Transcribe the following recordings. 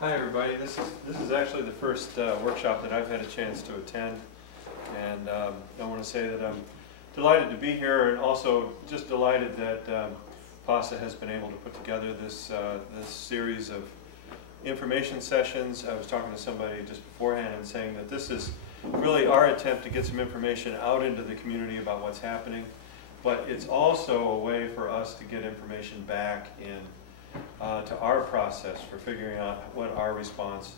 Hi everybody. This is actually the first workshop that I've had a chance to attend, and I want to say that I'm delighted to be here, and also just delighted that PASA has been able to put together this series of information sessions. I was talking to somebody just beforehand and saying that this is really our attempt to get some information out into the community about what's happening, but it's also a way for us to get information back in to our process for figuring out what our response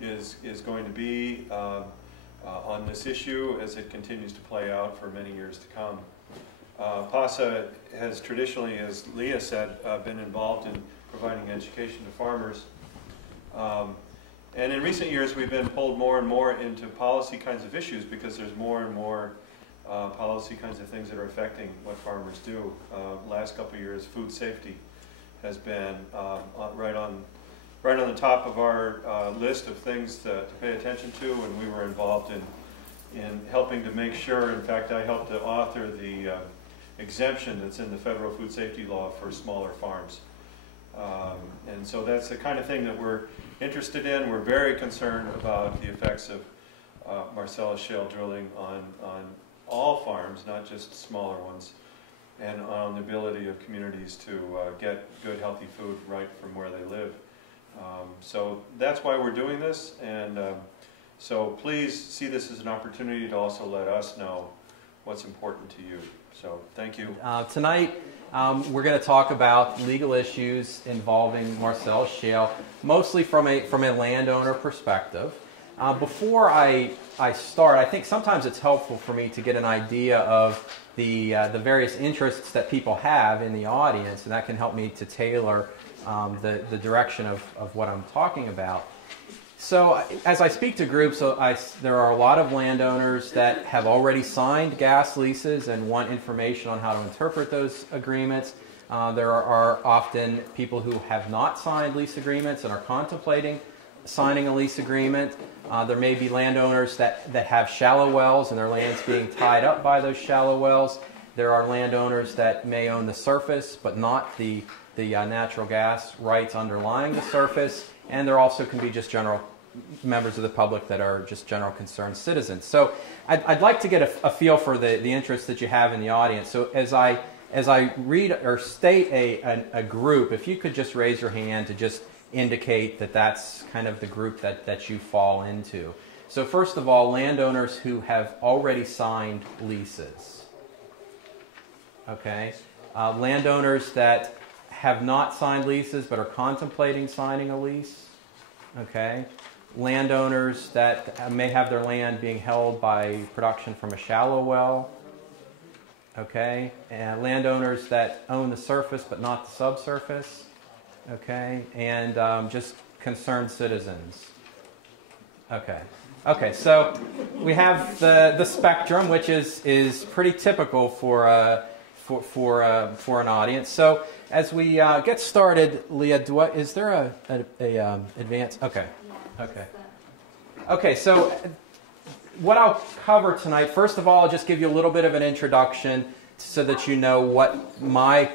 is going to be on this issue as it continues to play out for many years to come. PASA has traditionally, as Leah said, been involved in providing education to farmers. And in recent years we've been pulled more and more into policy kinds of issues because there's more and more policy kinds of things that are affecting what farmers do. Last couple of years, food safety has been right on the top of our list of things to pay attention to, and we were involved in helping to make sure. In fact, I helped to author the exemption that's in the federal food safety law for smaller farms. And so that's the kind of thing that we're interested in. We're very concerned about the effects of Marcellus shale drilling on all farms, not just smaller ones, and on the ability of communities to get good, healthy food right from where they live. So that's why we're doing this, and so please see this as an opportunity to also let us know what's important to you. So thank you. Tonight we're going to talk about legal issues involving Marcellus Shale, mostly from a landowner perspective. Before I start, I think sometimes it's helpful for me to get an idea of the various interests that people have in the audience, and that can help me to tailor the direction of what I'm talking about. So as I speak to groups, there are a lot of landowners that have already signed gas leases and want information on how to interpret those agreements. There are often people who have not signed lease agreements and are contemplating signing a lease agreement. There may be landowners that have shallow wells and their land's being tied up by those shallow wells. There are landowners that may own the surface but not the natural gas rights underlying the surface. And there also can be just general members of the public that are just general concerned citizens. So I'd like to get a feel for the interest that you have in the audience. So as I read or state a group, if you could just raise your hand to just indicate that that's kind of the group that you fall into. So first of all, landowners who have already signed leases. Okay. Landowners that have not signed leases but are contemplating signing a lease. Okay. Landowners that may have their land being held by production from a shallow well. Okay. And landowners that own the surface but not the subsurface. Okay, and just concerned citizens. Okay. Okay, so we have the spectrum, which is pretty typical for an audience. So as we get started, Leah, is there a advance? Okay. Okay. Okay, so what I'll cover tonight, first of all, I'll just give you a little bit of an introduction so that you know what my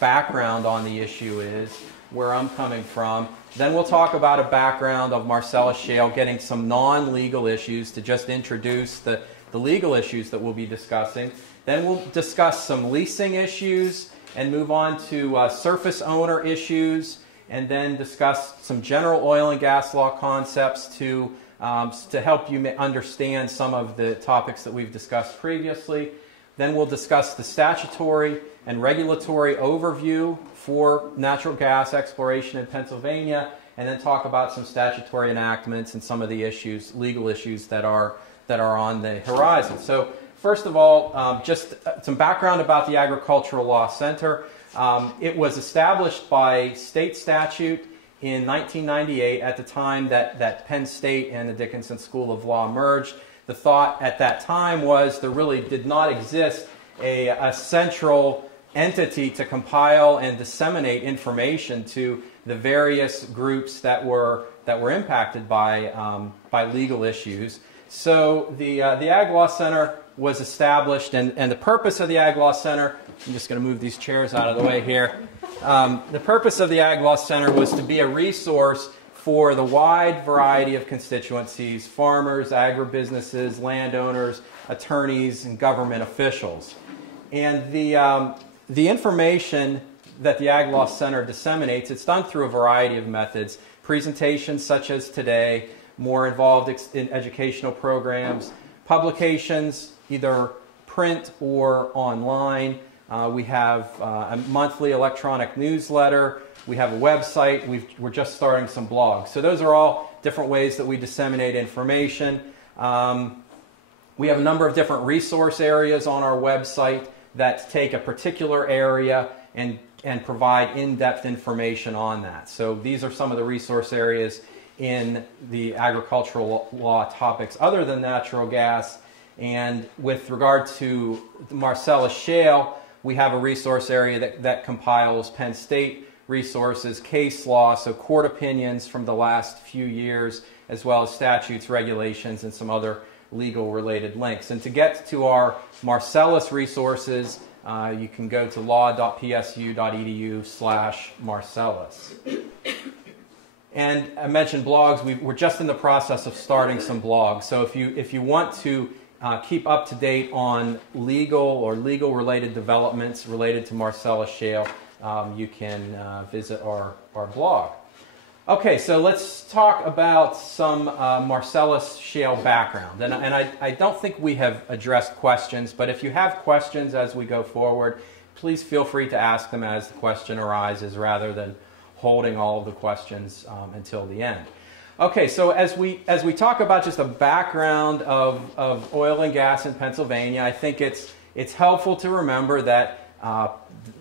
background on the issue is, where I'm coming from. Then we'll talk about a background of Marcellus Shale, getting some non-legal issues to just introduce the legal issues that we'll be discussing. Then we'll discuss some leasing issues and move on to surface owner issues, and then discuss some general oil and gas law concepts to help you understand some of the topics that we've discussed previously. Then we'll discuss the statutory and regulatory overview for natural gas exploration in Pennsylvania, and then talk about some statutory enactments and some of the issues, legal issues that are on the horizon. So first of all, just some background about the Agricultural Law Center. It was established by state statute in 1998 at the time that Penn State and the Dickinson School of Law merged. The thought at that time was there really did not exist a central entity to compile and disseminate information to the various groups that were impacted by legal issues. So the Ag Law Center was established, and the purpose of the Ag Law Center, I'm just going to move these chairs out of the way here. The purpose of the Ag Law Center was to be a resource for the wide variety of constituencies: farmers, agribusinesses, landowners, attorneys, and government officials. And the information that the Ag Law Center disseminates, it's done through a variety of methods. Presentations such as today, more involved in educational programs, publications, either print or online. We have a monthly electronic newsletter. We have a website. We're just starting some blogs. So those are all different ways that we disseminate information. We have a number of different resource areas on our website that take a particular area and provide in-depth information on that. So these are some of the resource areas in the agricultural law topics other than natural gas. And with regard to the Marcellus Shale, we have a resource area that compiles Penn State resources, case law, so court opinions from the last few years, as well as statutes, regulations, and some other legal related links. And to get to our Marcellus resources, you can go to law.psu.edu/Marcellus. And I mentioned blogs. We're just in the process of starting some blogs. So if you want to keep up to date on legal or legal related developments related to Marcellus Shale, you can visit our blog. Okay, so let's talk about some Marcellus Shale background. And I don't think we have addressed questions, but if you have questions as we go forward, please feel free to ask them as the question arises rather than holding all of the questions until the end. Okay, so as we talk about just a background of oil and gas in Pennsylvania, I think it's helpful to remember that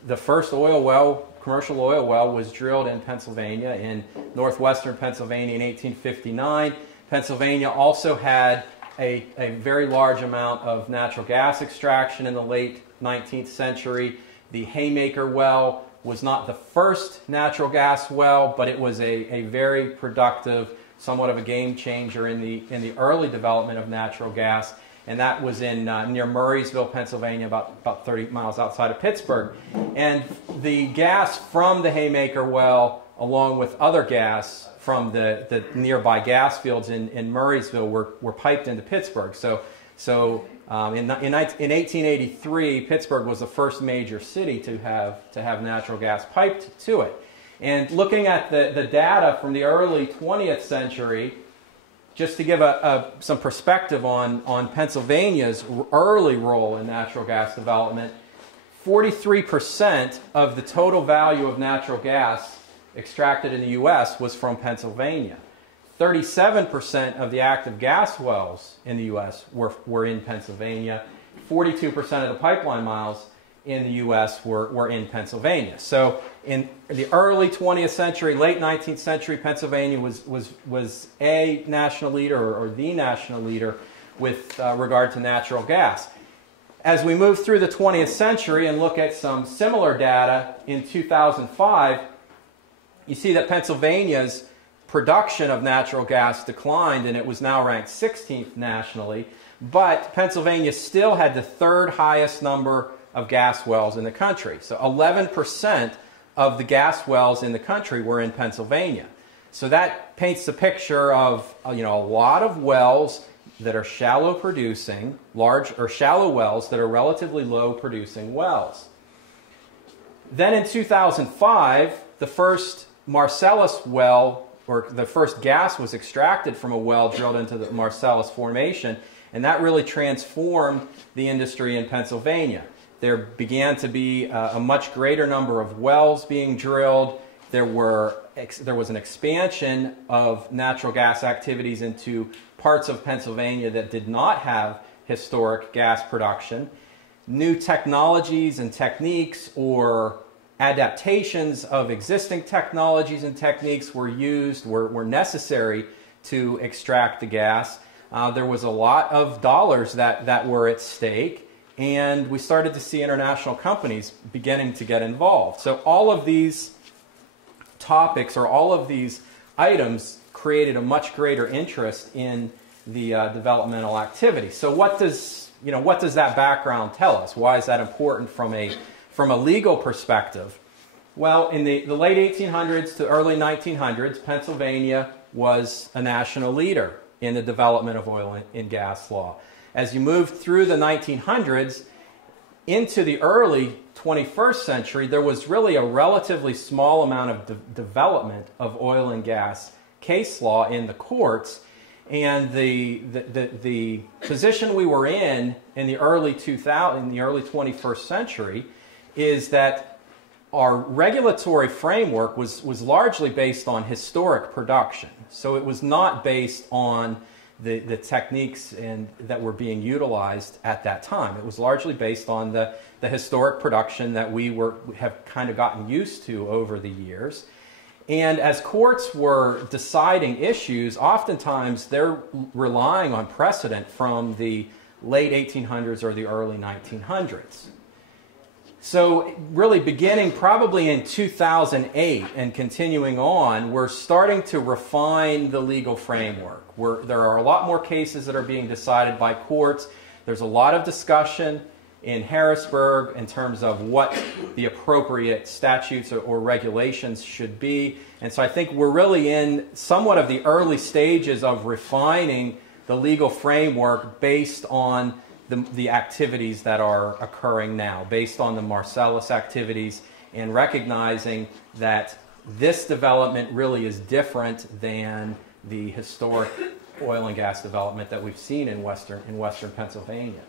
the first commercial oil well was drilled in Pennsylvania, in northwestern Pennsylvania in 1859. Pennsylvania also had a very large amount of natural gas extraction in the late 19th century. The Haymaker well was not the first natural gas well, but it was a very productive, somewhat of a game changer in the early development of natural gas. And that was in near Murraysville, Pennsylvania, about 30 miles outside of Pittsburgh. And the gas from the Haymaker well, along with other gas from the nearby gas fields in Murraysville, were piped into Pittsburgh. So in 1883, Pittsburgh was the first major city to have natural gas piped to it. And looking at the data from the early 20th century, just to give some perspective on Pennsylvania's early role in natural gas development, 43% of the total value of natural gas extracted in the U.S. was from Pennsylvania. 37% of the active gas wells in the U.S. were in Pennsylvania. 42% of the pipeline miles in the U.S. were in Pennsylvania. So in the early 20th century, late 19th century, Pennsylvania was a national leader or the national leader with regard to natural gas. As we move through the 20th century and look at some similar data in 2005, you see that Pennsylvania's production of natural gas declined, and it was now ranked 16th nationally. But Pennsylvania still had the third highest number of gas wells in the country. So 11% of the gas wells in the country were in Pennsylvania. So that paints the picture of a lot of wells that are shallow producing, large or shallow wells that are relatively low producing wells. Then in 2005, the first Marcellus well, or the first gas was extracted from a well drilled into the Marcellus formation, and that really transformed the industry in Pennsylvania. There began to be a much greater number of wells being drilled. There was an expansion of natural gas activities into parts of Pennsylvania that did not have historic gas production. New technologies and techniques or adaptations of existing technologies and techniques were necessary to extract the gas. There was a lot of dollars that were at stake. And we started to see international companies beginning to get involved. So all of these topics or all of these items created a much greater interest in the developmental activity. So what does that background tell us? Why is that important from a legal perspective? Well, in the late 1800s to early 1900s, Pennsylvania was a national leader in the development of oil and gas law. As you move through the 1900s into the early 21st century, there was really a relatively small amount of development of oil and gas case law in the courts, and the position we were in the early 21st century is that our regulatory framework was largely based on historic production. So it was not based on the techniques that were being utilized at that time. It was largely based on the historic production that we have kind of gotten used to over the years. And as courts were deciding issues, oftentimes they're relying on precedent from the late 1800s or the early 1900s. So really beginning probably in 2008 and continuing on, we're starting to refine the legal framework. There are a lot more cases that are being decided by courts. There's a lot of discussion in Harrisburg in terms of what the appropriate statutes or regulations should be. And so I think we're really in somewhat of the early stages of refining the legal framework based on the activities that are occurring now, based on the Marcellus activities, and recognizing that this development really is different than the historic oil and gas development that we've seen in western Pennsylvania.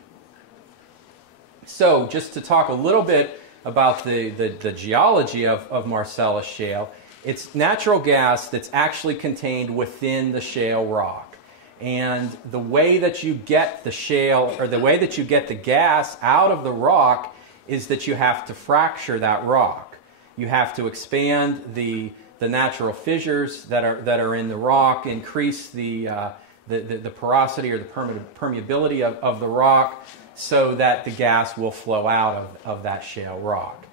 So just to talk a little bit about the geology of Marcellus Shale, it's natural gas that's actually contained within the shale rock. And the way that you get the shale, or the way that you get the gas out of the rock, is that you have to fracture that rock. You have to expand the natural fissures that are in the rock, increase the porosity or the permeability of the rock, so that the gas will flow out of that shale rock.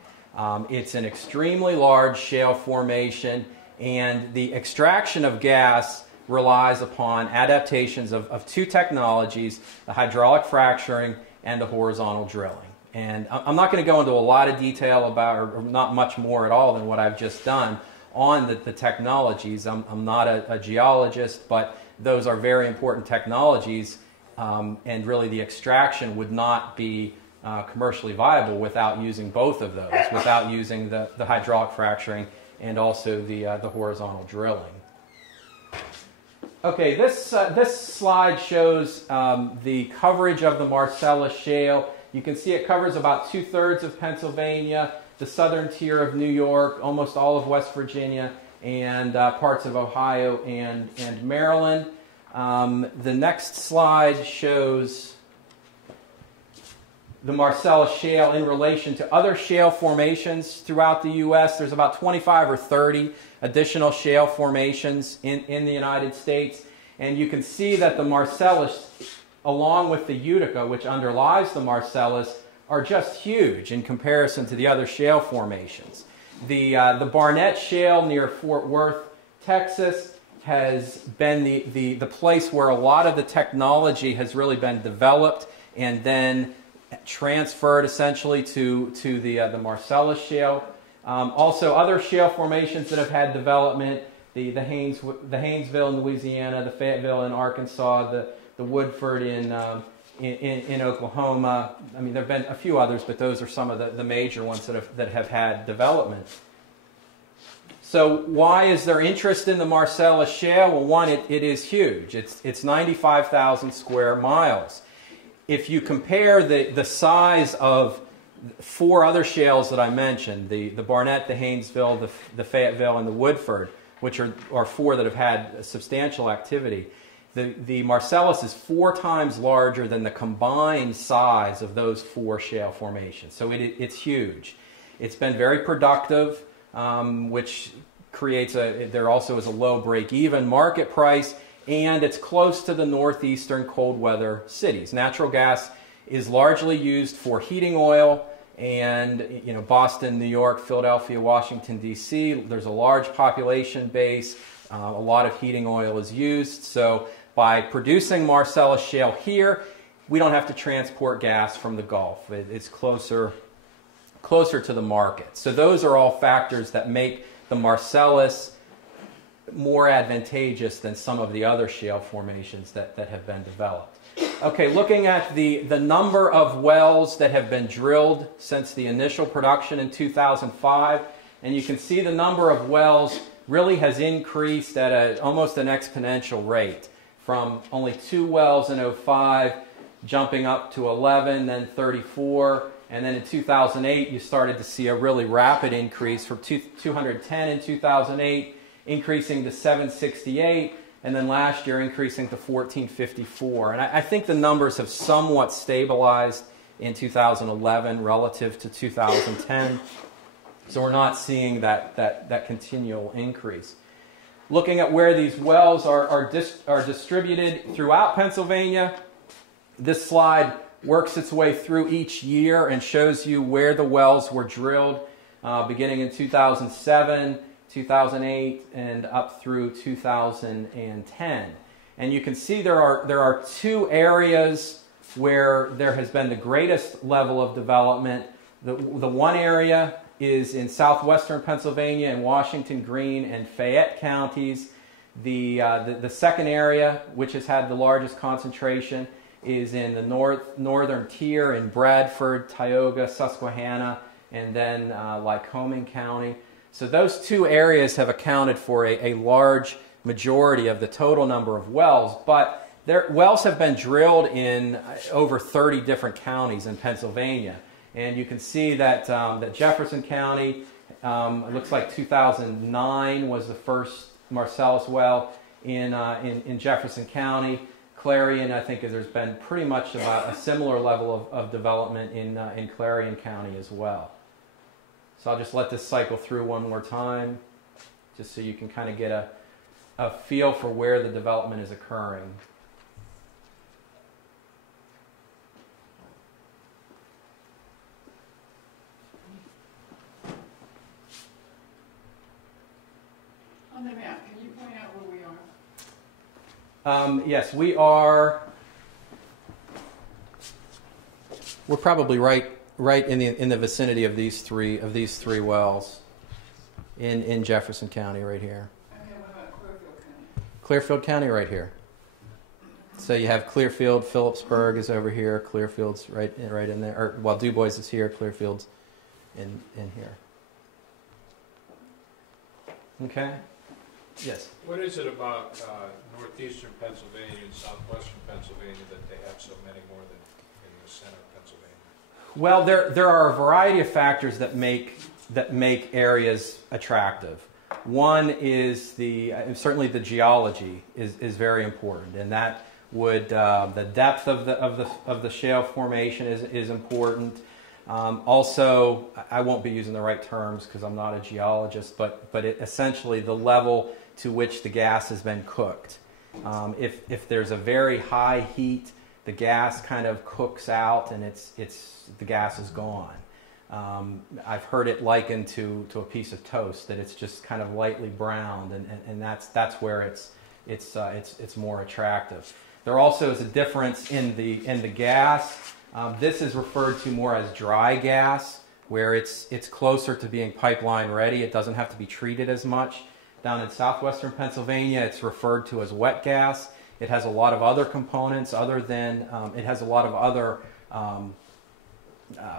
It's an extremely large shale formation, and the extraction of gas relies upon adaptations of two technologies, the hydraulic fracturing and the horizontal drilling. And I'm not going to go into a lot of detail about, or not much more at all than what I've just done on the technologies. I'm not a geologist, but those are very important technologies, and really the extraction would not be commercially viable without using both of those, without using the hydraulic fracturing and also the horizontal drilling. Okay, this slide shows the coverage of the Marcellus Shale. You can see it covers about 2/3 of Pennsylvania, the southern tier of New York, almost all of West Virginia, and parts of Ohio and Maryland. The next slide shows the Marcellus Shale in relation to other shale formations throughout the U.S. There's about 25 or 30 additional shale formations in the United States. And you can see that the Marcellus, along with the Utica, which underlies the Marcellus, are just huge in comparison to the other shale formations. The Barnett Shale near Fort Worth, Texas, has been the place where a lot of the technology has really been developed and then transferred essentially to the Marcellus Shale. Also, other shale formations that have had development, the Haynesville in Louisiana, the Fayetteville in Arkansas, the Woodford in Oklahoma. I mean, there have been a few others, but those are some of the major ones that have had development. So why is there interest in the Marcellus Shale? Well, one, it is huge. It's 95,000 square miles. If you compare the size of 4 other shales that I mentioned, the Barnett, the Haynesville, the Fayetteville, and the Woodford, which are 4 that have had substantial activity, the Marcellus is 4 times larger than the combined size of those 4 shale formations. So it's huge. It's been very productive, which creates there also is a low break-even market price, and it's close to the northeastern cold weather cities. Natural gas is largely used for heating oil, and Boston, New York, Philadelphia, Washington, D.C., there's a large population base. A lot of heating oil is used. So by producing Marcellus Shale here, we don't have to transport gas from the Gulf. It's closer to the market. So those are all factors that make the Marcellus more advantageous than some of the other shale formations that have been developed. Okay, looking at the number of wells that have been drilled since the initial production in 2005, and you can see the number of wells really has increased at almost an exponential rate, from only 2 wells in 2005, jumping up to 11, then 34, and then in 2008 you started to see a really rapid increase from 210 in 2008, increasing to 768, and then last year increasing to 1454. And I think the numbers have somewhat stabilized in 2011 relative to 2010, so we're not seeing that continual increase. Looking at where these wells are distributed throughout Pennsylvania, this slide works its way through each year and shows you where the wells were drilled, beginning in 2007, 2008, and up through 2010. And you can see there are 2 areas where there has been the greatest level of development. The one area is in southwestern Pennsylvania in Washington, Greene, and Fayette counties. The second area, which has had the largest concentration, is in the northern tier in Bradford, Tioga, Susquehanna, and then Lycoming County. So those 2 areas have accounted for a large majority of the total number of wells, but wells have been drilled in over 30 different counties in Pennsylvania. And you can see that, that Jefferson County, it looks like 2009 was the first Marcellus well in Jefferson County. Clarion, I think there's been pretty much about a similar level of development in Clarion County as well. So I'll just let this cycle through one more time, just so you can kind of get a feel for where the development is occurring. On the map, can you point out where we are? Yes, we're probably right in the vicinity of these three wells in Jefferson County right here. Okay, what about Clearfield County? Clearfield County right here. So you have Clearfield, Phillipsburg is over here, Clearfield's right in there, or well, Du Bois is here, Clearfield's in here. Okay. Yes. What is it about northeastern Pennsylvania and southwestern Pennsylvania that they have so many more than in the center of Pennsylvania? Well, there are a variety of factors that make areas attractive. One is certainly the geology is very important, and that would the depth of the shale formation is important. Also, I won't be using the right terms because I'm not a geologist, but essentially the level to which the gas has been cooked. If there's a very high heat, the gas kind of cooks out and the gas is gone. I've heard it likened to a piece of toast, that it's just kind of lightly browned, and that's where it's more attractive. There also is a difference in the gas. This is referred to more as dry gas, where it's closer to being pipeline ready. It doesn't have to be treated as much. Down in southwestern Pennsylvania, it's referred to as wet gas. It has a lot of other components other than, it has a lot of other,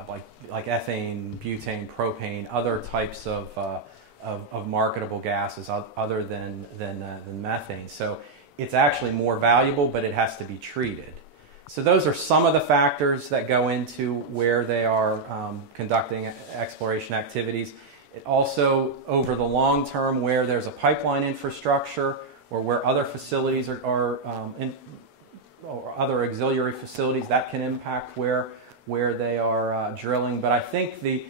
like ethane, butane, propane, other types of marketable gases other than methane. So it's actually more valuable, but it has to be treated. So those are some of the factors that go into where they are conducting exploration activities. It also, over the long term, where there's a pipeline infrastructure or where other facilities or other auxiliary facilities, that can impact where they are drilling. But I think the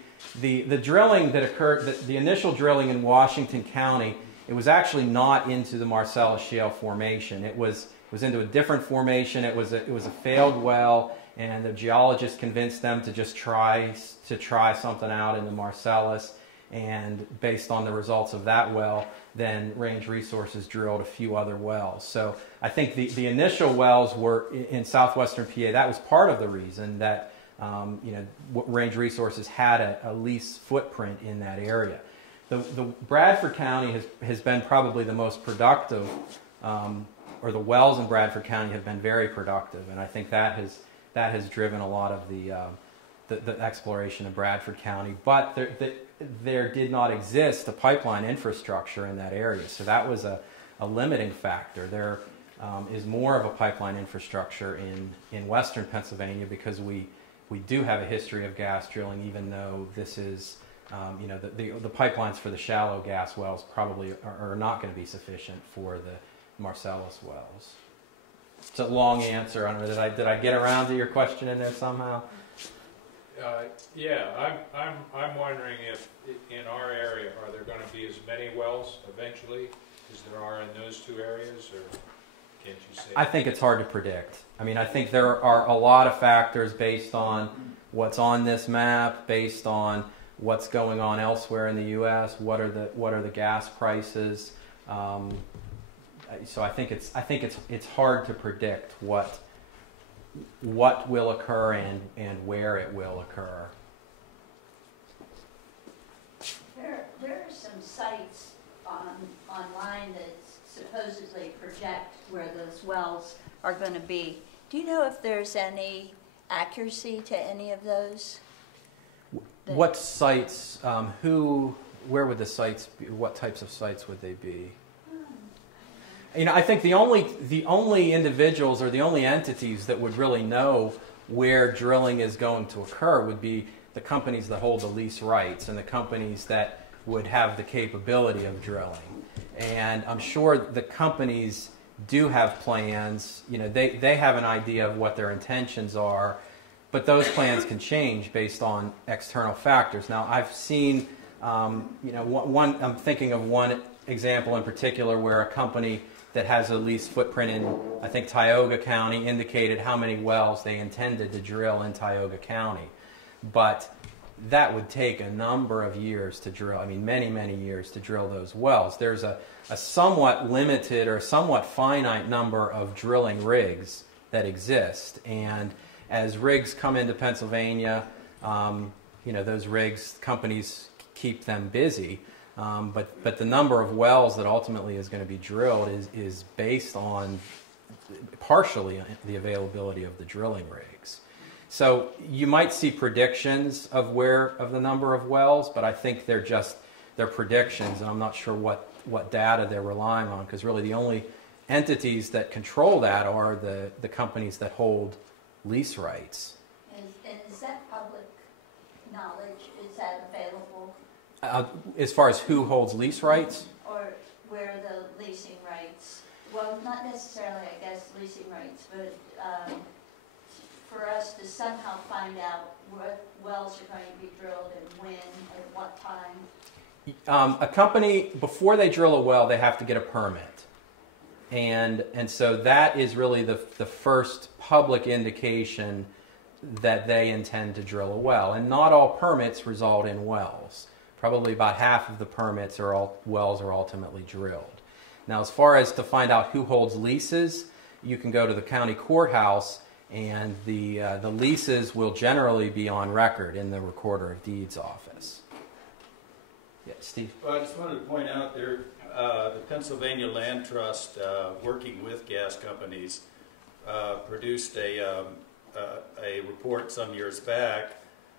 drilling that occurred, the initial drilling in Washington County, it was actually not into the Marcellus Shale formation. It was into a different formation. It was a failed well, and the geologist convinced them to just try something out in the Marcellus. And based on the results of that well, then Range Resources drilled a few other wells. So I think the initial wells were in southwestern PA. That was part of the reason that Range Resources had a lease footprint in that area. the Bradford County has been probably the most productive, or the wells in Bradford County have been very productive, and I think that has driven a lot of the exploration in Bradford County. But there did not exist a pipeline infrastructure in that area, so that was a limiting factor. There is more of a pipeline infrastructure in western Pennsylvania because we do have a history of gas drilling, even though this is, the pipelines for the shallow gas wells probably are not going to be sufficient for the Marcellus wells. It's a long answer. I don't know, did I get around to your question in there somehow? Yeah, I'm wondering if in our area are there going to be as many wells eventually as there are in those two areas, or can't you say? I think it's hard to predict. I mean, I think there are a lot of factors based on what's on this map, based on what's going on elsewhere in the U.S. What are the gas prices? So I think it's hard to predict what will occur and where it will occur. There are some sites online that supposedly project where those wells are going to be. Do you know if there's any accuracy to any of those? What sites? Where would the sites be? What types of sites would they be? I think the only individuals or the only entities that would really know where drilling is going to occur would be the companies that hold the lease rights and the companies that would have the capability of drilling. And I'm sure the companies do have plans. They have an idea of what their intentions are, but those plans can change based on external factors. Now, I've seen, I'm thinking of one example in particular where a company that has a lease footprint in, I think, Tioga County indicated how many wells they intended to drill in Tioga County. But that would take a number of years to drill, many, many years to drill those wells. There's a somewhat limited or somewhat finite number of drilling rigs that exist. And as rigs come into Pennsylvania, those rigs, companies keep them busy. But the number of wells that ultimately is going to be drilled is based on partially the availability of the drilling rigs. So you might see predictions of the number of wells, but I think they're predictions, and I'm not sure what data they're relying on, because really the only entities that control that are the companies that hold lease rights. And is that public knowledge? Is that available? As far as who holds lease rights? Or where the leasing rights, well, not necessarily, I guess, leasing rights, but for us to somehow find out what wells are going to be drilled and when, at what time. A company, before they drill a well, they have to get a permit. And so that is really the first public indication that they intend to drill a well. And not all permits result in wells. Probably about half of the permits wells are ultimately drilled. Now, as far as to find out who holds leases, you can go to the county courthouse, and the leases will generally be on record in the Recorder of Deeds office. Yeah, Steve? Well, I just wanted to point out there, the Pennsylvania Land Trust, working with gas companies, produced a report some years back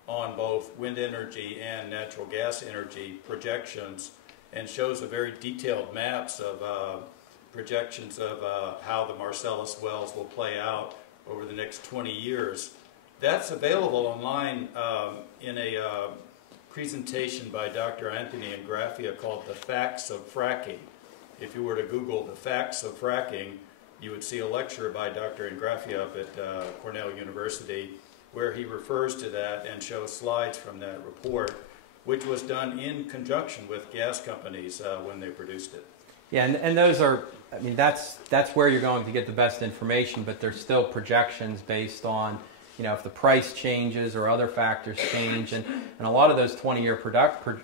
on both wind energy and natural gas energy projections, and shows a very detailed maps of projections of how the Marcellus wells will play out over the next 20 years. That's available online in a presentation by Dr. Anthony Ingraffia called The Facts of Fracking. If you were to Google The Facts of Fracking, you would see a lecture by Dr. Ingraffia up at Cornell University where he refers to that and shows slides from that report, which was done in conjunction with gas companies when they produced it. Yeah, and those are, that's where you're going to get the best information, but there's still projections based on, if the price changes or other factors change, and a lot of those 20-year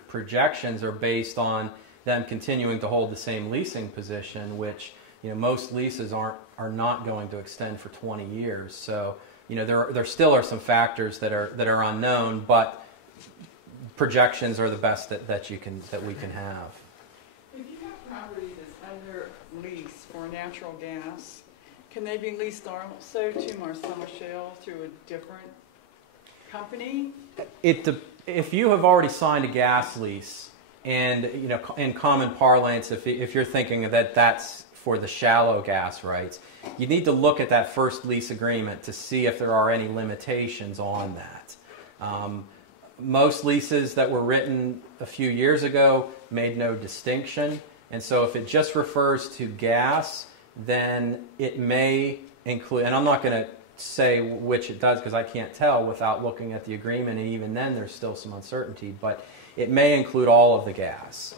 projections are based on them continuing to hold the same leasing position, which, most leases are not going to extend for 20 years. So, there still are some factors that are unknown, but projections are the best that we can have. If you have property that's under lease for natural gas, can they be leased also to Marcellus Shale through a different company? If you have already signed a gas lease, and in common parlance, if you're thinking that that's for the shallow gas rights, you need to look at that first lease agreement to see if there are any limitations on that. Most leases that were written a few years ago made no distinction, and so if it just refers to gas, then it may include, and I'm not going to say which it does because I can't tell without looking at the agreement, and even then there's still some uncertainty, but it may include all of the gas.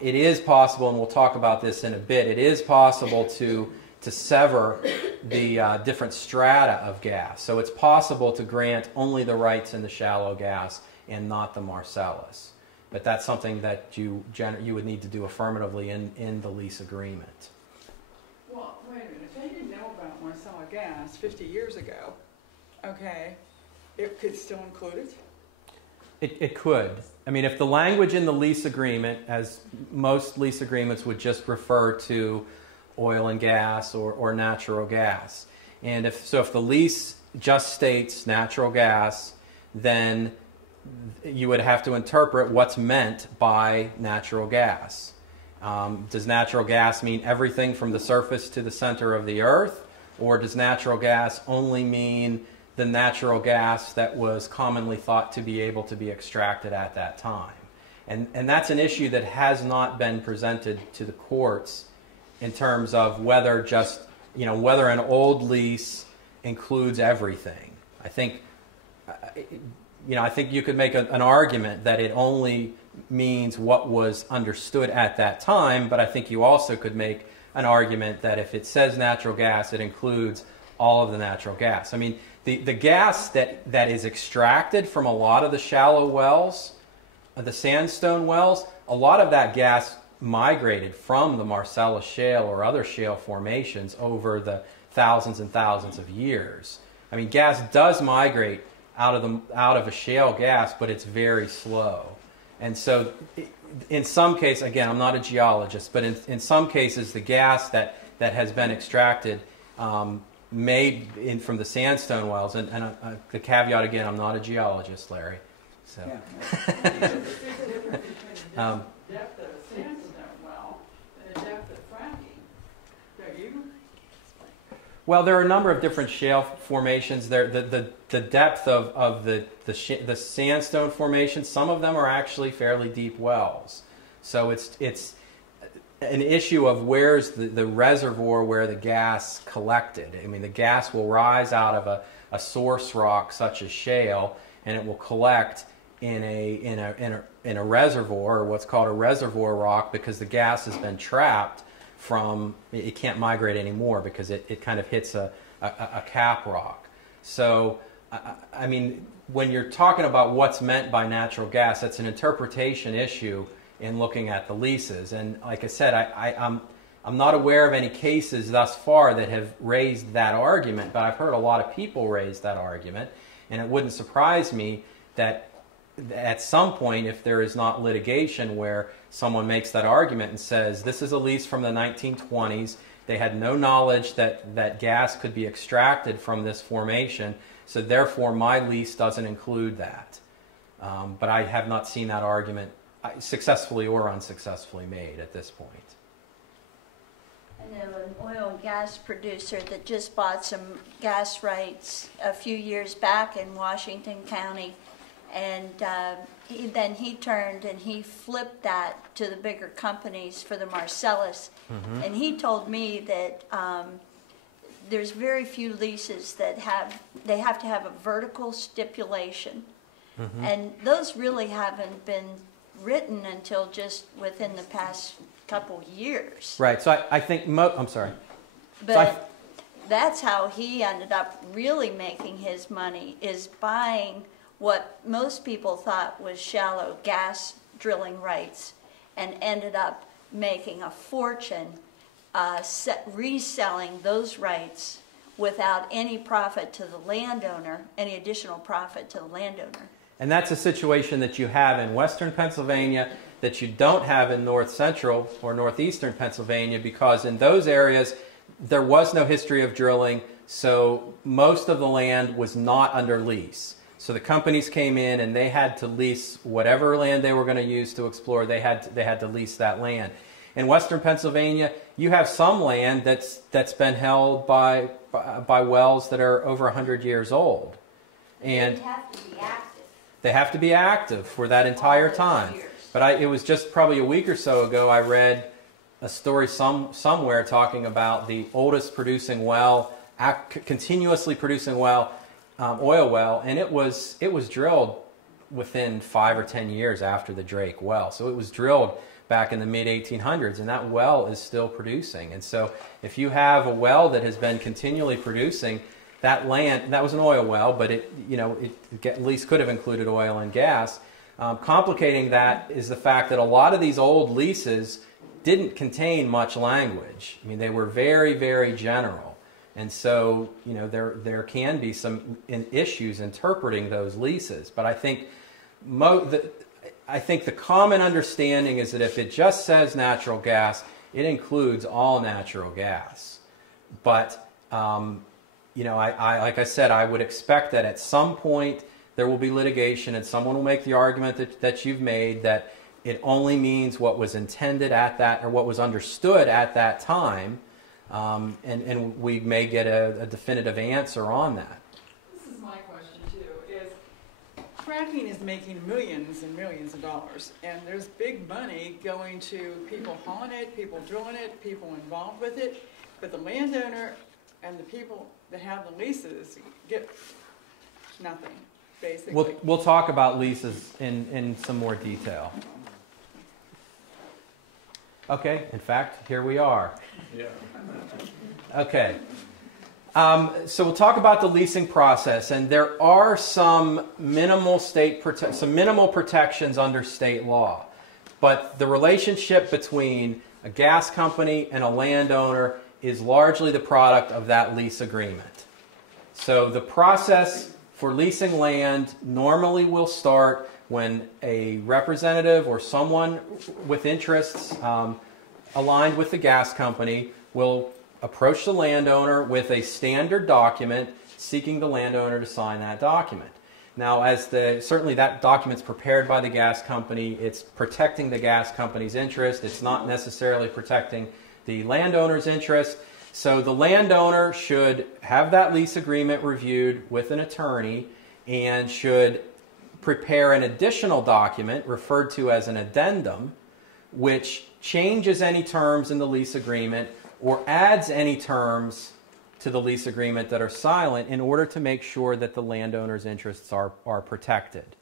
It is possible, and we'll talk about this in a bit, it is possible to sever the different strata of gas. So it's possible to grant only the rights in the shallow gas and not the Marcellus. But that's something that you would need to do affirmatively in the lease agreement. Well, wait a minute. If they didn't know about Marcellus gas 50 years ago, okay, it could still include it? It could. I mean, if the language in the lease agreement, as most lease agreements would just refer to oil and gas or natural gas. And if the lease just states natural gas, then you would have to interpret what's meant by natural gas. Does natural gas mean everything from the surface to the center of the earth? Or does natural gas only mean the natural gas that was commonly thought to be able to be extracted at that time? And that's an issue that has not been presented to the courts in terms of whether whether an old lease includes everything. I think you could make an argument that it only means what was understood at that time, but I think you also could make an argument that if it says natural gas, it includes all of the natural gas. I mean, the gas that is extracted from a lot of the shallow wells, the sandstone wells, a lot of that gas migrated from the Marcellus Shale or other shale formations over the thousands and thousands of years. I mean, gas does migrate out of a shale gas, but it's very slow. And so in some cases, again, I'm not a geologist, but in some cases the gas that has been extracted made from the sandstone wells, and the caveat again, I'm not a geologist, Larry. So. Yeah. Depth of a sandstone well and the depth of fracking. Don't you? Well, there are a number of different shale formations. There, the depth of the sandstone formation, some of them are actually fairly deep wells. So it's an issue of where's the reservoir where the gas collected. I mean, the gas will rise out of a source rock such as shale, and it will collect in a reservoir, or what's called a reservoir rock, because the gas has been trapped from, it can't migrate anymore because it kind of hits a cap rock. So, I mean, when you're talking about what's meant by natural gas, that's an interpretation issue in looking at the leases. And like I said, I'm not aware of any cases thus far that have raised that argument, but I've heard a lot of people raise that argument, and it wouldn't surprise me that at some point, if there is not litigation where someone makes that argument and says, this is a lease from the 1920s, they had no knowledge that gas could be extracted from this formation, so therefore my lease doesn't include that. But I have not seen that argument successfully or unsuccessfully made at this point. I know an oil and gas producer that just bought some gas rights a few years back in Washington County, and then he turned and he flipped that to the bigger companies for the Marcellus. Mm-hmm. And he told me that there's very few leases that have to have a vertical stipulation. Mm-hmm. And those really haven't been written until just within the past couple years. Right, so I think, I'm sorry. But that's how he ended up really making his money, is buying what most people thought was shallow gas drilling rights, and ended up making a fortune reselling those rights without any profit to the landowner, any additional profit to the landowner. And that's a situation that you have in western Pennsylvania that you don't have in north central or northeastern Pennsylvania, because in those areas there was no history of drilling, so most of the land was not under lease. So the companies came in and they had to lease whatever land they were going to use to explore. They had to lease that land. In western Pennsylvania, you have some land that's been held by wells that are over 100 years old, and They have to be active. they have to be active for that entire time. But it was just probably a week or so ago I read a story somewhere talking about the oldest producing well, continuously producing well, oil well, and it was drilled within 5 or 10 years after the Drake well. So it was drilled back in the mid-1800s, and that well is still producing. And so if you have a well that has been continually producing, that land, that was an oil well, but it at least could have included oil and gas. Complicating that is the fact that a lot of these old leases didn't contain much language. I mean, they were very, very general. And so, there can be some issues interpreting those leases. But I think the common understanding is that if it just says natural gas, it includes all natural gas. But, like I said, I would expect that at some point there will be litigation and someone will make the argument that you've made, that it only means what was intended at that, or what was understood at that time, and we may get a definitive answer on that. This is my question too, is fracking is making millions and millions of dollars, and there's big money going to people hauling it, people drilling it, people involved with it, but the landowner and the people that have the leases get nothing, basically. We'll talk about leases in some more detail. Okay, in fact, here we are. Yeah. Okay. So we'll talk about the leasing process, and there are some minimal protections under state law. But the relationship between a gas company and a landowner is largely the product of that lease agreement. So the process for leasing land normally will start when a representative or someone with interests aligned with the gas company will approach the landowner with a standard document seeking the landowner to sign that document. Now, certainly that document's prepared by the gas company, it's protecting the gas company's interest, it's not necessarily protecting the landowner's interest. So the landowner should have that lease agreement reviewed with an attorney and should prepare an additional document referred to as an addendum, which changes any terms in the lease agreement or adds any terms to the lease agreement that are silent in order to make sure that the landowner's interests are protected.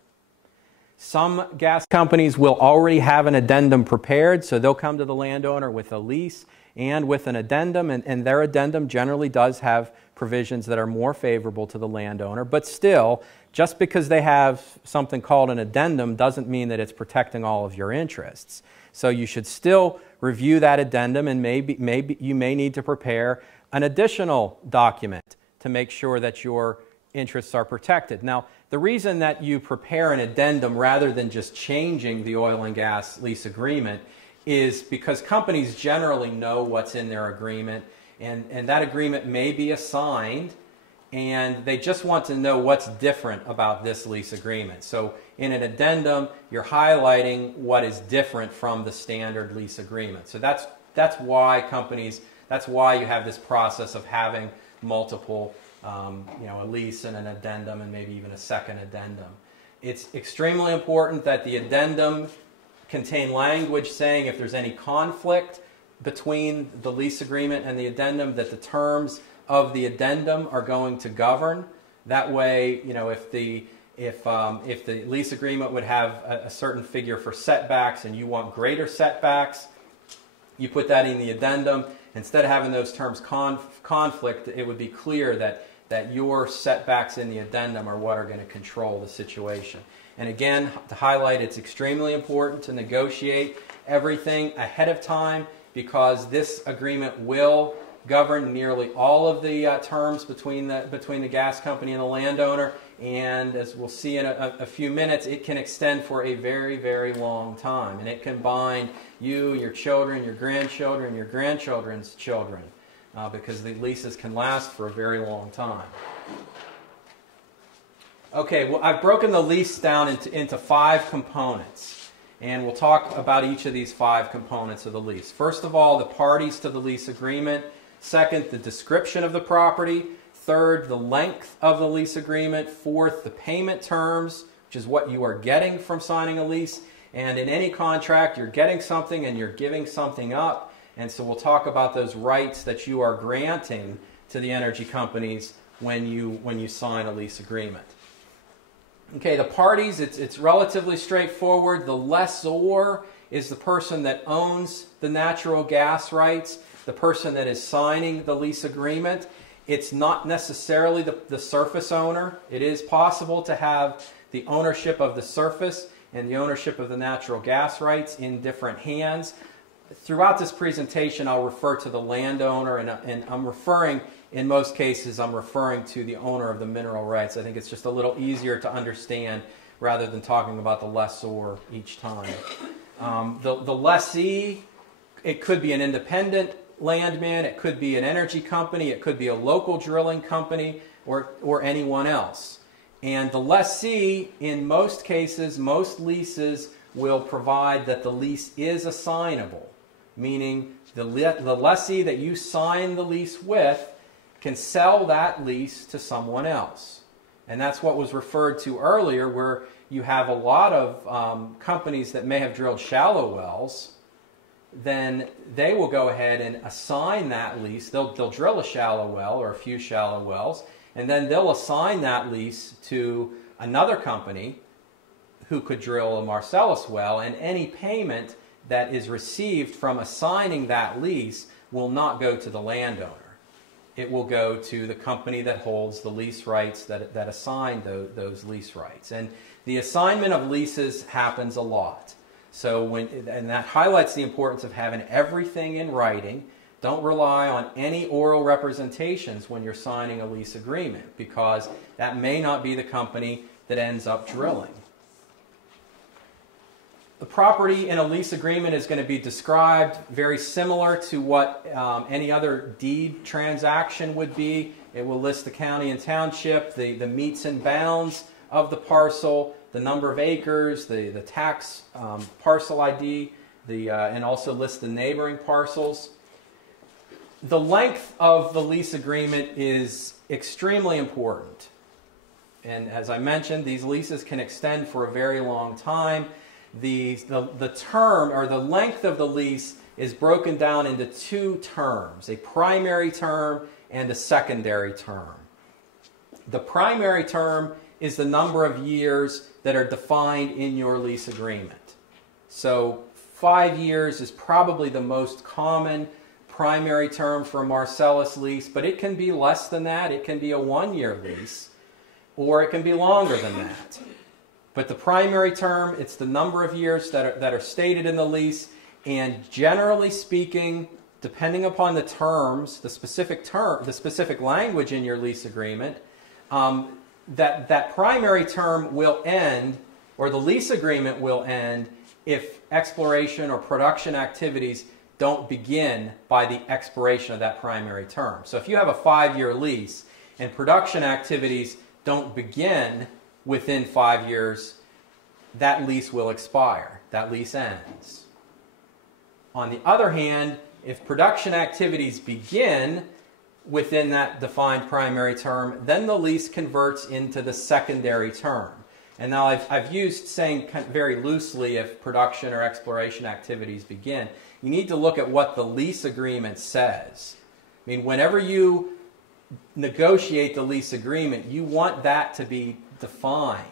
Some gas companies will already have an addendum prepared, so they'll come to the landowner with a lease and with an addendum, and their addendum generally does have provisions that are more favorable to the landowner. But still, just because they have something called an addendum doesn't mean that it's protecting all of your interests. So you should still review that addendum, and maybe you may need to prepare an additional document to make sure that your interests are protected. Now, the reason that you prepare an addendum rather than just changing the oil and gas lease agreement is because companies generally know what's in their agreement, and that agreement may be assigned, and they just want to know what's different about this lease agreement. So in an addendum, you're highlighting what is different from the standard lease agreement. So that's why you have this process of having multiple, a lease and an addendum and maybe even a second addendum. It's extremely important that the addendum contain language saying if there's any conflict between the lease agreement and the addendum, that the terms of the addendum are going to govern. That way, if the lease agreement would have a certain figure for setbacks and you want greater setbacks, you put that in the addendum. Instead of having those terms conflict, it would be clear that your setbacks in the addendum are what are going to control the situation. And again, to highlight, it's extremely important to negotiate everything ahead of time, because this agreement will govern nearly all of the terms between the gas company and the landowner, And as we'll see in a few minutes, it can extend for a very, very long time. And it can bind you, your children, your grandchildren, your grandchildren's children, because the leases can last for a very long time. Okay, well, I've broken the lease down into 5 components. And we'll talk about each of these 5 components of the lease. First of all, the parties to the lease agreement. Second, the description of the property. Third, the length of the lease agreement. Fourth, the payment terms, which is what you are getting from signing a lease. And in any contract, you're getting something and you're giving something up. And so we'll talk about those rights that you are granting to the energy companies when you sign a lease agreement. Okay, the parties, it's relatively straightforward. The lessor is the person that owns the natural gas rights, the person that is signing the lease agreement. It's not necessarily the surface owner. It is possible to have the ownership of the surface and the ownership of the natural gas rights in different hands. Throughout this presentation, I'll refer to the landowner, and I'm referring, in most cases, I'm referring to the owner of the mineral rights. I think it's just a little easier to understand rather than talking about the lessor each time. The lessee, it could be an independent landman, it could be an energy company, it could be a local drilling company, or anyone else. And the lessee, in most cases, most leases will provide that the lease is assignable, meaning the lessee that you sign the lease with can sell that lease to someone else. And that's what was referred to earlier, where you have a lot of companies that may have drilled shallow wells. Then they will go ahead and assign that lease. They'll drill a shallow well or a few shallow wells, and then they'll assign that lease to another company who could drill a Marcellus well, and any payment that is received from assigning that lease will not go to the landowner. It will go to the company that holds the lease rights that assign those lease rights. And the assignment of leases happens a lot. And that highlights the importance of having everything in writing. Don't rely on any oral representations when you're signing a lease agreement, because that may not be the company that ends up drilling. The property in a lease agreement is going to be described very similar to what any other deed transaction would be. It will list the county and township, the meets and bounds of the parcel, the number of acres, the tax parcel ID, and also list the neighboring parcels. The length of the lease agreement is extremely important. And as I mentioned, these leases can extend for a very long time. The term, or the length of the lease, is broken down into 2 terms, a primary term and a secondary term. The primary term is the number of years that are defined in your lease agreement. So 5 years is probably the most common primary term for a Marcellus lease, but it can be less than that. It can be a 1-year lease, or it can be longer than that. But the primary term, it's the number of years that are stated in the lease, and generally speaking, depending upon the terms, the specific language in your lease agreement, that primary term will end, or the lease agreement will end, if exploration or production activities don't begin by the expiration of that primary term. So if you have a 5-year lease and production activities don't begin within 5 years, that lease will expire. That lease ends. On the other hand, if production activities begin within that defined primary term, then the lease converts into the secondary term. And now I've used saying very loosely if production or exploration activities begin. You need to look at what the lease agreement says. I mean, whenever you negotiate the lease agreement, you want that to be defined.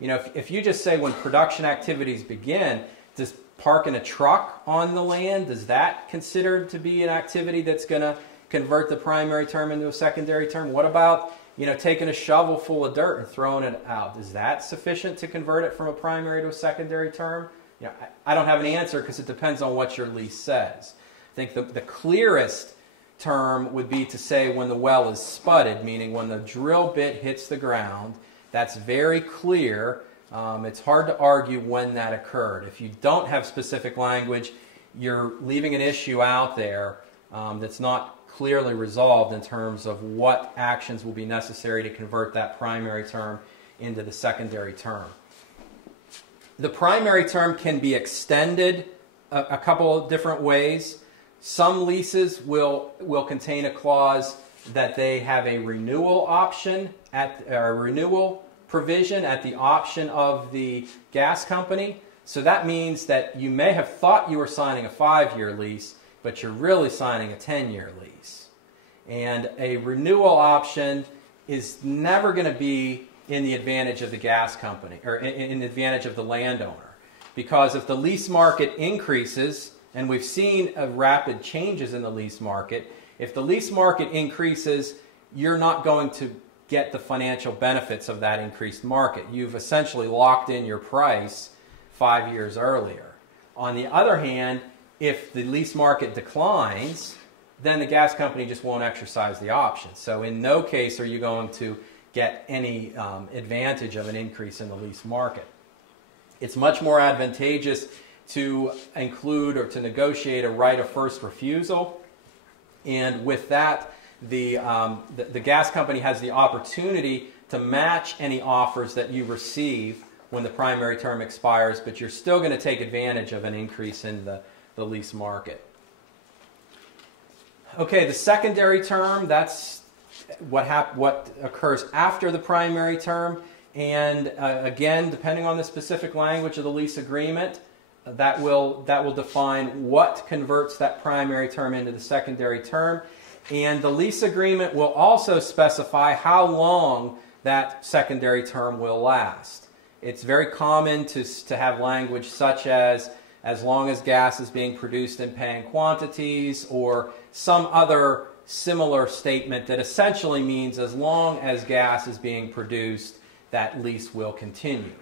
You know, if you just say when production activities begin, does parking a truck on the land, is that considered to be an activity that's going to convert the primary term into a secondary term? What about, you know, taking a shovel full of dirt and throwing it out? Is that sufficient to convert it from a primary to a secondary term? You know, I don't have an answer because it depends on what your lease says. I think the clearest term would be to say when the well is spudded, meaning when the drill bit hits the ground That's very clear. It's hard to argue when that occurred. If you don't have specific language, you're leaving an issue out there that's not clearly resolved in terms of what actions will be necessary to convert that primary term into the secondary term. The primary term can be extended a couple of different ways. Some leases will contain a clause that they have a renewal option or a renewal provision at the option of the gas company. So that means that you may have thought you were signing a 5-year lease, but you're really signing a 10-year lease. And a renewal option is never going to be in the advantage of the gas company, or in the advantage of the landowner. Because if the lease market increases, and we've seen rapid changes in the lease market, if the lease market increases, you're not going to get the financial benefits of that increased market. You've essentially locked in your price 5 years earlier. On the other hand, if the lease market declines, then the gas company just won't exercise the option. So in no case are you going to get any advantage of an increase in the lease market. It's much more advantageous to include or to negotiate a right of first refusal, and with that, the gas company has the opportunity to match any offers that you receive when the primary term expires, but you're still going to take advantage of an increase in the lease market. Okay, the secondary term, that's what occurs after the primary term, and again, depending on the specific language of the lease agreement, that will define what converts that primary term into the secondary term. And the lease agreement will also specify how long that secondary term will last. It's very common to have language such as long as gas is being produced in paying quantities, or some other similar statement that essentially means as long as gas is being produced, that lease will continue.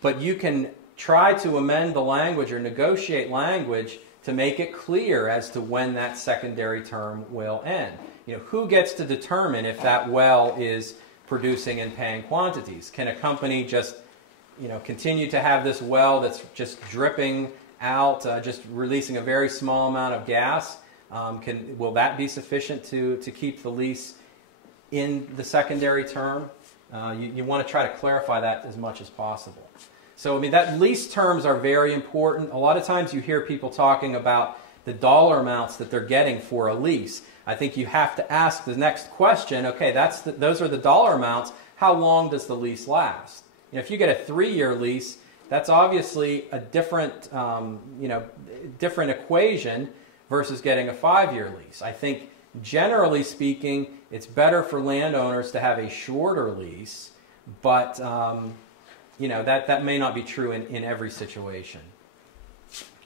But you can try to amend the language or negotiate language to make it clear as to when that secondary term will end. You know, who gets to determine if that well is producing in paying quantities? Can a company just, continue to have this well that's just dripping out, just releasing a very small amount of gas? Will that be sufficient to keep the lease in the secondary term? You want to try to clarify that as much as possible. So, that lease terms are very important. A lot of times you hear people talking about the dollar amounts that they're getting for a lease. I think you have to ask the next question, okay, those are the dollar amounts. How long does the lease last? If you get a 3-year lease, that's obviously a different, different equation versus getting a 5-year lease. I think, generally speaking, it's better for landowners to have a shorter lease, but that may not be true in every situation.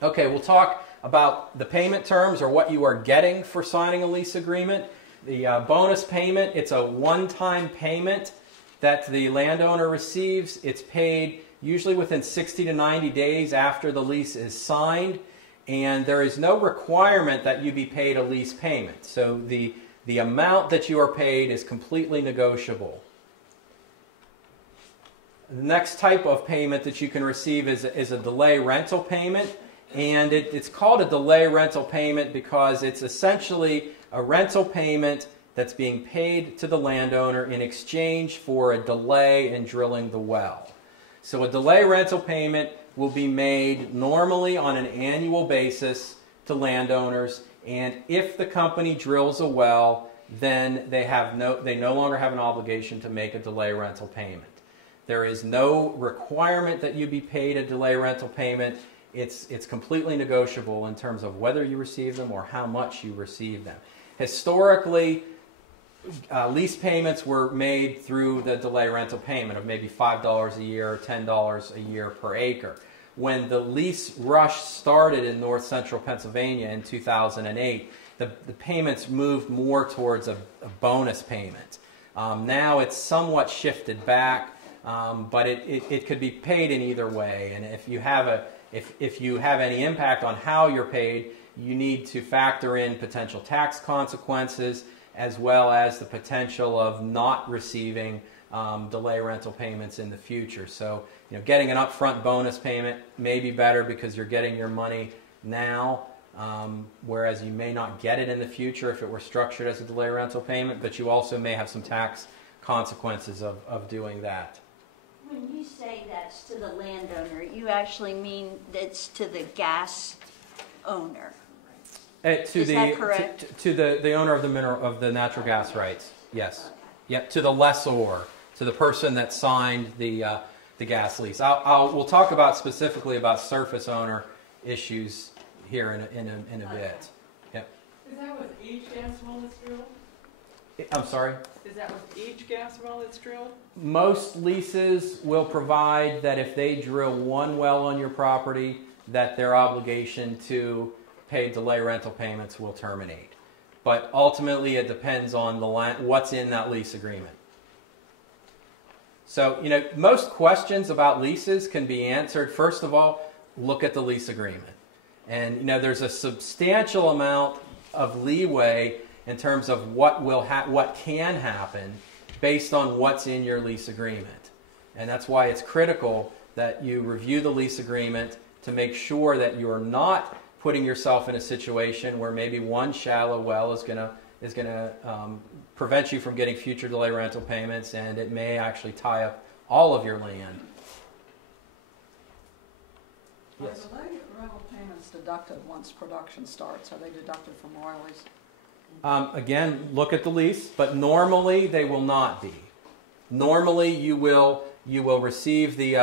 Okay, we'll talk about the payment terms, or what you are getting for signing a lease agreement. The bonus payment, it's a one-time payment that the landowner receives. It's paid usually within 60 to 90 days after the lease is signed, and there is no requirement that you be paid a lease payment. So the amount that you are paid is completely negotiable. The next type of payment that you can receive is a delay rental payment, and it's called a delay rental payment because it's essentially a rental payment that's being paid to the landowner in exchange for a delay in drilling the well. So a delay rental payment will be made normally on an annual basis to landowners, and if the company drills a well, then they no longer have an obligation to make a delay rental payment. There is no requirement that you be paid a delay rental payment. It's completely negotiable in terms of whether you receive them or how much you receive them. Historically, lease payments were made through the delay rental payment of maybe $5 a year or $10 a year per acre. When the lease rush started in north central Pennsylvania in 2008, the payments moved more towards a bonus payment. Now it's somewhat shifted back, but it could be paid in either way. And if you have any impact on how you're paid, you need to factor in potential tax consequences, as well as the potential of not receiving delay rental payments in the future. So, getting an upfront bonus payment may be better because you're getting your money now, whereas you may not get it in the future if it were structured as a delay rental payment, but you also may have some tax consequences of doing that. When you say that's to the landowner, you actually mean that's to the gas owner? Is that correct? To the owner of the natural gas rights, yes. Okay. Yep, to the lessor, to the person that signed the gas lease. We'll talk about specifically about surface owner issues here in a bit. Yep. Is that with each gas well that's drilled? I'm sorry? Is that with each gas well that's drilled? Most leases will provide that if they drill one well on your property, that their obligation to pay delay rental payments will terminate. But ultimately it depends on what's in that lease agreement. So, most questions about leases can be answered. First of all, look at the lease agreement. And, there's a substantial amount of leeway in terms of what can happen based on what's in your lease agreement. And that's why it's critical that you review the lease agreement to make sure that you're not putting yourself in a situation where maybe one shallow well is going to prevent you from getting future delay rental payments, and it may actually tie up all of your land. Yes. Are delay rental payments deducted once production starts? Are they deducted from royalties? Again, look at the lease, but normally they will not be. Normally, you will receive the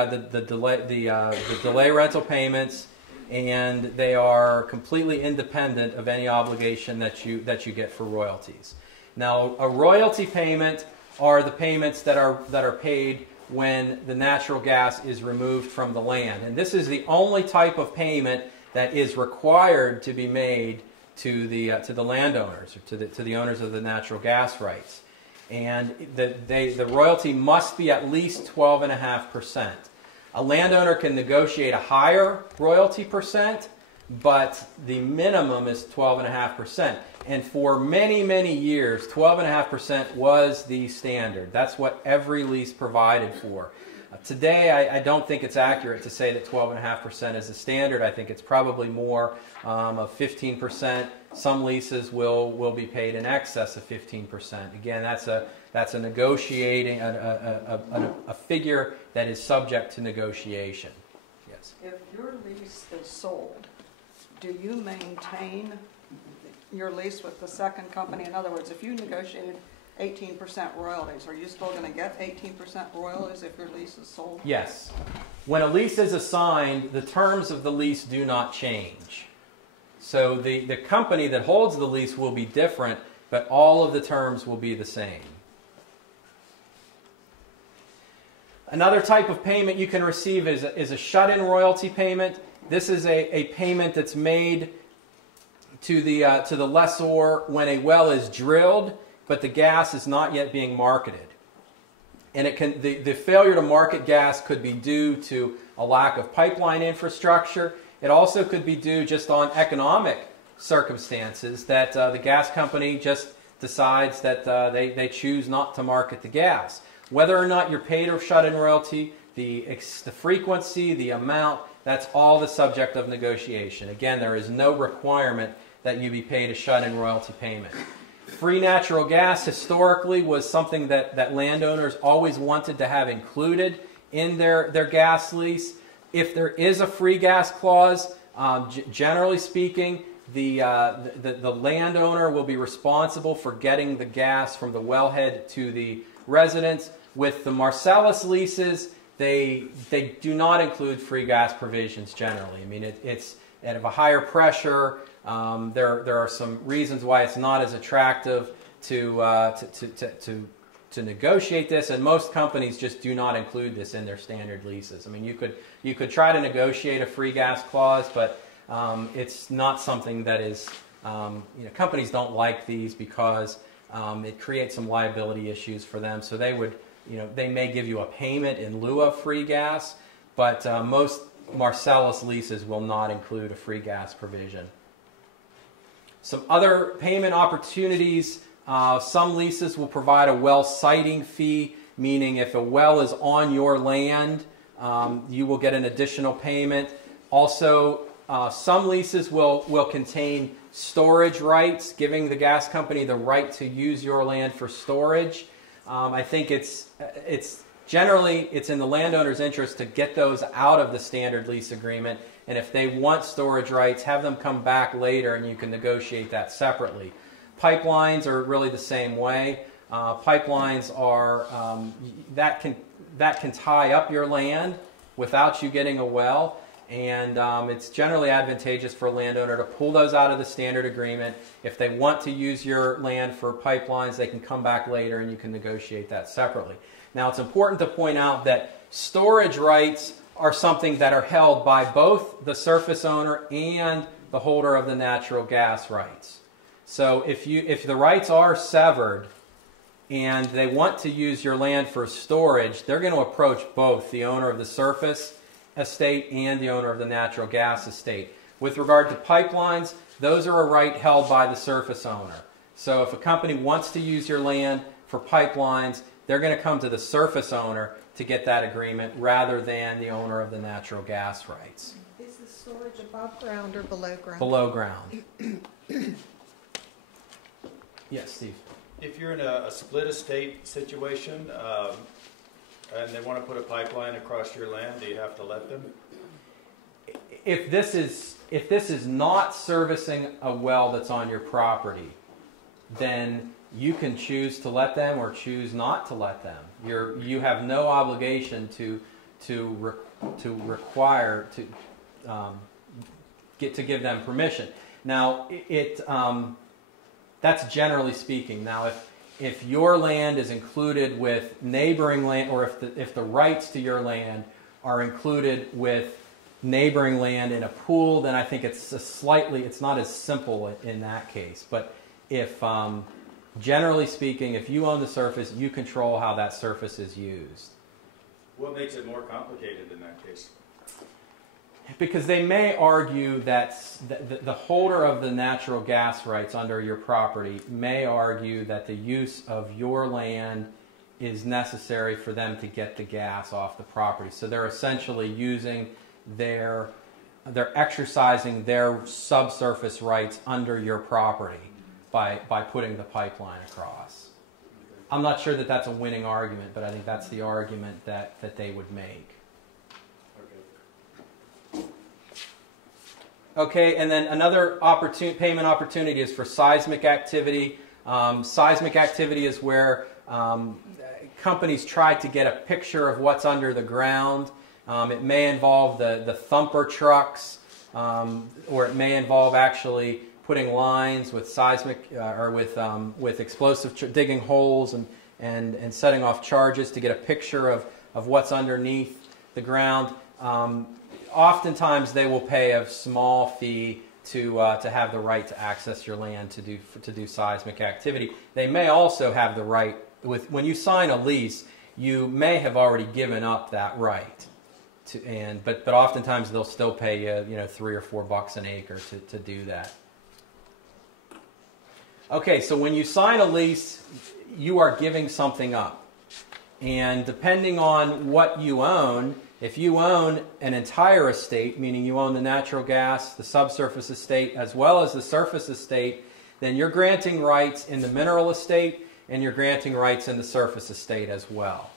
delay rental payments, and they are completely independent of any obligation that you get for royalties. Now, a royalty payment are the payments that are paid when the natural gas is removed from the land, and this is the only type of payment that is required to be made to the landowners, or to the owners of the natural gas rights. And the royalty must be at least 12.5%. A landowner can negotiate a higher royalty percent, but the minimum is 12.5%. And for many, many years, 12.5% was the standard. That's what every lease provided for. Today, I don't think it's accurate to say that 12.5% is the standard. I think it's probably more of 15%. Some leases will be paid in excess of 15%. Again, that's a negotiating a figure that is subject to negotiation. Yes. If your lease is sold, do you maintain your lease with the second company? In other words, if you negotiated 18% royalties, are you still going to get 18% royalties if your lease is sold? Yes. When a lease is assigned, the terms of the lease do not change. So the company that holds the lease will be different, but all of the terms will be the same. Another type of payment you can receive is a shut-in royalty payment. This is a payment that's made to the lessor when a well is drilled, but the gas is not yet being marketed. And the failure to market gas could be due to a lack of pipeline infrastructure. It also could be due just on economic circumstances that the gas company just decides that they choose not to market the gas. Whether or not you're paid a shut-in royalty, the frequency, the amount, that's all the subject of negotiation. Again, there is no requirement that you be paid a shut-in royalty payment. Free natural gas historically was something that landowners always wanted to have included in their gas lease. If there is a free gas clause, generally speaking, the landowner will be responsible for getting the gas from the wellhead to the residents. With the Marcellus leases, they do not include free gas provisions generally. I mean, it's at a higher pressure. There are some reasons why it's not as attractive to negotiate this, and most companies just do not include this in their standard leases. I mean, you could try to negotiate a free gas clause, but it's not something that is companies don't like these because it creates some liability issues for them. So they may give you a payment in lieu of free gas, but most Marcellus leases will not include a free gas provision. Some other payment opportunities, some leases will provide a well siting fee, meaning if a well is on your land, you will get an additional payment. Also, some leases will contain storage rights, giving the gas company the right to use your land for storage. I think it's generally in the landowner's interest to get those out of the standard lease agreement, and if they want storage rights, have them come back later and you can negotiate that separately. Pipelines are really the same way. Pipelines are that can tie up your land without you getting a well, and it's generally advantageous for a landowner to pull those out of the standard agreement. If they want to use your land for pipelines, they can come back later and you can negotiate that separately. Now, it's important to point out that storage rights are something that are held by both the surface owner and the holder of the natural gas rights. So if the rights are severed and they want to use your land for storage, they're going to approach both the owner of the surface estate and the owner of the natural gas estate. With regard to pipelines, those are a right held by the surface owner. So if a company wants to use your land for pipelines, they're going to come to the surface owner to get that agreement rather than the owner of the natural gas rights. Is the storage above ground or below ground? Below ground. Yes, Steve. If you're in a split estate situation and they want to put a pipeline across your land, do you have to let them? If this is not servicing a well that's on your property, then you can choose to let them or choose not to let them. You have no obligation to require to give them permission. Now that's generally speaking. Now, if your land is included with neighboring land, or if the rights to your land are included with neighboring land in a pool, then I think it's not as simple in that case. But if generally speaking, if you own the surface, you control how that surface is used. What makes it more complicated in that case? Because they may argue that the holder of the natural gas rights under your property may argue that the use of your land is necessary for them to get the gas off the property. So they're essentially using they're exercising their subsurface rights under your property by putting the pipeline across. I'm not sure that that's a winning argument, but I think that's the argument that they would make. Okay, and then another payment opportunity is for seismic activity. Seismic activity is where companies try to get a picture of what's under the ground. It may involve the thumper trucks, or it may involve actually putting lines with seismic or with explosive digging holes and setting off charges to get a picture of what's underneath the ground. Oftentimes they will pay a small fee to have the right to access your land to do seismic activity. They may also have the right, when you sign a lease, you may have already given up that right, but oftentimes they'll still pay you $3 or $4 an acre to do that. Okay, so when you sign a lease, you are giving something up, and depending on what you own. If you own an entire estate, meaning you own the natural gas, the subsurface estate, as well as the surface estate, then you're granting rights in the mineral estate and you're granting rights in the surface estate as well.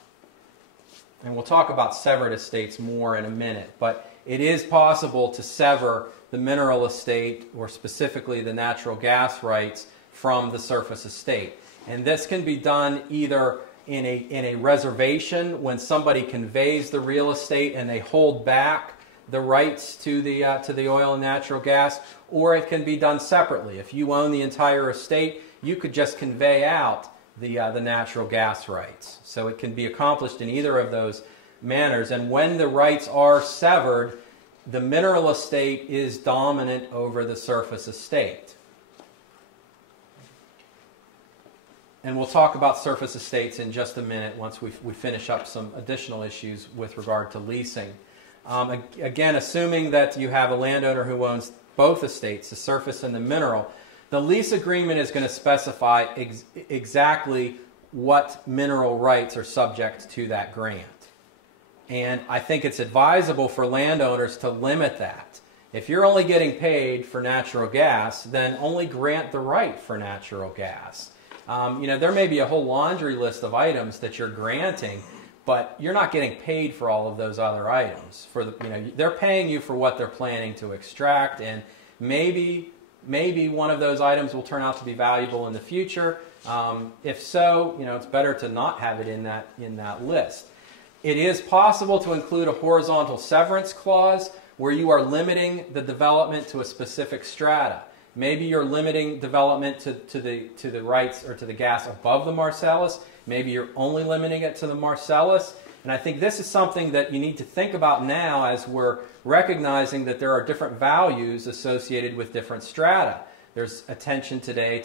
And we'll talk about severed estates more in a minute, but it is possible to sever the mineral estate, or specifically the natural gas rights, from the surface estate. And this can be done either in a reservation, when somebody conveys the real estate and they hold back the rights to the oil and natural gas, or it can be done separately. If you own the entire estate, you could just convey out the natural gas rights. So it can be accomplished in either of those manners. And when the rights are severed, the mineral estate is dominant over the surface estate. And we'll talk about surface estates in just a minute once we finish up some additional issues with regard to leasing. Again, assuming that you have a landowner who owns both estates, the surface and the mineral, the lease agreement is going to specify exactly what mineral rights are subject to that grant. And I think it's advisable for landowners to limit that. If you're only getting paid for natural gas, then only grant the right for natural gas. There may be a whole laundry list of items that you're granting, but you're not getting paid for all of those other items. They're paying you for what they're planning to extract, and maybe one of those items will turn out to be valuable in the future. If so, it's better to not have it in that list. It is possible to include a horizontal severance clause where you are limiting the development to a specific strata. Maybe you're limiting development to the rights or to the gas above the Marcellus. Maybe you're only limiting it to the Marcellus. And I think this is something that you need to think about now as we're recognizing that there are different values associated with different strata. There's attention today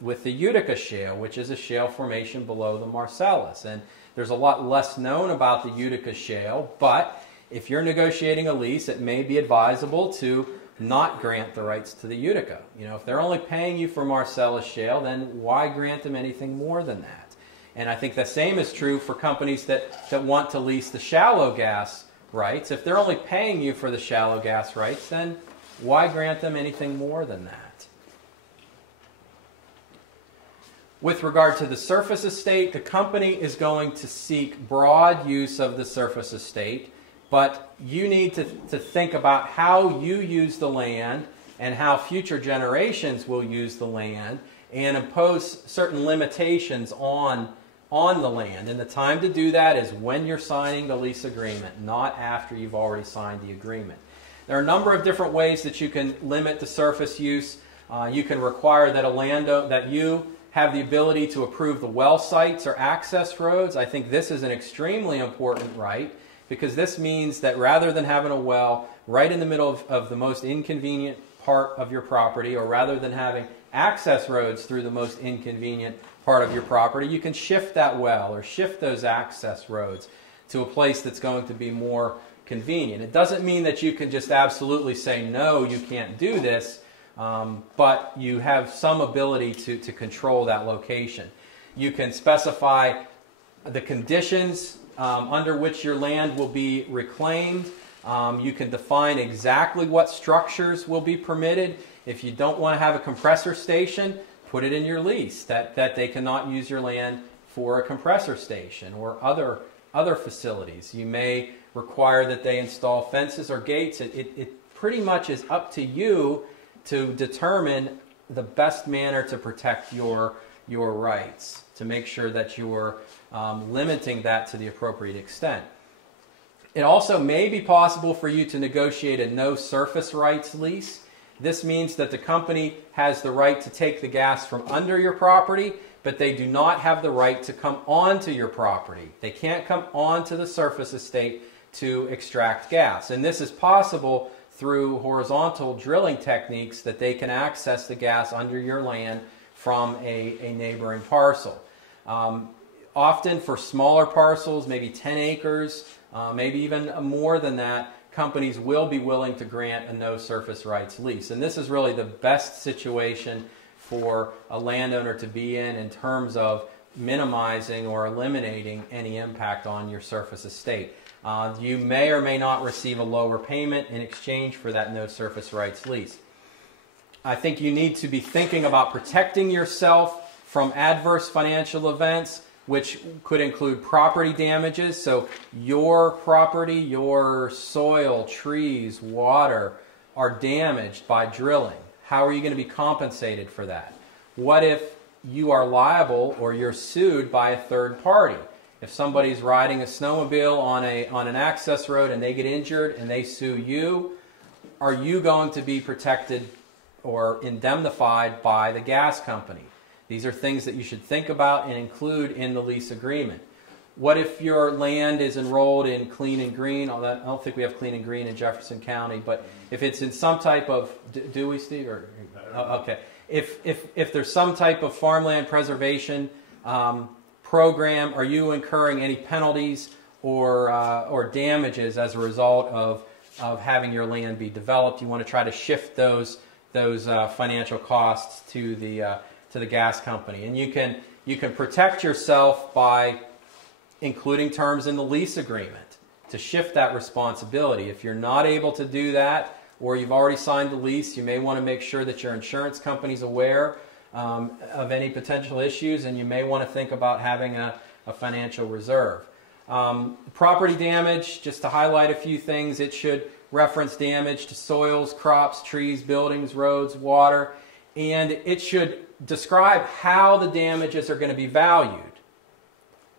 with the Utica Shale, which is a shale formation below the Marcellus. And there's a lot less known about the Utica Shale, but if you're negotiating a lease, it may be advisable to not grant the rights to the Utica. If they're only paying you for Marcellus Shale, then why grant them anything more than that? And I think the same is true for companies that want to lease the shallow gas rights. If they're only paying you for the shallow gas rights, then why grant them anything more than that? With regard to the surface estate, the company is going to seek broad use of the surface estate, but you need to think about how you use the land and how future generations will use the land and impose certain limitations on the land. And the time to do that is when you're signing the lease agreement, not after you've already signed the agreement. There are a number of different ways that you can limit the surface use. You can require that you have the ability to approve the well sites or access roads. I think this is an extremely important right, because this means that rather than having a well right in the middle of the most inconvenient part of your property, or rather than having access roads through the most inconvenient part of your property, you can shift that well or shift those access roads to a place that's going to be more convenient. It doesn't mean that you can just absolutely say, no, you can't do this, but you have some ability to control that location. You can specify the conditions under which your land will be reclaimed. You can define exactly what structures will be permitted. If you don't want to have a compressor station, put it in your lease that they cannot use your land for a compressor station or other facilities. You may require that they install fences or gates. It pretty much is up to you to determine the best manner to protect your rights, to make sure that you're limiting that to the appropriate extent. It also may be possible for you to negotiate a no surface rights lease. This means that the company has the right to take the gas from under your property, but they do not have the right to come onto your property. They can't come onto the surface estate to extract gas. And this is possible through horizontal drilling techniques that they can access the gas under your land from a neighboring parcel. Often for smaller parcels, maybe 10 acres, maybe even more than that, companies will be willing to grant a no surface rights lease. And this is really the best situation for a landowner to be in terms of minimizing or eliminating any impact on your surface estate. You may or may not receive a lower payment in exchange for that no surface rights lease. I think you need to be thinking about protecting yourself from adverse financial events, which could include property damages. So your property, your soil, trees, water are damaged by drilling. How are you going to be compensated for that? What if you are liable or you're sued by a third party? If somebody's riding a snowmobile on an access road and they get injured and they sue you, are you going to be protected or indemnified by the gas company? These are things that you should think about and include in the lease agreement. What if your land is enrolled in clean and green? I don't think we have clean and green in Jefferson County, but if it's in some type of, do we, Steve? Okay. If there's some type of farmland preservation program, are you incurring any penalties or damages as a result of having your land be developed? You want to try to shift those financial costs to the gas company, and you You can protect yourself by including terms in the lease agreement to shift that responsibility. If you're not able to do that, or you've already signed the lease, you may want to make sure that your insurance company's aware of any potential issues, and you may want to think about having a financial reserve. Property damage, just to highlight a few things, it should reference damage to soils, crops, trees, buildings, roads, water, and it should describe how the damages are going to be valued.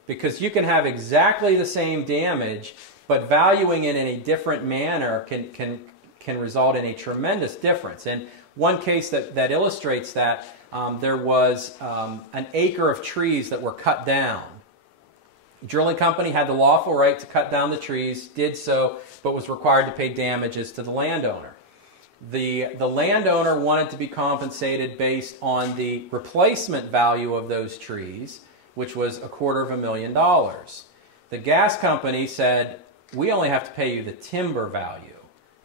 Because you can have exactly the same damage, but valuing it in a different manner can result in a tremendous difference. And one case that illustrates that, there was an acre of trees that were cut down. The drilling company had the lawful right to cut down the trees, did so, but was required to pay damages to the landowner. The landowner wanted to be compensated based on the replacement value of those trees, which was $250,000. The gas company said, we only have to pay you the timber value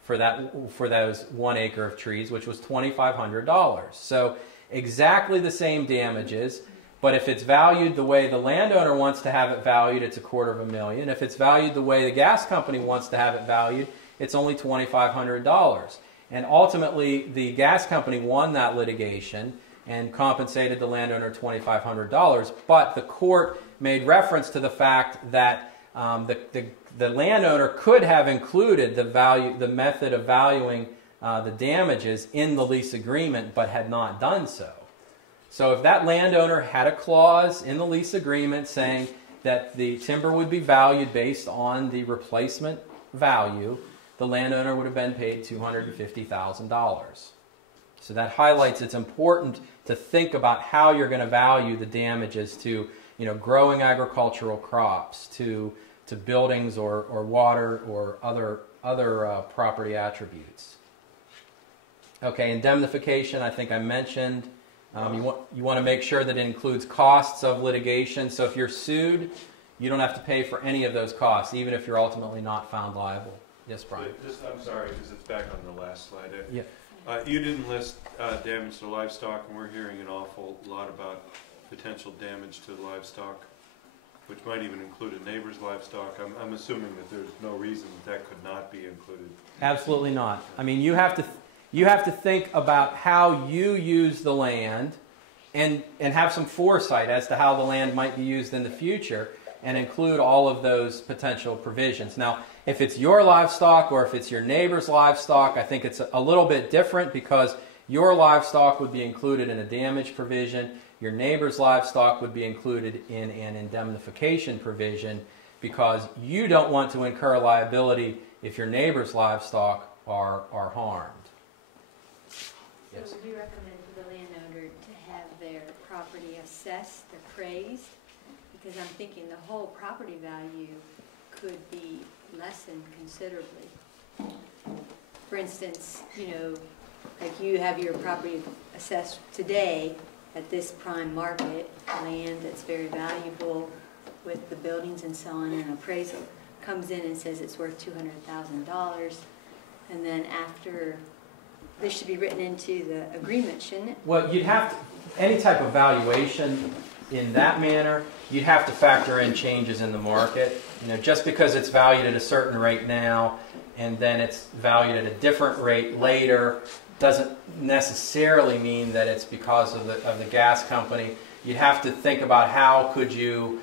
for those 1 acre of trees, which was $2,500. So exactly the same damages, but if it's valued the way the landowner wants to have it valued, it's $250,000. If it's valued the way the gas company wants to have it valued, it's only $2,500. And ultimately, the gas company won that litigation and compensated the landowner $2,500. But the court made reference to the fact that the landowner could have included the method of valuing the damages in the lease agreement, but had not done so. So if that landowner had a clause in the lease agreement saying that the timber would be valued based on the replacement value, the landowner would have been paid $250,000. So that highlights it's important to think about how you're going to value the damages to, growing agricultural crops, to buildings or water or other property attributes. Okay, indemnification, I think I mentioned. You want to make sure that it includes costs of litigation. So if you're sued, you don't have to pay for any of those costs, even if you're ultimately not found liable. Yes, Brian? I'm sorry, because it's back on the last slide. Yeah. You didn't list damage to livestock, and we're hearing an awful lot about potential damage to livestock, which might even include a neighbor's livestock. I'm assuming that there's no reason that could not be included. Absolutely not. I mean, you have to think about how you use the land and have some foresight as to how the land might be used in the future and include all of those potential provisions. Now, if it's your livestock or if it's your neighbor's livestock, I think it's a little bit different because your livestock would be included in a damage provision. Your neighbor's livestock would be included in an indemnification provision because you don't want to incur liability if your neighbor's livestock are harmed. Yes. So would you recommend for the landowner to have their property assessed, appraised? Because I'm thinking the whole property value could be lessened considerably. For instance, like you have your property assessed today at this prime market, land that's very valuable with the buildings and so on, and an appraisal comes in and says it's worth $200,000, and then after, this should be written into the agreement, shouldn't it? Well, you'd have to, any type of valuation in that manner, you'd have to factor in changes in the market. Just because it's valued at a certain rate now and then it's valued at a different rate later doesn't necessarily mean that it's because of the gas company. You'd have to think about how could you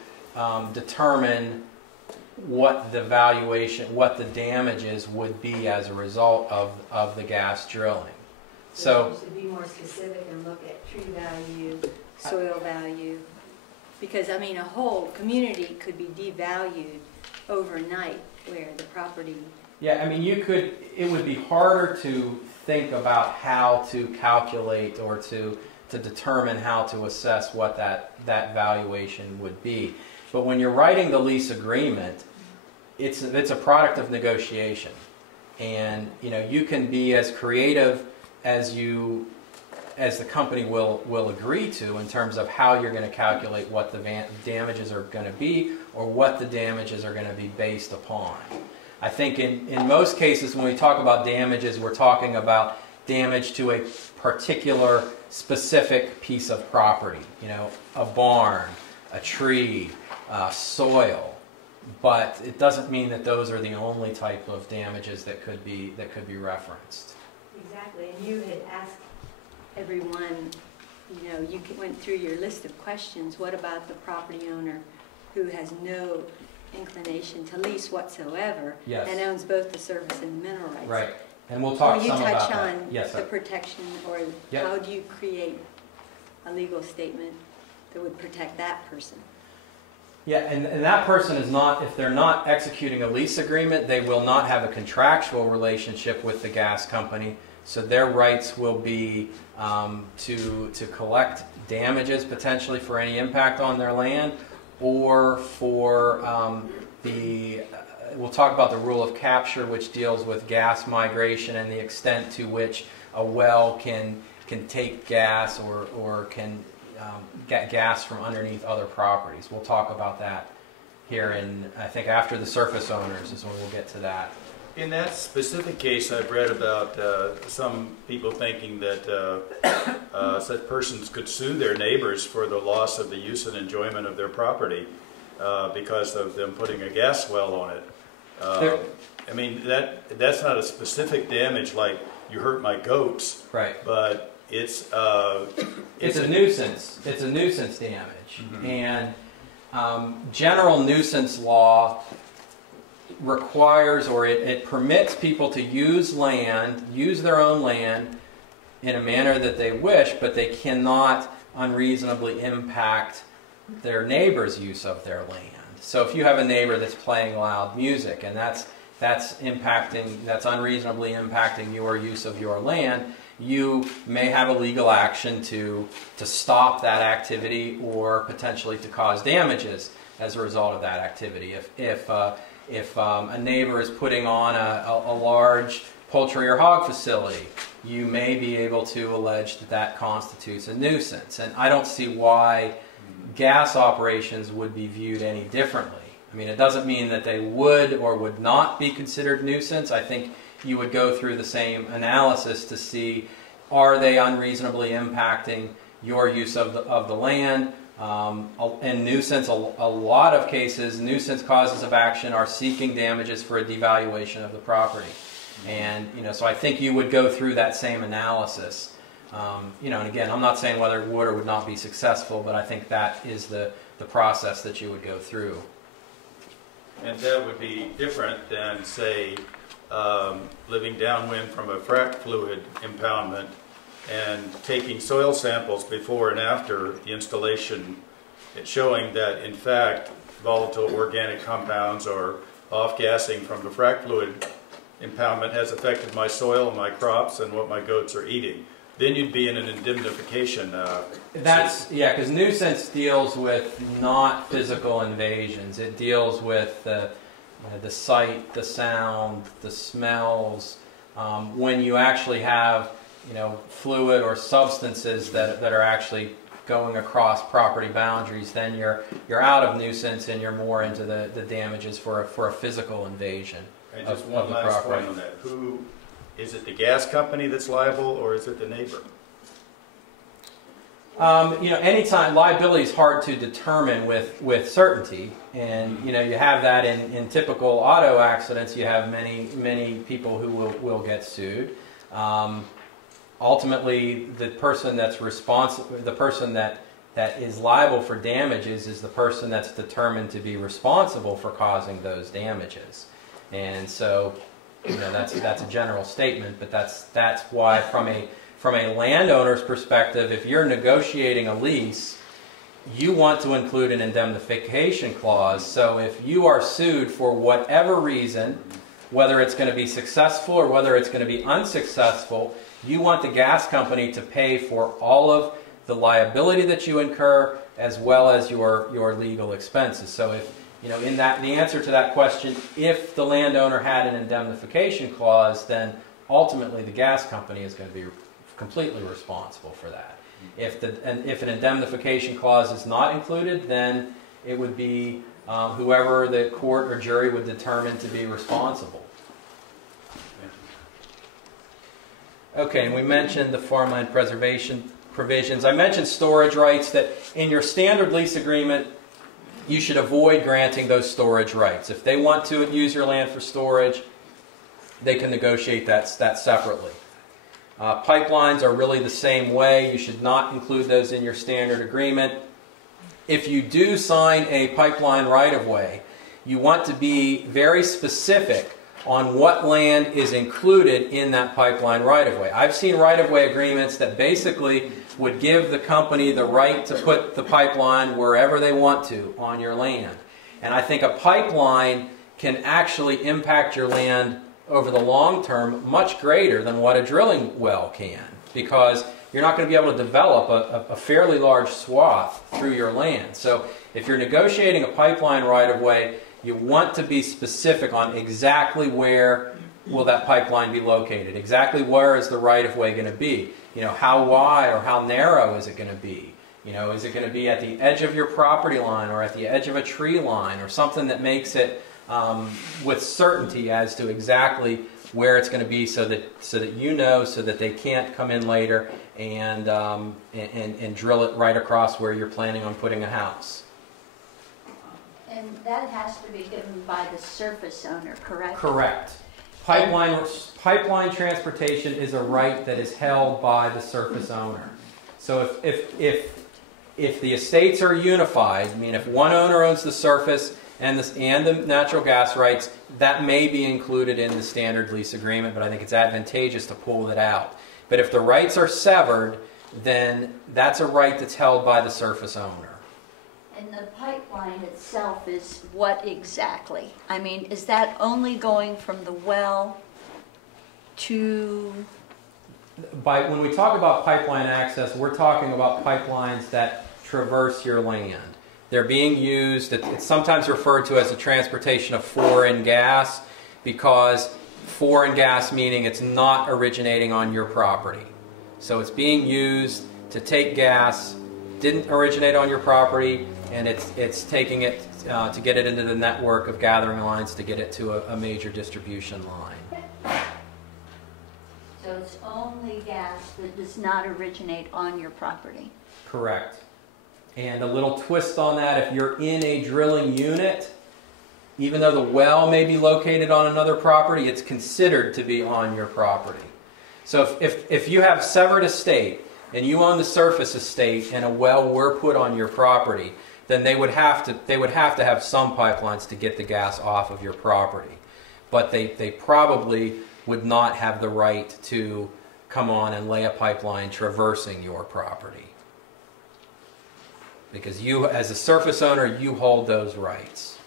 determine what the valuation, what the damages would be as a result of the gas drilling. So you should be more specific and look at tree value, soil value. Because, I mean, a whole community could be devalued overnight where the property... Yeah, I mean, it would be harder to think about how to calculate or to determine how to assess what that valuation would be. But when you're writing the lease agreement, it's a product of negotiation. And, you can be as creative as the company will agree to in terms of how you're going to calculate what the damages are going to be or what the damages are going to be based upon. I think in most cases when we talk about damages, we're talking about damage to a particular specific piece of property, you know, a barn, a tree, soil. But it doesn't mean that those are the only type of damages that could be referenced. Exactly, and you had asked everyone, you know, you went through your list of questions. What about the property owner who has no inclination to lease whatsoever, Yes. and owns both the surface and the mineral rights? Right, and we'll talk Will you some about touch that. on Yes, the protection, or Yep. how do you create a legal statement that would protect that person? Yeah, and that person is not, if they're not executing a lease agreement, they will not have a contractual relationship with the gas company. So their rights will be to collect damages potentially for any impact on their land, or for we'll talk about the rule of capture, which deals with gas migration and the extent to which a well can take gas or can get gas from underneath other properties. We'll talk about that here I think after the surface owners is when we'll get to that. In that specific case, I've read about some people thinking that such persons could sue their neighbors for the loss of the use and enjoyment of their property because of them putting a gas well on it. I mean, that's not a specific damage like you hurt my goats, Right. but it's a nuisance. It's a nuisance damage. Mm-hmm. And general nuisance law requires, or it permits people to use their own land in a manner that they wish, but they cannot unreasonably impact their neighbor's use of their land. So if you have a neighbor that's playing loud music and that's unreasonably impacting your use of your land, you may have a legal action to stop that activity or potentially to cause damages as a result of that activity. If a neighbor is putting on a large poultry or hog facility, you may be able to allege that constitutes a nuisance. And I don't see why gas operations would be viewed any differently. I mean, it doesn't mean that they would or would not be considered nuisance. I think you would go through the same analysis to see, are they unreasonably impacting your use of the land? And nuisance, a lot of cases, nuisance causes of action are seeking damages for a devaluation of the property. And, so I think you would go through that same analysis. And again, I'm not saying whether it would or would not be successful, but I think that is the process that you would go through. And that would be different than, say, living downwind from a frac fluid impoundment and taking soil samples before and after the installation, showing that, in fact, volatile organic compounds or off-gassing from the frac fluid impoundment has affected my soil and my crops and what my goats are eating. Then you'd be in an indemnification. Because nuisance deals with not physical invasions. It deals with the sight, the sound, the smells. When you actually have fluid or substances that are actually going across property boundaries, then you're out of nuisance and you're more into the damages for a physical invasion. And just one last point on that. Who is it? The gas company that's liable, or is it the neighbor? Anytime liability is hard to determine with certainty, and you have that in typical auto accidents. You have many people who will get sued. Ultimately, the person that's responsible, the person that is liable for damages, is the person that's determined to be responsible for causing those damages. And so, that's a general statement, but that's why from a landowner's perspective, if you're negotiating a lease, you want to include an indemnification clause. So if you are sued for whatever reason, whether it's going to be successful or whether it's going to be unsuccessful, you want the gas company to pay for all of the liability that you incur as well as your legal expenses. So if the answer to that question, if the landowner had an indemnification clause, then ultimately the gas company is going to be completely responsible for that. If an indemnification clause is not included, then it would be whoever the court or jury would determine to be responsible. Okay, and we mentioned the farmland preservation provisions. I mentioned storage rights, that in your standard lease agreement, you should avoid granting those storage rights. If they want to use your land for storage, they can negotiate that separately. Pipelines are really the same way. You should not include those in your standard agreement. If you do sign a pipeline right-of-way, you want to be very specific on what land is included in that pipeline right-of-way. I've seen right-of-way agreements that basically would give the company the right to put the pipeline wherever they want to on your land. And I think a pipeline can actually impact your land over the long term much greater than what a drilling well can, because you're not going to be able to develop a fairly large swath through your land. So if you're negotiating a pipeline right-of-way, you want to be specific on exactly where will that pipeline be located, exactly where is the right-of-way going to be. You know, how wide or how narrow is it going to be? You know, is it going to be at the edge of your property line or at the edge of a tree line, or something that makes it with certainty as to exactly where it's going to be, so that you know, so that they can't come in later and drill it right across where you're planning on putting a house. And that has to be given by the surface owner, correct? Correct. Pipeline transportation is a right that is held by the surface owner. So if the estates are unified, I mean, if one owner owns the surface and the natural gas rights, that may be included in the standard lease agreement, but I think it's advantageous to pull that out. But if the rights are severed, then that's a right that's held by the surface owner. And the pipeline itself is what exactly? I mean, is that only going from the well to... When we talk about pipeline access, we're talking about pipelines that traverse your land. They're being used, it's sometimes referred to as the transportation of foreign gas, because foreign gas meaning it's not originating on your property. So it's being used to take gas, didn't originate on your property, and it's taking it to get it into the network of gathering lines to get it to a major distribution line. So it's only gas that does not originate on your property? Correct. And a little twist on that, if you're in a drilling unit, even though the well may be located on another property, it's considered to be on your property. So if you have severed estate and you own the surface estate and a well were put on your property, then they would have to have some pipelines to get the gas off of your property. But they probably would not have the right to come on and lay a pipeline traversing your property. Because you, as a surface owner, you hold those rights.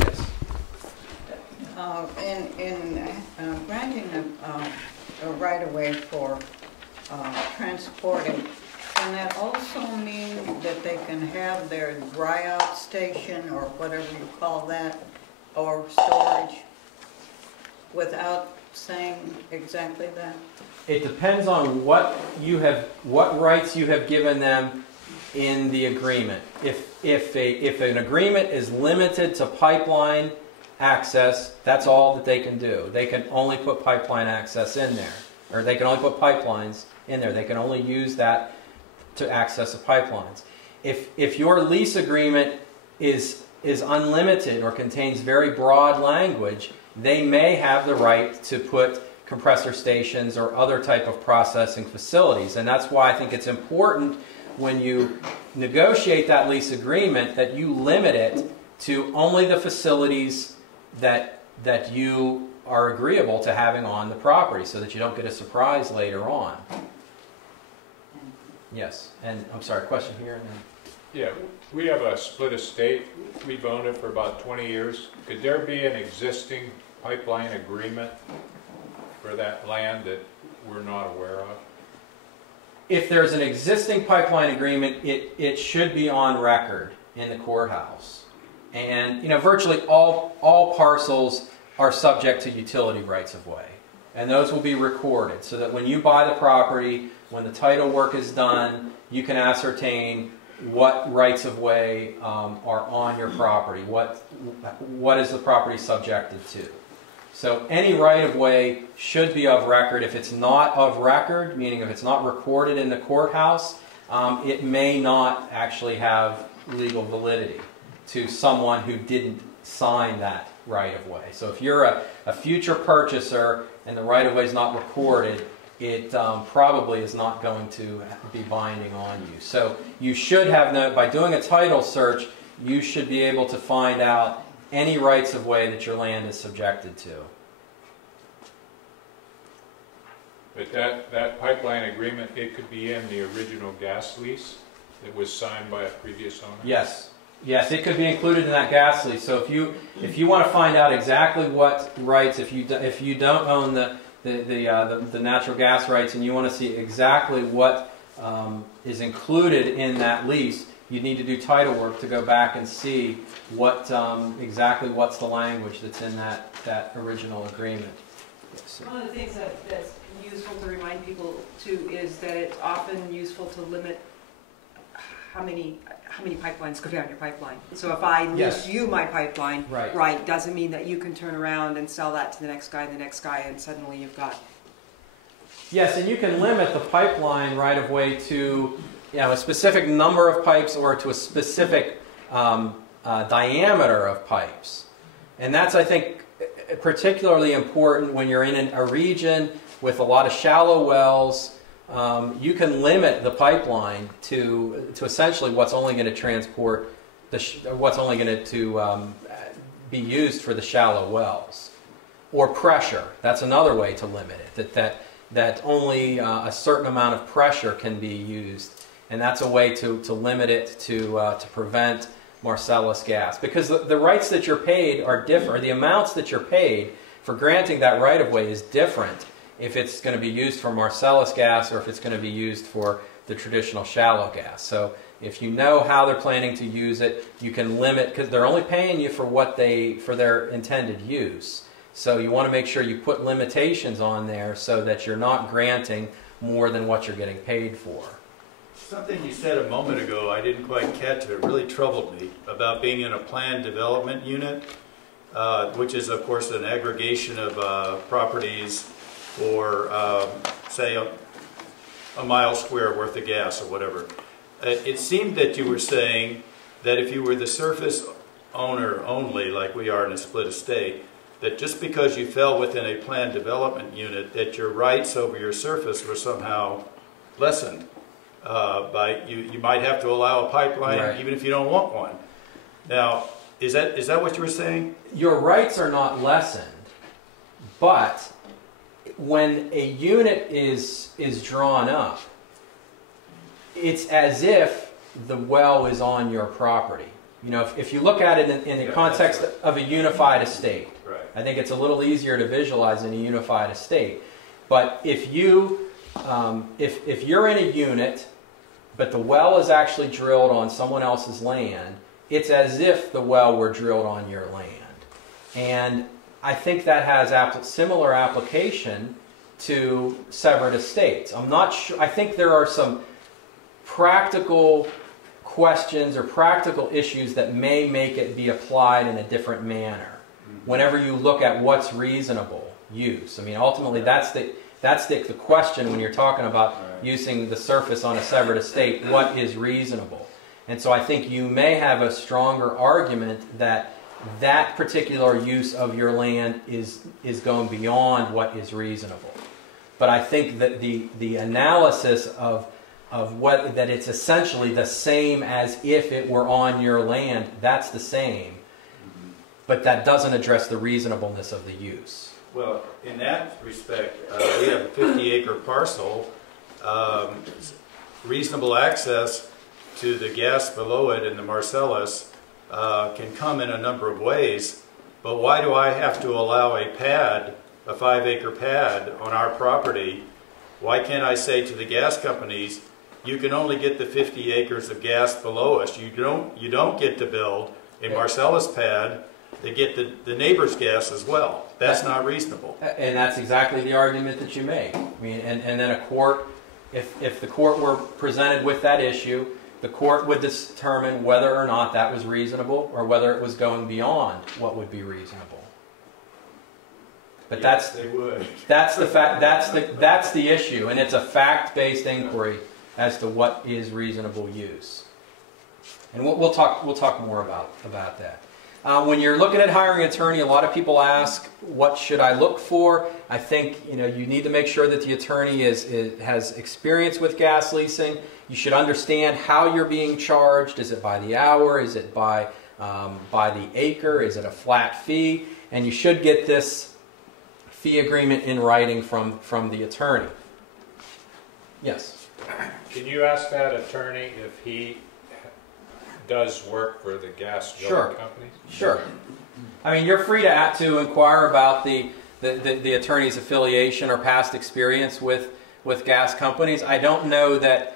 Yes? In granting a right-of-way for transporting, can that also mean that they can have their dry-out station, or whatever you call that, or storage, without saying exactly that? It depends on what rights you have given them in the agreement. If an agreement is limited to pipeline access, that's all that they can do. They can only put pipeline access in there, or they can only put pipelines in there. They can only use that to access the pipelines. If your lease agreement is unlimited or contains very broad language, they may have the right to put compressor stations or other type of processing facilities. And that's why I think it's important when you negotiate that lease agreement that you limit it to only the facilities that you are agreeable to having on the property, so that you don't get a surprise later on. Yes, and I'm sorry, question here and then. Yeah, we have a split estate. We've owned it for about 20 years. Could there be an existing pipeline agreement for that land that we're not aware of? If there's an existing pipeline agreement, it should be on record in the courthouse. And virtually all parcels are subject to utility rights of way. And those will be recorded so that when you buy the property, when the title work is done, you can ascertain what rights of way are on your property. What is the property subjected to? So any right-of-way should be of record. If it's not of record, meaning if it's not recorded in the courthouse, it may not actually have legal validity to someone who didn't sign that right-of-way. So if you're a future purchaser and the right-of-way is not recorded, it probably is not going to be binding on you. So you should have, by doing a title search, you should be able to find out any rights-of-way that your land is subjected to. But that pipeline agreement, it could be in the original gas lease that was signed by a previous owner? Yes. Yes, it could be included in that gas lease. So if you want to find out exactly what rights, if you don't own the natural gas rights and you want to see exactly what is included in that lease, you need to do title work to go back and see what exactly what's the language that's in that original agreement. Yes. One of the things that's useful to remind people too is that it's often useful to limit how many pipelines go down your pipeline. So if I lease you my pipeline, right, doesn't mean that you can turn around and sell that to the next guy, and suddenly you've got. Yes, and you can limit the pipeline right-of-way to a specific number of pipes or to a specific diameter of pipes. And that's, I think, particularly important when you're in a region with a lot of shallow wells. You can limit the pipeline to essentially what's only going to transport what's only going to be used for the shallow wells, or pressure. That's another way to limit it. That only a certain amount of pressure can be used, and that's a way to limit it to prevent Marcellus gas, because the rights that you're paid are different. Or the amounts that you're paid for granting that right of way is different if it's going to be used for Marcellus gas or if it's going to be used for the traditional shallow gas. So if you know how they're planning to use it, you can limit, because they're only paying you for for their intended use. So you want to make sure you put limitations on there so that you're not granting more than what you're getting paid for. Something you said a moment ago I didn't quite catch, it really troubled me, about being in a planned development unit, which is of course an aggregation of properties for, say, a mile square worth of gas or whatever. It seemed that you were saying that if you were the surface owner only, like we are in a split estate, that just because you fell within a planned development unit, that your rights over your surface were somehow lessened. You might have to allow a pipeline even if you don't want one. Now, is that what you were saying? Your rights are not lessened, but when a unit is drawn up, it's as if the well is on your property. You know, if you look at it in the context of a unified estate, I think it's a little easier to visualize in a unified estate. But if you're in a unit, but the well is actually drilled on someone else's land, it's as if the well were drilled on your land. And I think that has similar application to severed estates. I'm not sure. I think there are some practical questions or practical issues that may make it be applied in a different manner whenever you look at what's reasonable use. I mean, ultimately, that's the question when you're talking about using the surface on a severed estate. What is reasonable? And so I think you may have a stronger argument that that particular use of your land is going beyond what is reasonable. But I think that the analysis of that it's essentially the same as if it were on your land, that's the same. But that doesn't address the reasonableness of the use. Well, in that respect, we have a 50-acre parcel. Reasonable access to the gas below it in the Marcellus can come in a number of ways, but why do I have to allow a pad, a 5-acre pad on our property? Why can't I say to the gas companies, you can only get the 50 acres of gas below us. You don't get to build a Marcellus pad. They get the neighbor's gas as well. That's not reasonable. And that's exactly the argument that you make. I mean, and then a court, if the court were presented with that issue, the court would determine whether or not that was reasonable or whether it was going beyond what would be reasonable. But Yes, they would. that's the fact. That's the issue, and it's a fact-based inquiry as to what is reasonable use. And we'll talk more about that. When you're looking at hiring an attorney, a lot of people ask, what should I look for? I think you need to make sure that the attorney has experience with gas leasing. You should understand how you're being charged. Is it by the hour? Is it by the acre? Is it a flat fee? And you should get this fee agreement in writing from the attorney. Yes? Can you ask that attorney if he does work for the gas drilling companies? Sure. I mean, you're free to inquire about the attorney's affiliation or past experience with gas companies. I don't know that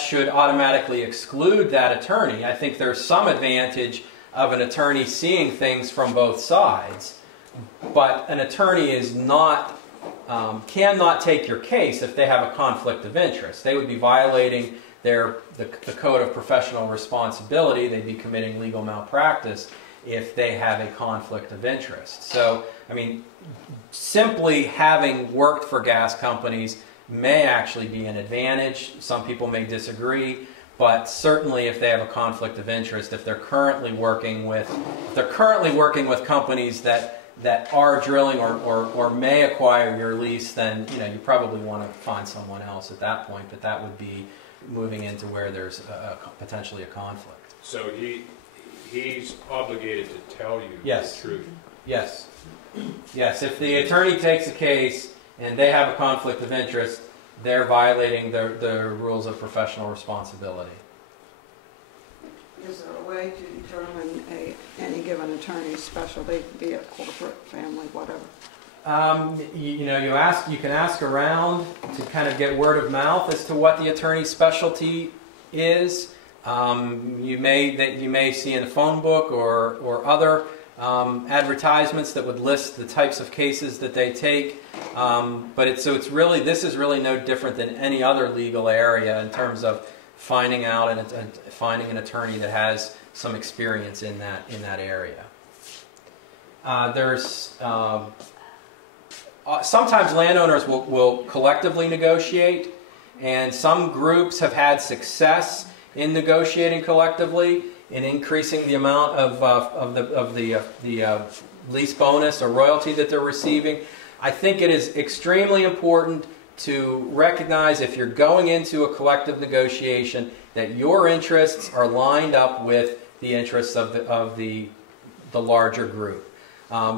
should automatically exclude that attorney. I think there's some advantage of an attorney seeing things from both sides, but an attorney is not cannot take your case if they have a conflict of interest. They would be violating the code of professional responsibility. They'd be committing legal malpractice if they have a conflict of interest. So, I mean, simply having worked for gas companies may actually be an advantage. Some people may disagree, but certainly if they have a conflict of interest, if they're currently working with companies that are drilling or may acquire your lease, then you probably want to find someone else at that point. But that would be moving into where there's potentially a conflict. So he's obligated to tell you the truth. Yes. Yes. If the attorney takes a case and they have a conflict of interest, they're violating the rules of professional responsibility. Is there a way to determine any given attorney's specialty, be it corporate, family, whatever? You can ask around to kind of get word of mouth as to what the attorney's specialty is. You may see in a phone book or other advertisements that would list the types of cases that they take. This is really no different than any other legal area in terms of finding out and finding an attorney that has some experience in that area. Sometimes landowners will collectively negotiate, and some groups have had success in negotiating collectively in increasing the amount of the lease bonus or royalty that they're receiving. I think it is extremely important to recognize, if you're going into a collective negotiation, that your interests are lined up with the interests of the larger group.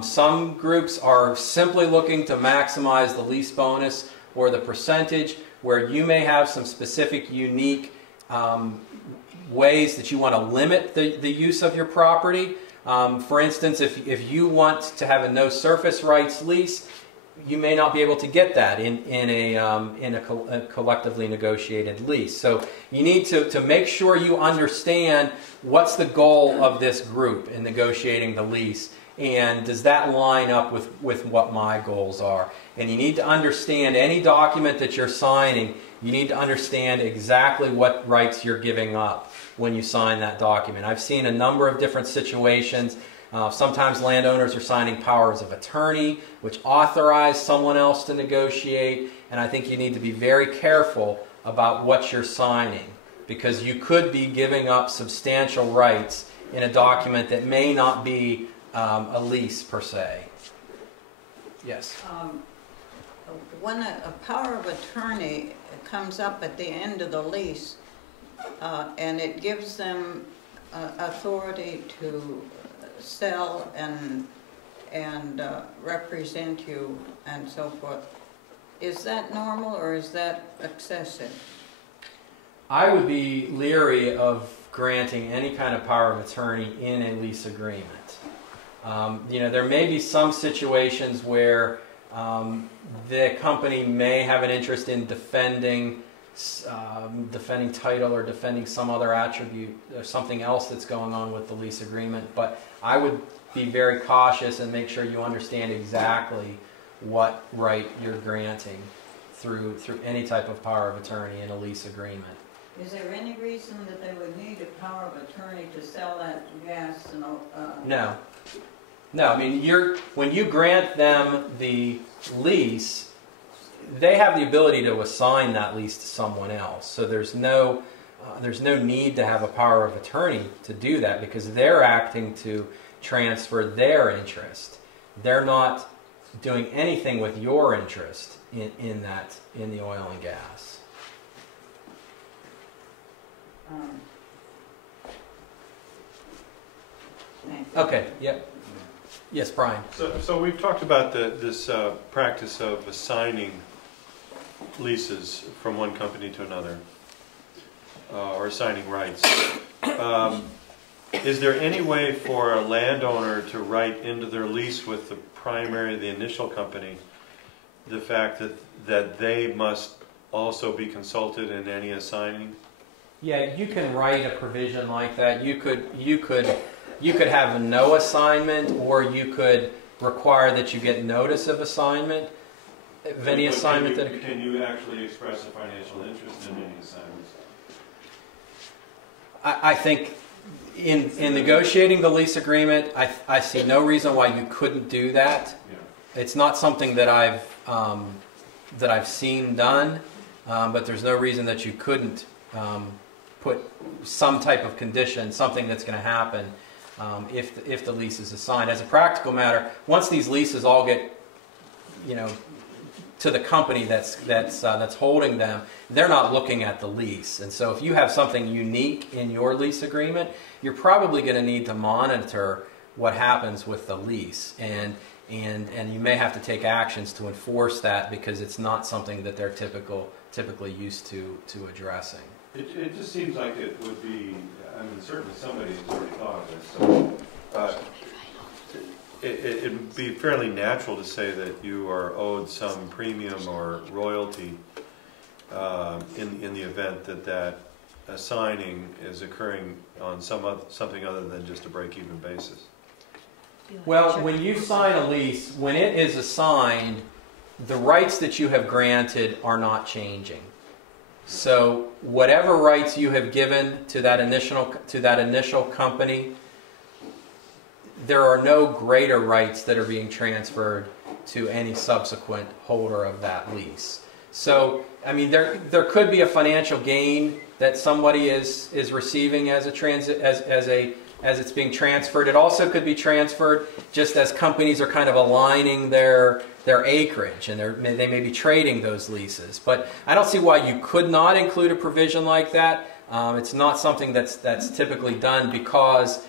Some groups are simply looking to maximize the lease bonus or the percentage, where you may have some specific unique ways that you want to limit the use of your property. For instance, if you want to have a no surface rights lease, you may not be able to get that in a collectively negotiated lease. So you need to make sure you understand what's the goal of this group in negotiating the lease, and does that line up with what my goals are. And you need to understand any document that you're signing, you need to understand exactly what rights you're giving up when you sign that document. I've seen a number of different situations. Sometimes landowners are signing powers of attorney, which authorize someone else to negotiate, and I think you need to be very careful about what you're signing, because you could be giving up substantial rights in a document that may not be a lease per se. Yes? When a power of attorney comes up at the end of the lease, and it gives them authority to sell and represent you and so forth, is that normal or is that excessive? I would be leery of granting any kind of power of attorney in a lease agreement. There may be some situations where the company may have an interest in defending title or defending some other attribute or something else that's going on with the lease agreement, but I would be very cautious and make sure you understand exactly what right you're granting through any type of power of attorney in a lease agreement. Is there any reason that they would need a power of attorney to sell that gas? No, I mean, when you grant them the lease, they have the ability to assign that lease to someone else. So there's no need to have a power of attorney to do that, because they're acting to transfer their interest. They're not doing anything with your interest in the oil and gas. Okay, yep. Yes, Brian. So we've talked about this practice of assigning leases from one company to another, or assigning rights. Is there any way for a landowner to write into their lease with the initial company, the fact that they must also be consulted in any assigning? Yeah, you can write a provision like that. You could have no assignment, or you could require that you get notice of assignment. Of any assignment that can you actually express a financial interest in any assignments? I think in negotiating the lease agreement, I see no reason why you couldn't do that. Yeah. It's not something that I've seen done, but there's no reason that you couldn't put some type of condition, something that's going to happen if the lease is assigned. As a practical matter, once these leases all get, to the company that's holding them, they're not looking at the lease. And so if you have something unique in your lease agreement, you're probably going to need to monitor what happens with the lease, and you may have to take actions to enforce that, because it's not something that they're typically used to addressing. It just seems like it would be, I mean, certainly somebody has already thought of this, so it would be fairly natural to say that you are owed some premium or royalty in the event that assigning is occurring on something other than just a break-even basis. Well, when you sign a lease, when it is assigned, the rights that you have granted are not changing. So whatever rights you have given to that initial company, there are no greater rights that are being transferred to any subsequent holder of that lease. So, I mean, there could be a financial gain that somebody is receiving as it's being transferred. It also could be transferred just as companies are kind of aligning their acreage, and they may be trading those leases. But I don't see why you could not include a provision like that. It's not something that's typically done, because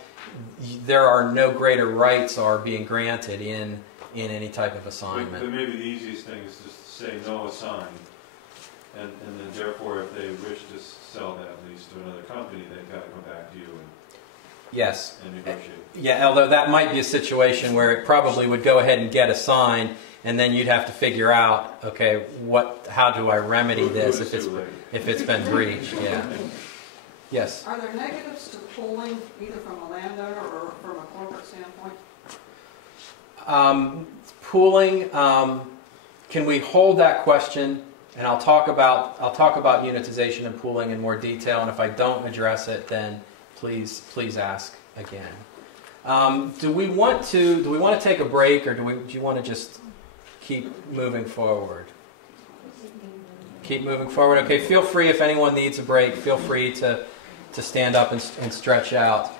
there are no greater rights are being granted in any type of assignment. But maybe the easiest thing is just to say no assign, and then therefore if they wish to sell that lease to another company, they've got to come back to you and negotiate. Yeah, although that might be a situation where it probably would go ahead and get assigned, and then you'd have to figure out, okay, how do I remedy this if it's been breached? Yeah. Yes. Are there negatives to pooling, either from a landowner or from a corporate standpoint? Pooling. Can we hold that question? And I'll talk about unitization and pooling in more detail. And if I don't address it, then please ask again. Do we want to take a break, or do you want to just keep moving forward? Keep moving forward. Okay. Feel free, if anyone needs a break, feel free to stand up and stretch out.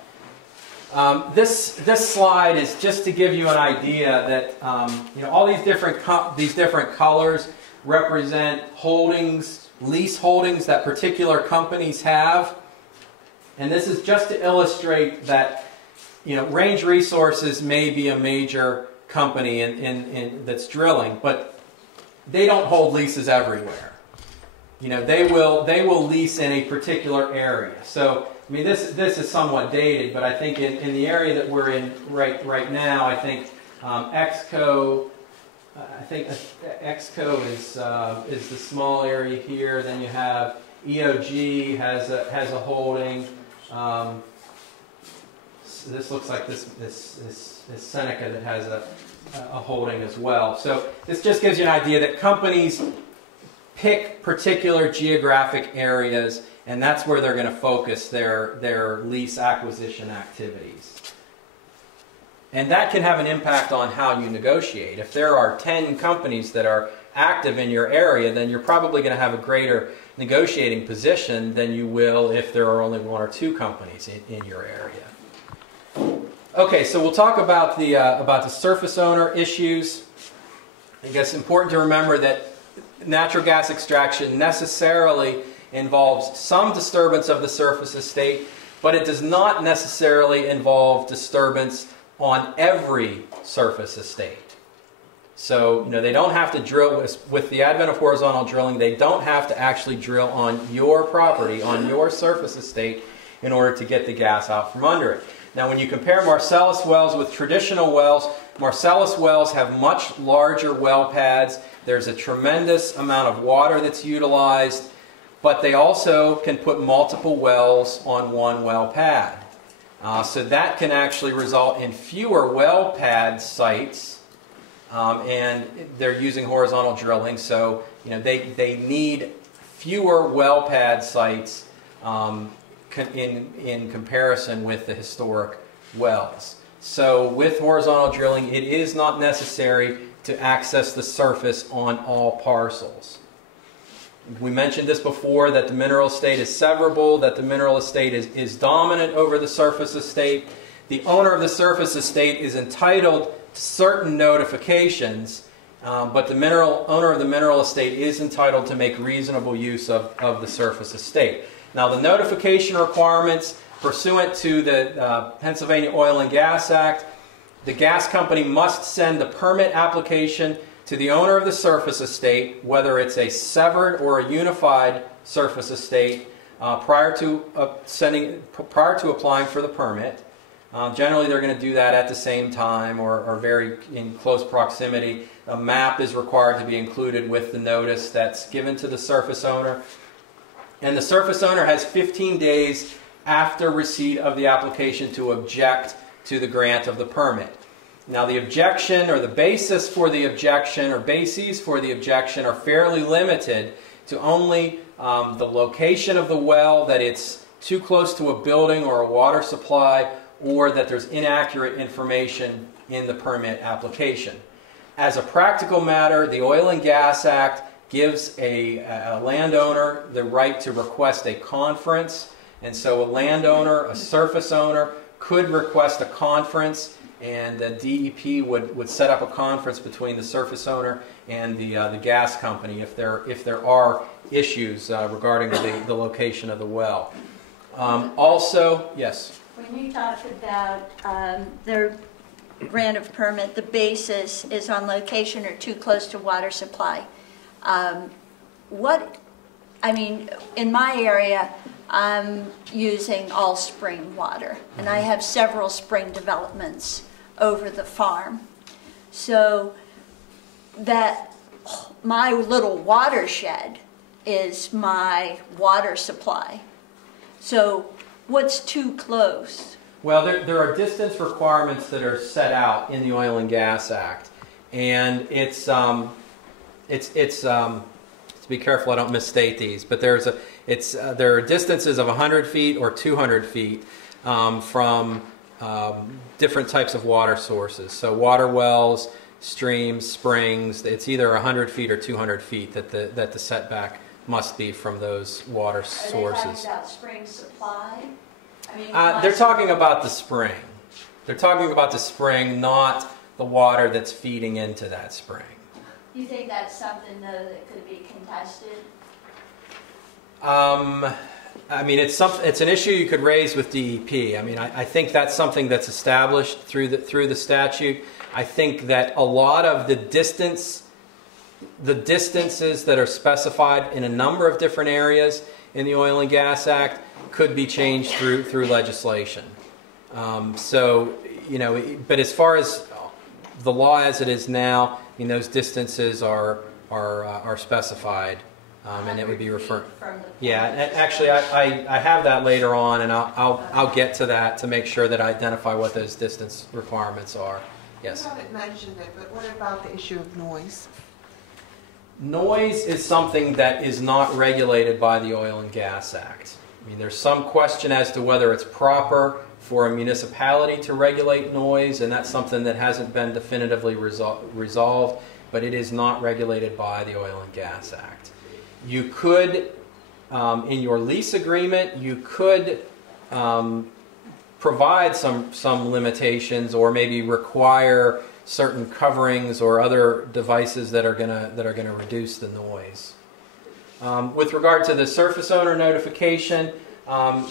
This slide is just to give you an idea that all these different colors represent holdings, lease holdings that particular companies have, and this is just to illustrate that Range Resources may be a major company that's drilling, but they don't hold leases everywhere. They will lease in a particular area. So, I mean, this is somewhat dated, but I think in the area that we're in right now, I think Exco is the small area here. Then you have EOG has a holding. This looks like this Seneca that has a holding as well. So this just gives you an idea that companies pick particular geographic areas, and that's where they're going to focus their lease acquisition activities. And that can have an impact on how you negotiate. If there are 10 companies that are active in your area, then you're probably going to have a greater negotiating position than you will if there are only 1 or 2 companies in your area. Okay, so we'll talk about the surface owner issues. I guess it's important to remember that natural gas extraction necessarily involves some disturbance of the surface estate, but it does not necessarily involve disturbance on every surface estate. So, they don't have to drill, with the advent of horizontal drilling, they don't have to actually drill on your property, on your surface estate, in order to get the gas out from under it. Now, when you compare Marcellus wells with traditional wells, Marcellus wells have much larger well pads. There's a tremendous amount of water that's utilized, but they also can put multiple wells on one well pad. So that can actually result in fewer well pad sites, and they're using horizontal drilling, so they need fewer well pad sites in comparison with the historic wells. So with horizontal drilling, it is not necessary to access the surface on all parcels. We mentioned this before, that the mineral estate is severable, that the mineral estate is dominant over the surface estate. The owner of the surface estate is entitled to certain notifications, but the owner of the mineral estate is entitled to make reasonable use of the surface estate. Now, the notification requirements pursuant to the Pennsylvania Oil and Gas Act, the gas company must send the permit application to the owner of the surface estate, whether it's a severed or a unified surface estate, prior to applying for the permit. Generally, they're going to do that at the same time or very in close proximity. A map is required to be included with the notice that's given to the surface owner. And the surface owner has 15 days after receipt of the application to object to the grant of the permit. Now, the objection or the basis for the objection or bases for the objection are fairly limited to only the location of the well, that it's too close to a building or a water supply, or that there's inaccurate information in the permit application. As a practical matter, the Oil and Gas Act gives a landowner the right to request a conference, and so a landowner, a surface owner, could request a conference, and the DEP would set up a conference between the surface owner and the gas company if there are issues regarding the location of the well. Also, yes? When you talk about their grant of permit, the basis is on location or too close to water supply. In my area, I'm using all spring water, and I have several spring developments over the farm. So that my little watershed is my water supply. So what's too close? Well, there are distance requirements that are set out in the Oil and Gas Act, and it's to be careful I don't misstate these, but there are distances of 100 feet or 200 feet from different types of water sources. So water wells, streams, springs, it's either 100 feet or 200 feet that the setback must be from those water sources. Are they talking about spring supply? They're talking about the spring. They're talking about the spring, not the water that's feeding into that spring. Do you think that's something, though, that could be contested? It's an issue you could raise with DEP. I think that's something that's established through the statute. I think that a lot of the distances that are specified in a number of different areas in the Oil and Gas Act could be changed through legislation. But as far as the law as it is now, those distances are specified, and it would be referred. Yeah, actually, I have that later on, and I'll get to that to make sure that I identify what those distance requirements are. Yes. You haven't mentioned it, but what about the issue of noise? Noise is something that is not regulated by the Oil and Gas Act. There's some question as to whether it's proper for a municipality to regulate noise, and that's something that hasn't been definitively resolved, but it is not regulated by the Oil and Gas Act. You could, in your lease agreement, you could provide some limitations, or maybe require certain coverings or other devices that are gonna reduce the noise. With regard to the surface owner notification,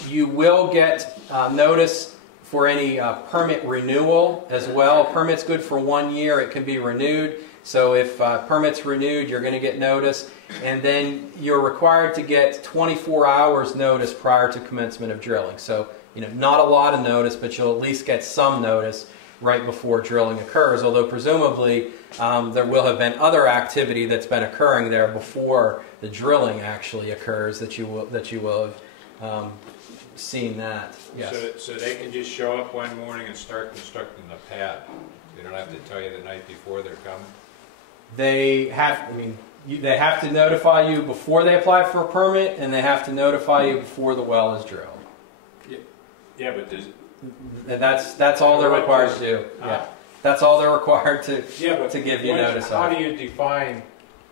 you will get notice for any permit renewal as well. Permit's good for 1 year. It can be renewed. So if permit's renewed, you're going to get notice. And then you're required to get 24 hours notice prior to commencement of drilling. So, not a lot of notice, but you'll at least get some notice right before drilling occurs. Although presumably there will have been other activity that's been occurring there before the drilling actually occurs that you will have seen that. Yes. So they can just show up one morning and start constructing the pad. They don't have to tell you the night before they're coming. They have. They have to notify you before they apply for a permit, and they have to notify you before the well is drilled. Yeah, but and that's all they're required to do. Yeah, that's all they're required to give you notice how of. do you define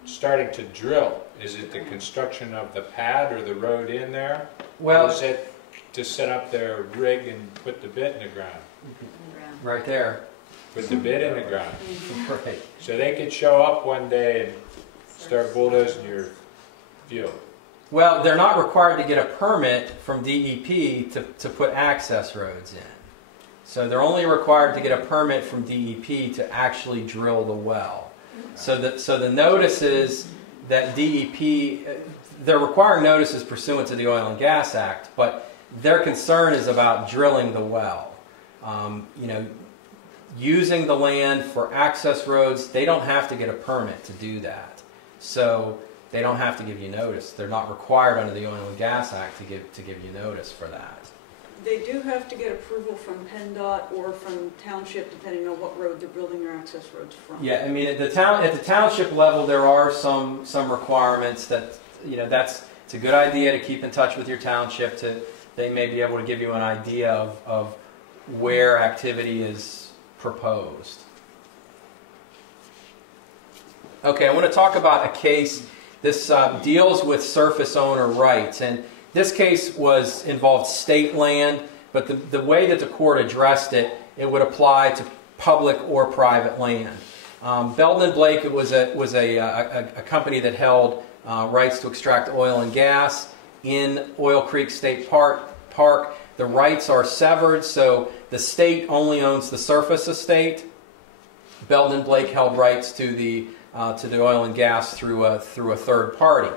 starting to drill? Is it the construction of the pad or the road in there? Well, or is it to set up their rig and put the bit in the ground? Right there. Put the bit in the ground. Right. So they could show up one day and start bulldozing your field. Well, they're not required to get a permit from DEP to put access roads in. So they're only required to get a permit from DEP to actually drill the well. So the notices that DEP, they're requiring notices pursuant to the Oil and Gas Act, but their concern is about drilling the well. Using the land for access roads, they don't have to get a permit to do that. So they don't have to give you notice. They're not required under the Oil and Gas Act to give you notice for that. They do have to get approval from PennDOT or from township, depending on what road they're building their access roads from. Yeah, at the township level, there are some requirements that it's a good idea to keep in touch with your township. They may be able to give you an idea of where activity is proposed. Okay, I want to talk about a case. This deals with surface owner rights, and this case involved state land, but the way that the court addressed it, it would apply to public or private land. Belden & Blake, it was a company that held rights to extract oil and gas in Oil Creek State Park. The rights are severed, so the state only owns the surface estate. Belden & Blake held rights to the oil and gas through a third party.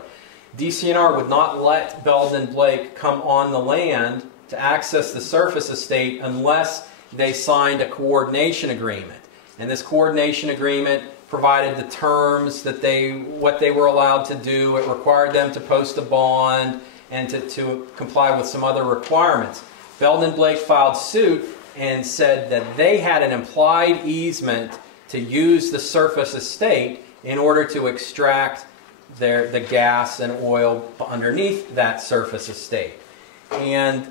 DCNR would not let Belden & Blake come on the land to access the surface estate unless they signed a coordination agreement. And this coordination agreement provided the terms that what they were allowed to do. It required them to post a bond and to comply with some other requirements. Belden & Blake filed suit and said that they had an implied easement to use the surface estate in order to extract the gas and oil underneath that surface estate. And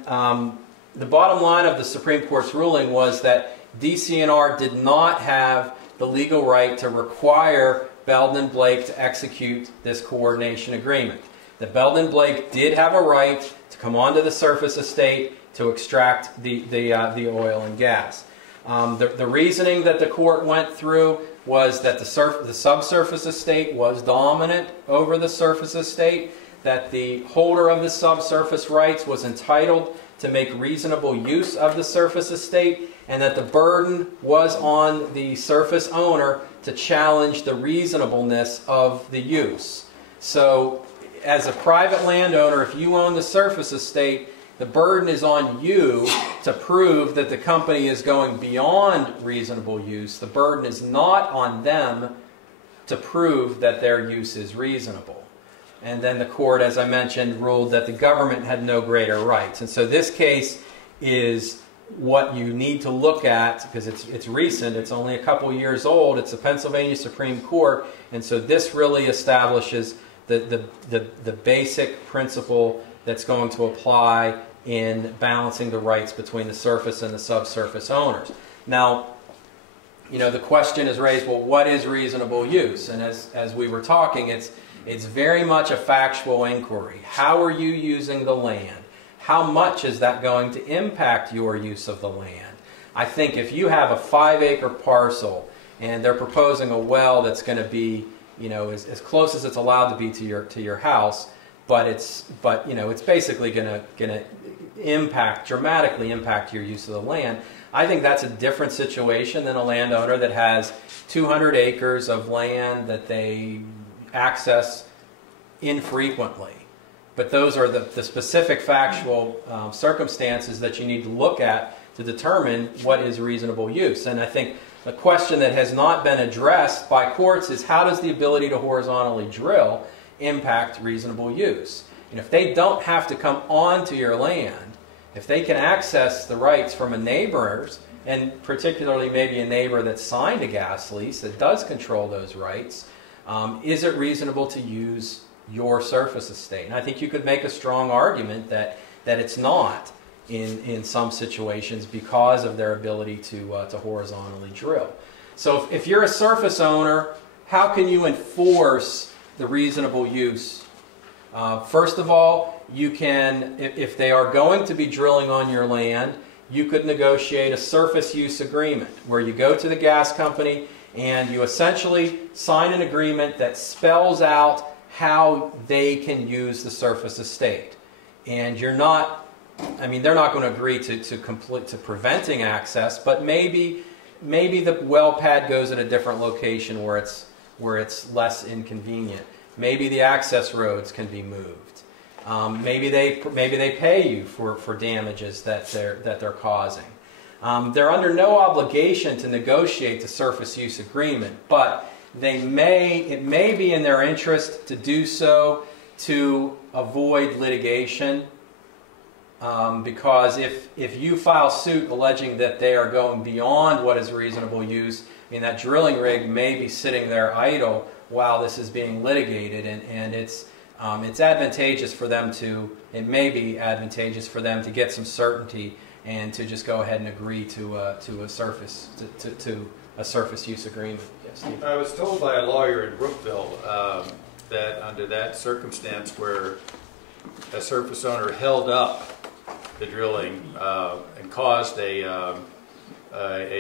the bottom line of the Supreme Court's ruling was that DCNR did not have the legal right to require Belden & Blake to execute this coordination agreement. The Belden & Blake did have a right to come onto the surface estate to extract the oil and gas. The reasoning that the court went through was that the subsurface estate was dominant over the surface estate, that the holder of the subsurface rights was entitled to make reasonable use of the surface estate, and that the burden was on the surface owner to challenge the reasonableness of the use. So, as a private landowner, if you own the surface estate, the burden is on you to prove that the company is going beyond reasonable use. The burden is not on them to prove that their use is reasonable. And then the court, as I mentioned, ruled that the government had no greater rights. And so this case is what you need to look at, because it's recent, it's only a couple years old, it's the Pennsylvania Supreme Court, and so this really establishes the basic principle that's going to apply in balancing the rights between the surface and the subsurface owners. Now, you know, the question is raised, well, what is reasonable use? And as we were talking, it's very much a factual inquiry. How are you using the land? How much is that going to impact your use of the land? I think if you have a 5-acre parcel and they're proposing a well that's going to be, you know, as close as it's allowed to be to your house, but you know, it's basically going to dramatically impact your use of the land. I think that's a different situation than a landowner that has 200 acres of land that they access infrequently. But those are the specific factual circumstances that you need to look at to determine what is reasonable use. And I think the question that has not been addressed by courts is, how does the ability to horizontally drill impact reasonable use? And if they don't have to come onto your land, if they can access the rights from a neighbor's, and particularly maybe a neighbor that's signed a gas lease that does control those rights, is it reasonable to use your surface estate? And I think you could make a strong argument that it's not in some situations because of their ability to horizontally drill. So if you're a surface owner, how can you enforce the reasonable use? First of all, you can, if they are going to be drilling on your land, you could negotiate a surface use agreement where you go to the gas company and you essentially sign an agreement that spells out how they can use the surface estate. And you're not, I mean, they're not going to agree to preventing access, but maybe the well pad goes at a different location where it's less inconvenient. Maybe the access roads can be moved. Maybe they pay you for damages that they're causing. They're under no obligation to negotiate the surface use agreement, but it may be in their interest to do so to avoid litigation. Because if you file suit alleging that they are going beyond what is reasonable use, I mean, that drilling rig may be sitting there idle while this is being litigated, and it's advantageous for them it may be advantageous for them to get some certainty and to just go ahead and agree to a surface use agreement. Yes, Steve? I was told by a lawyer in Brookville that under that circumstance where a surface owner held up the drilling and caused a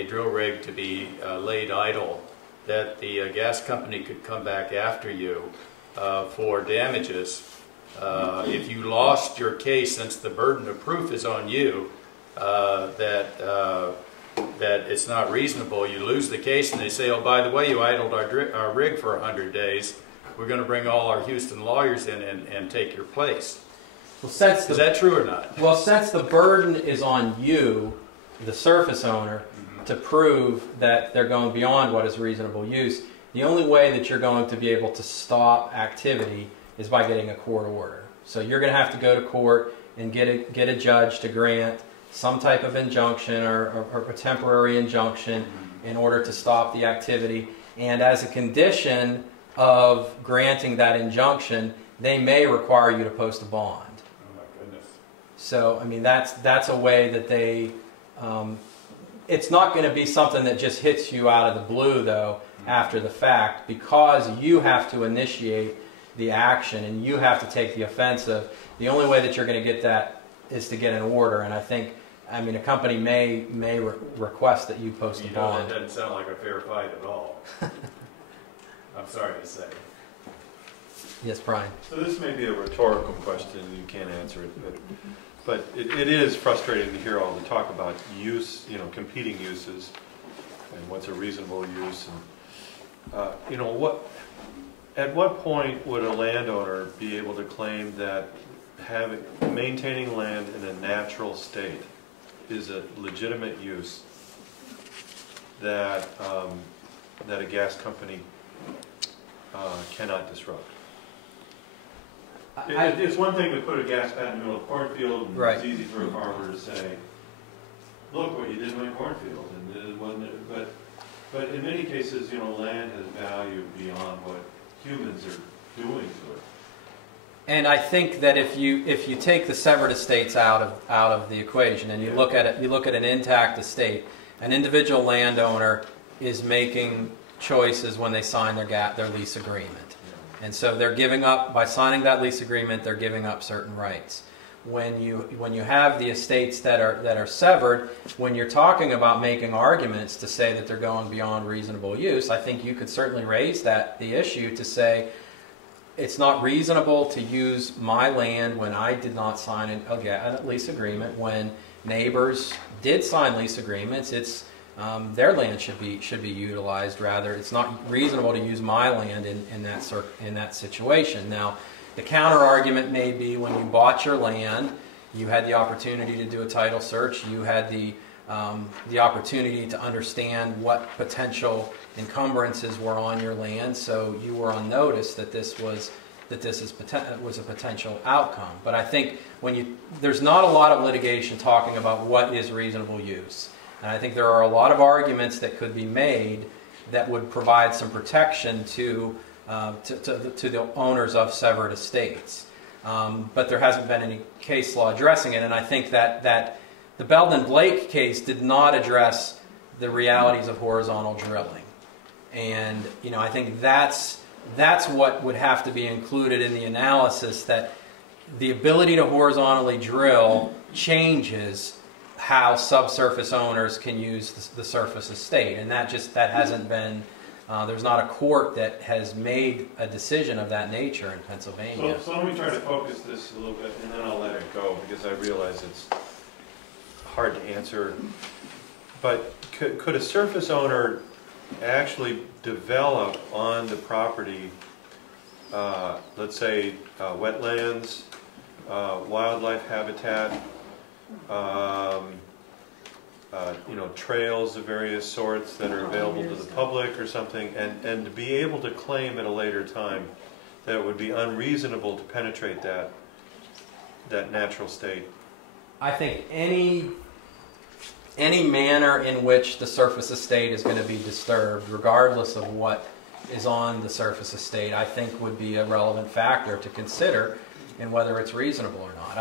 drill rig to be laid idle, that the gas company could come back after you for damages. If you lost your case, since the burden of proof is on you, that it's not reasonable, you lose the case and they say, oh, by the way, you idled our rig for 100 days. We're going to bring all our Houston lawyers in and take your place. Well, is that true or not? Well, since the burden is on you, the surface owner, to prove that they're going beyond what is reasonable use, the only way that you're going to be able to stop activity is by getting a court order. So you're going to have to go to court and get a judge to grant some type of injunction or a temporary injunction in order to stop the activity. And as a condition of granting that injunction, they may require you to post a bond. So, I mean, that's a way that they, it's not going to be something that just hits you out of the blue, though, after the fact, because you have to initiate the action and you have to take the offensive. The only way that you're going to get that is to get an order, and I mean, a company may request that you post a bond. That doesn't sound like a fair fight at all. I'm sorry to say. Yes, Brian. So this may be a rhetorical question, and you can't answer it, but it is frustrating to hear all the talk about use, competing uses, and what's a reasonable use, and at what point would a landowner be able to claim that maintaining land in a natural state is a legitimate use that a gas company cannot disrupt? It's one thing to put a gas pad in the middle of a cornfield, and It's easy for a farmer to say, "Look what you did in my cornfield," but in many cases, land has value beyond what humans are doing to it. And I think that if you take the severed estates out of the equation and you look at it, you look at an intact estate, an individual landowner is making choices when they sign their lease agreement. And so they're giving up, by signing that lease agreement, they're giving up certain rights. When you have the estates that are severed, when you're talking about making arguments to say that they're going beyond reasonable use, I think you could certainly raise the issue to say it's not reasonable to use my land when I did not sign a lease agreement. When neighbors did sign lease agreements, it's their land should be utilized. Rather, it's not reasonable to use my land in that situation. Now, the counter argument may be when you bought your land, you had the opportunity to do a title search. You had the opportunity to understand what potential encumbrances were on your land, so you were on notice that this was a potential outcome. But I think there's not a lot of litigation talking about what is reasonable use. And I think there are a lot of arguments that could be made that would provide some protection to the owners of severed estates. But there hasn't been any case law addressing it, and I think that the Belden Blake case did not address the realities of horizontal drilling. And I think that's what would have to be included in the analysis, that the ability to horizontally drill changes how subsurface owners can use the surface estate, and that hasn't been. There's not a court that has made a decision of that nature in Pennsylvania. So let me try to focus this a little bit, and then I'll let it go, because I realize it's hard to answer. But could a surface owner actually develop on the property, let's say wetlands, wildlife habitat, trails of various sorts that are available to the public or something, and to be able to claim at a later time that it would be unreasonable to penetrate that natural state? I think any manner in which the surface estate is going to be disturbed, regardless of what is on the surface estate, I think would be a relevant factor to consider in whether it's reasonable or not.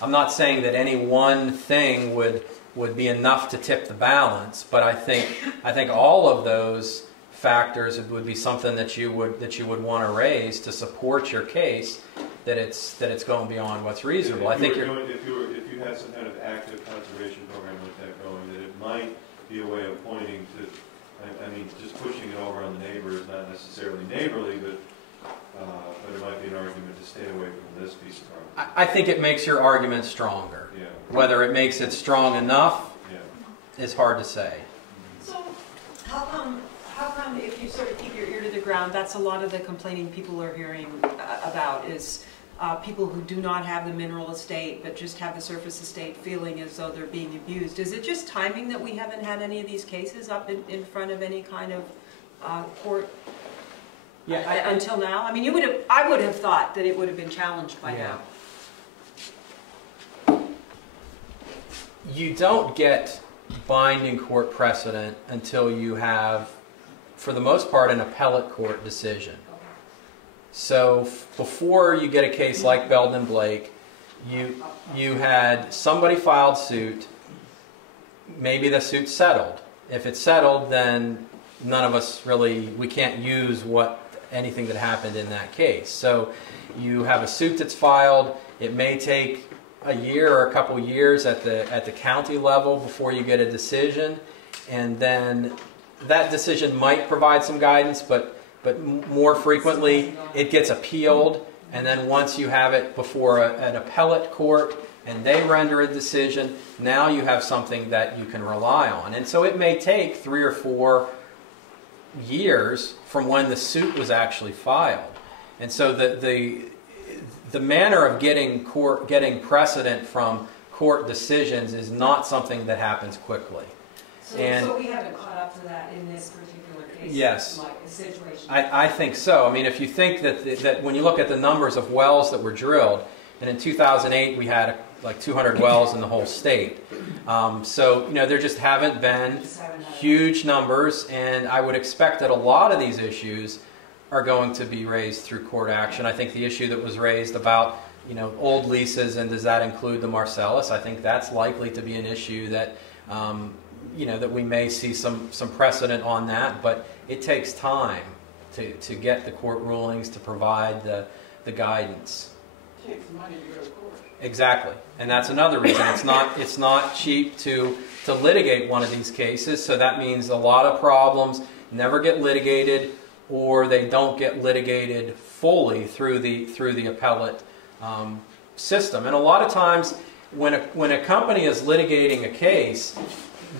I'm not saying that any one thing would be enough to tip the balance, but I think all of those factors would be something that you would want to raise to support your case that it's going beyond what's reasonable. If you had some kind of active conservation program with that going, that it might be a way of pointing to, I mean, just pushing it over on the neighbor is not necessarily neighborly, but it might be an argument to stay away from this piece of property. I think it makes your argument stronger. Yeah. Whether it makes it strong enough is hard to say. So how come if you sort of keep your ear to the ground, that's a lot of the complaining people are hearing about is people who do not have the mineral estate but just have the surface estate feeling as though they're being abused. Is it just timing that we haven't had any of these cases up in front of any kind of court until now? I mean, I would have thought that it would have been challenged by now. You don't get binding court precedent until you have, for the most part, an appellate court decision. So before you get a case like Belden and Blake, you had somebody filed suit, maybe the suit settled. If it's settled, then none of us we can't use anything that happened in that case. So you have a suit that's filed. It may take a year or a couple years at the county level before you get a decision, and then that decision might provide some guidance, but more frequently it gets appealed, and then once you have it before an appellate court and they render a decision, now you have something that you can rely on. And so it may take 3 or 4 years from when the suit was actually filed. And so the manner of getting precedent from court decisions is not something that happens quickly. So we haven't caught up to that in this particular case? Yes. Like a situation? I think so. I mean, if you think that when you look at the numbers of wells that were drilled, and in 2008 we had like 200 wells in the whole state. So, there just haven't been huge numbers, and I would expect that a lot of these issues are going to be raised through court action. I think the issue that was raised about, old leases, and does that include the Marcellus, I think that's likely to be an issue that, that we may see some precedent on that, but it takes time to get the court rulings, to provide the guidance. It takes money to go to court. Exactly, and that's another reason. It's not cheap to litigate one of these cases, so that means a lot of problems never get litigated, or they don't get litigated fully through the appellate system. And a lot of times when a company is litigating a case,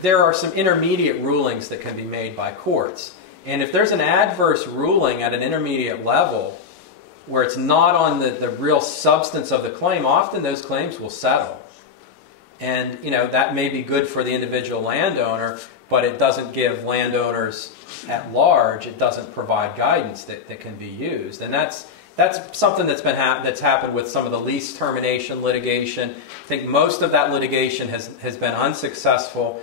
there are some intermediate rulings that can be made by courts. And if there's an adverse ruling at an intermediate level where it's not on the real substance of the claim, often those claims will settle. And that may be good for the individual landowner, but it doesn't give landowners at large, it doesn't provide guidance that can be used. And that's something that's happened with some of the lease termination litigation. I think most of that litigation has been unsuccessful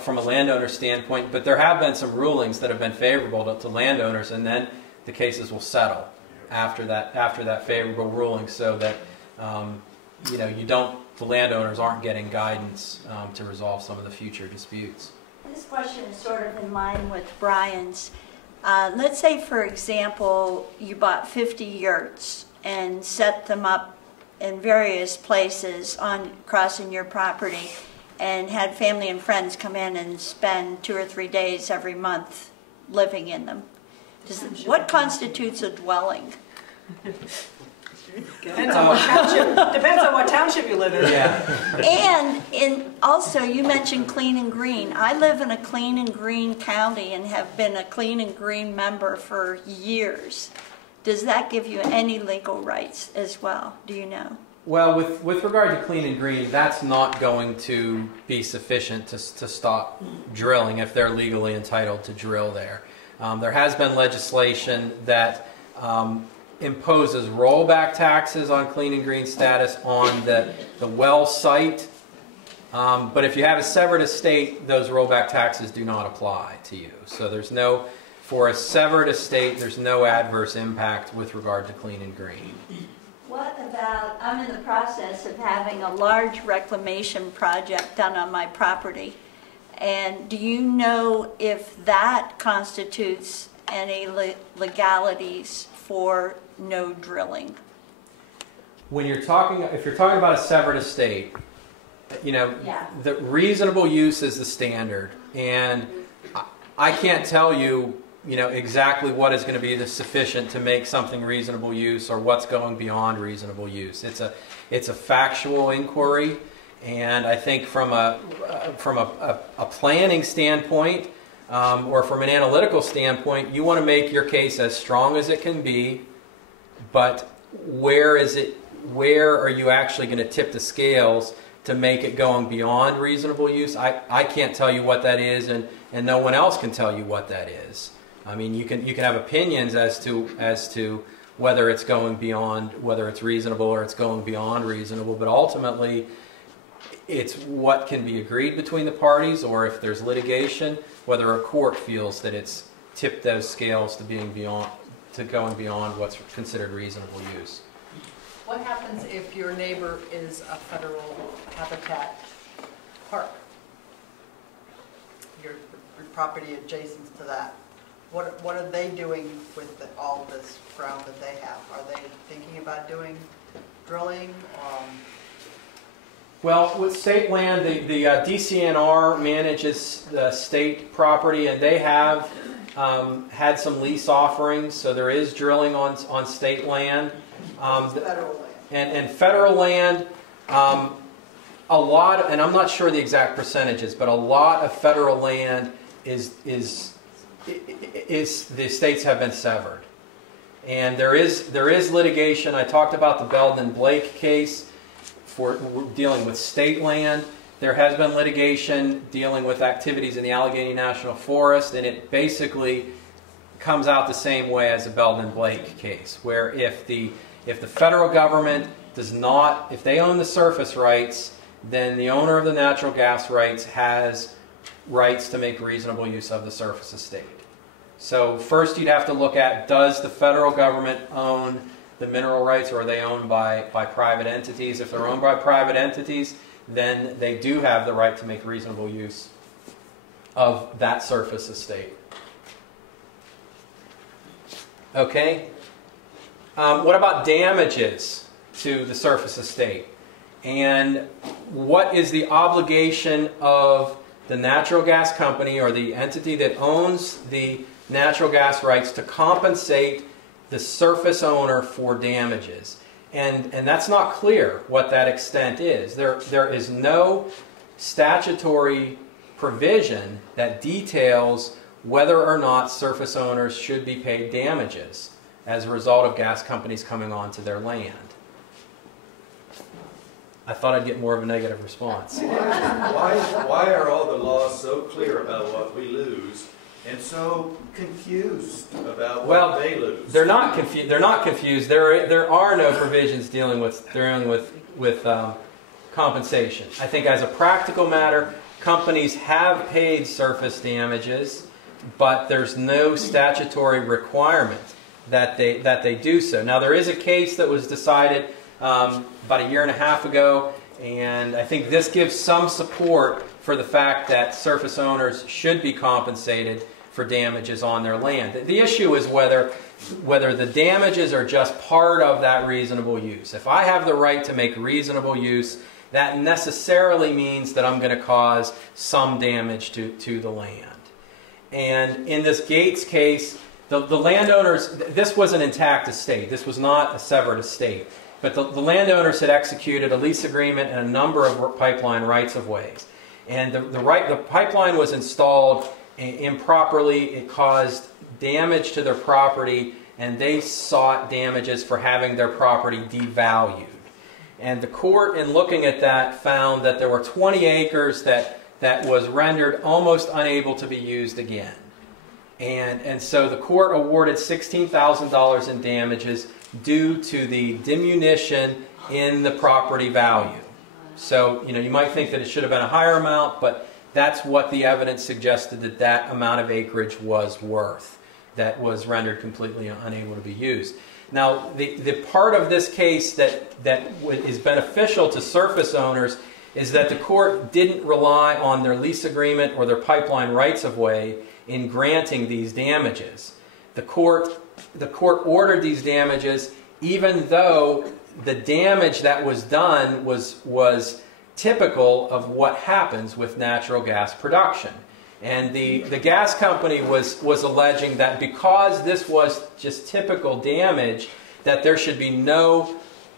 from a landowner standpoint, but there have been some rulings that have been favorable to landowners, and then the cases will settle after that favorable ruling, so that the landowners aren't getting guidance to resolve some of the future disputes. This question is sort of in line with Brian's. Let's say, for example, you bought 50 yurts and set them up in various places crossing your property, and had family and friends come in and spend 2 or 3 days every month living in them. What constitutes a dwelling? Depends on what township you live in. Yeah. And also, you mentioned clean and green. I live in a clean and green county and have been a clean and green member for years. Does that give you any legal rights as well? Do you know? Well, with regard to clean and green, that's not going to be sufficient to stop drilling if they're legally entitled to drill there. There has been legislation that imposes rollback taxes on clean and green status on the well site. But if you have a severed estate, those rollback taxes do not apply to you. So for a severed estate, there's no adverse impact with regard to clean and green. What about, I'm in the process of having a large reclamation project done on my property. And do you know if that constitutes any legalities for no drilling? If you're talking about a severed estate, the reasonable use is the standard, and I can't tell you, exactly what is going to be sufficient to make something reasonable use, or what's going beyond reasonable use. It's a factual inquiry, and I think from a planning standpoint, or from an analytical standpoint, you want to make your case as strong as it can be, but where are you actually going to tip the scales to make it going beyond reasonable use? I can't tell you what that is, and no one else can tell you what that is. I mean, you can have opinions as to whether it's going beyond, whether it's reasonable or it's going beyond reasonable, but ultimately it's what can be agreed between the parties, or if there's litigation, whether a court feels that it's tipped those scales to going beyond what's considered reasonable use. What happens if your neighbor is a federal habitat park? Your property adjacent to that. What are they doing with all this ground that they have? Are they thinking about doing drilling? Well, with state land, the DCNR manages the state property, and they have had some lease offerings, so there is drilling on state land. Federal land. And federal land, a lot, and I'm not sure the exact percentages, but a lot of federal land is the states have been severed. And there is litigation. I talked about the Belden and Blake case for dealing with state land. There has been litigation dealing with activities in the Allegheny National Forest, and it basically comes out the same way as the Belden and Blake case, where if the federal government does not, if they own the surface rights, then the owner of the natural gas rights has rights to make reasonable use of the surface estate. So first you'd have to look at, does the federal government own the mineral rights, or are they owned by private entities? If they're owned by private entities, then they do have the right to make reasonable use of that surface estate. Okay? What about damages to the surface estate? And what is the obligation of the natural gas company or the entity that owns the natural gas rights to compensate the surface owner for damages? And that's not clear what that extent is. There is no statutory provision that details whether or not surface owners should be paid damages as a result of gas companies coming onto their land. I thought I'd get more of a negative response. Why are all the laws so clear about what we lose and so confused about what they lose? They're not confused. They're not confused. There are no provisions dealing with compensation. I think as a practical matter, companies have paid surface damages, but there's no statutory requirement that they do so. Now, there is a case that was decided about a year and a half ago, and I think this gives some support for the fact that surface owners should be compensated for damages on their land. The issue is whether the damages are just part of that reasonable use. If I have the right to make reasonable use, that necessarily means that I'm going to cause some damage to the land. And in this Gates case, the landowners, this was an intact estate. This was not a severed estate. But the landowners had executed a lease agreement and a number of pipeline rights-of-ways. And the pipeline was installed improperly. It caused damage to their property, and they sought damages for having their property devalued. And the court, in looking at that, found that there were 20 acres that was rendered almost unable to be used again. And so the court awarded $16,000 in damages due to the diminution in the property value. So, you might think that it should have been a higher amount, but that's what the evidence suggested that amount of acreage was worth that was rendered completely unable to be used. Now, the part of this case that is beneficial to surface owners is that the court didn't rely on their lease agreement or their pipeline rights-of-way in granting these damages. The court ordered these damages even though the damage that was done was typical of what happens with natural gas production. And the gas company was alleging that because this was just typical damage, that there should be no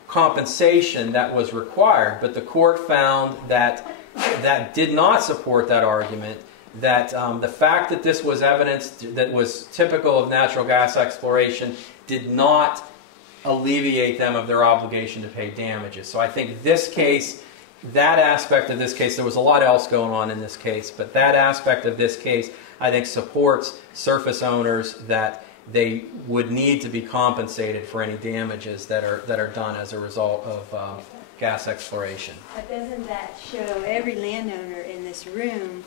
compensation that was required. But the court found that did not support that argument, that the fact that this was evidence that was typical of natural gas exploration did not alleviate them of their obligation to pay damages. So I think this case, that aspect of this case, there was a lot else going on in this case, but that aspect of this case, I think, supports surface owners that they would need to be compensated for any damages that are done as a result of gas exploration. But doesn't that show every landowner in this room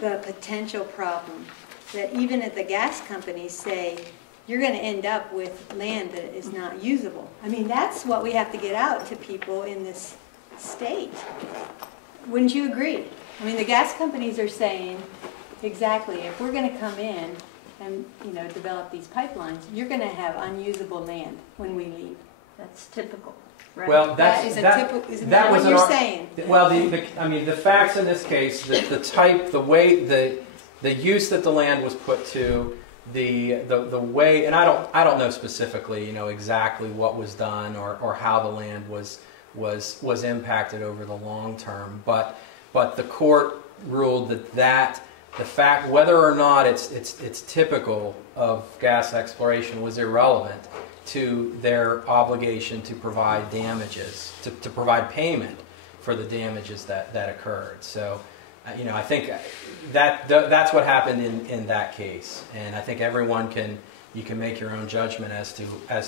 the potential problem that even if the gas companies say you're going to end up with land that is not usable? I mean, that's what we have to get out to people in this state. Wouldn't you agree? I mean, the gas companies are saying exactly, if we're going to come in and develop these pipelines, you're going to have unusable land when we leave. That's typical, right? Well, isn't that what you're saying? Well, the facts in this case, the type, the way, the use that the land was put to, the way, and I don't know specifically, exactly what was done or how the land was impacted over the long term, but the court ruled that the fact whether or not it's typical of gas exploration was irrelevant to their obligation to provide damages, to provide payment for the damages that occurred. So, I think that's what happened in that case, and I think you can make your own judgment as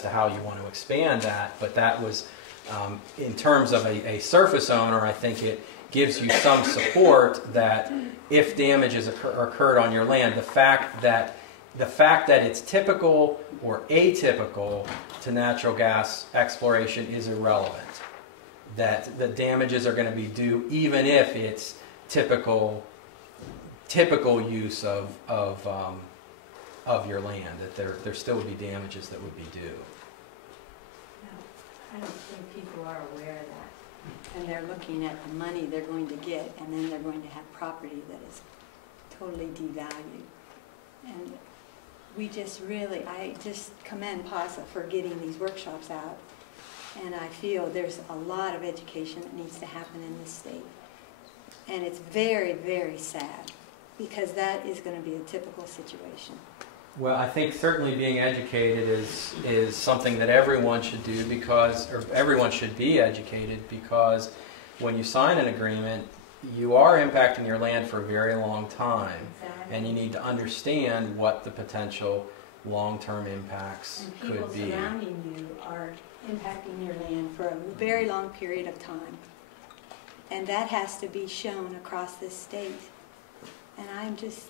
to how you want to expand that. But that was, in terms of a surface owner, I think it gives you some support that if damages occurred on your land, the fact that the fact that it's typical or atypical to natural gas exploration is irrelevant. That the damages are going to be due even if it's typical use of your land. That there still would be damages that would be due. I don't think people are aware of that. And they're looking at the money they're going to get, and then they're going to have property that is totally devalued. And I just commend PASA for getting these workshops out. And I feel there's a lot of education that needs to happen in this state. And it's very, very sad, because that is going to be a typical situation. Well, I think certainly being educated is something that everyone should do, or everyone should be educated, because when you sign an agreement, you are impacting your land for a very long time. Exactly. And you need to understand what the potential long-term impacts could be. And people surrounding you are impacting your land for a very long period of time. And that has to be shown across this state. And I'm just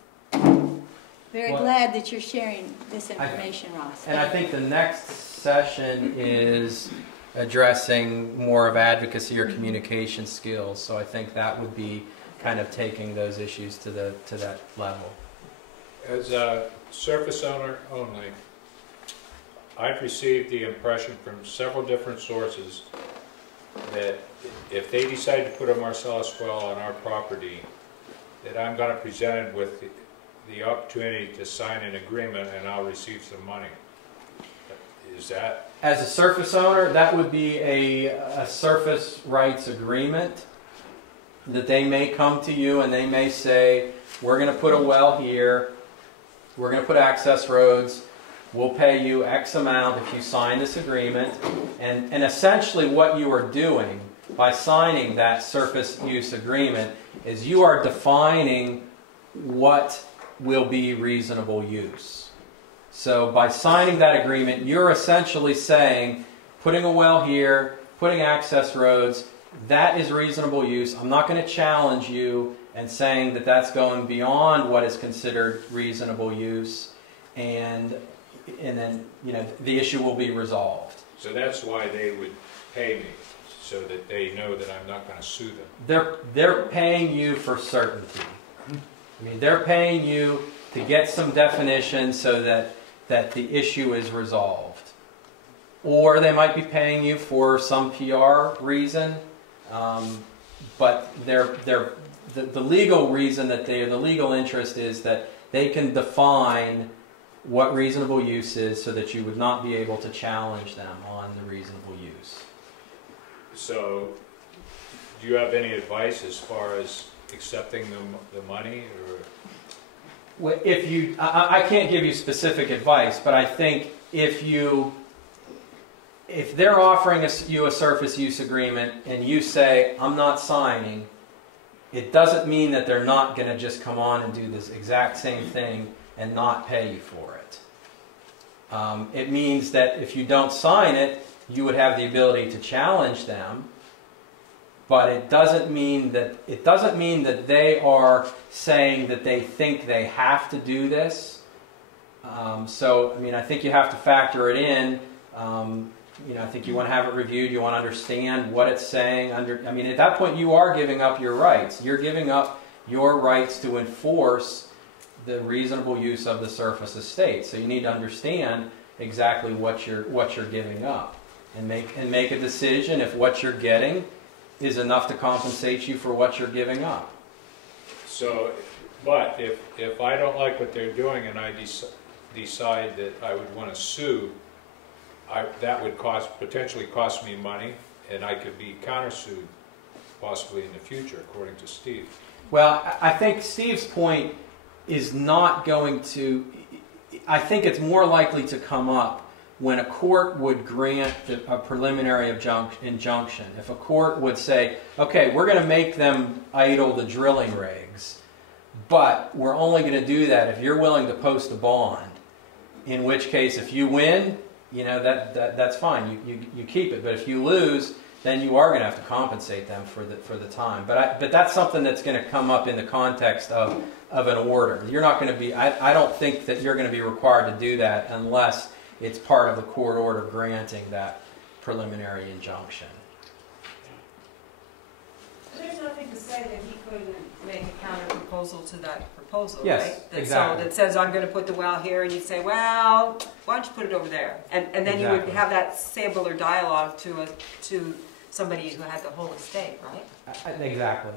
very glad that you're sharing this information, Ross. And I think the next session is addressing more of advocacy or communication skills. So I think that would be kind of taking those issues to that level. As a surface owner only, I've received the impression from several different sources that if they decide to put a Marcellus well on our property, that I'm going to present it with the opportunity to sign an agreement and I'll receive some money. Is that? As a surface owner, that would be a surface rights agreement that they may come to you and they may say, we're going to put a well here, we're going to put access roads, we'll pay you X amount if you sign this agreement. And essentially what you are doing by signing that surface use agreement is you are defining what will be reasonable use. So by signing that agreement, you're essentially saying, putting a well here, putting access roads, that is reasonable use. I'm not going to challenge you and saying that that's going beyond what is considered reasonable use, and then the issue will be resolved. So that's why they would pay me, so that they know that I'm not going to sue them. They're paying you for certainty. I mean, they're paying you to get some definition so that the issue is resolved. Or they might be paying you for some PR reason, but the legal reason the legal interest is that they can define what reasonable use is so that you would not be able to challenge them on the reasonable use. So, do you have any advice as far as accepting the money? Or? Well, I can't give you specific advice, but I think if they're offering you a surface use agreement and you say, I'm not signing, it doesn't mean that they're not going to just come on and do this exact same thing and not pay you for it. It means that if you don't sign it, you would have the ability to challenge them, but it doesn't mean that they are saying that they think they have to do this. So, I mean, I think you have to factor it in. I think you want to have it reviewed. You want to understand what it's saying. I mean, at that point, you are giving up your rights. You're giving up your rights to enforce the reasonable use of the surface estate. So you need to understand exactly what you're giving up, and make a decision if what you're getting is enough to compensate you for what you're giving up. So, but if I don't like what they're doing and I decide that I would want to sue, that would potentially cost me money, and I could be countersued possibly in the future, according to Steve. Well, I think Steve's point is not going to, I think it's more likely to come up when a court would grant a preliminary injunction. If a court would say, okay, we're going to make them idle the drilling rigs, but we're only going to do that if you're willing to post a bond, in which case if you win, that's fine, you keep it. But if you lose, then you are going to have to compensate them for the time. But that's something that's going to come up in the context of an order. You're not going to be, I don't think that you're going to be required to do that unless it's part of the court order granting that preliminary injunction. There's nothing to say that he couldn't make a counter proposal to that proposal, yes, right? Exactly. So that says, I'm going to put the well here, and you say, well, why don't you put it over there? And then exactly. You would have that sample or dialogue to somebody who had the whole estate, right? Exactly.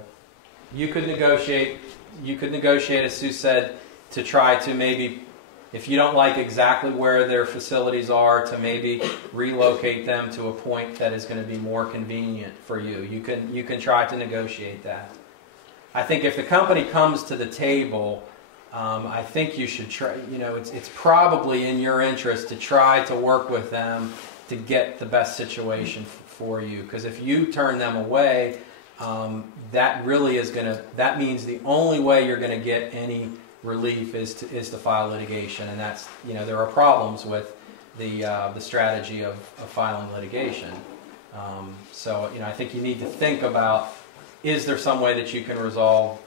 You could negotiate, as Sue said, to try to maybe, if you don't like exactly where their facilities are, to maybe relocate them to a point that is going to be more convenient for you. You can try to negotiate that. I think if the company comes to the table, I think you should try, it's probably in your interest to try to work with them to get the best situation for you. Because if you turn them away, that really is going to, that means the only way you're going to get any relief is to file litigation. And that's, there are problems with the strategy of filing litigation. So, I think you need to think about, is there some way that you can resolve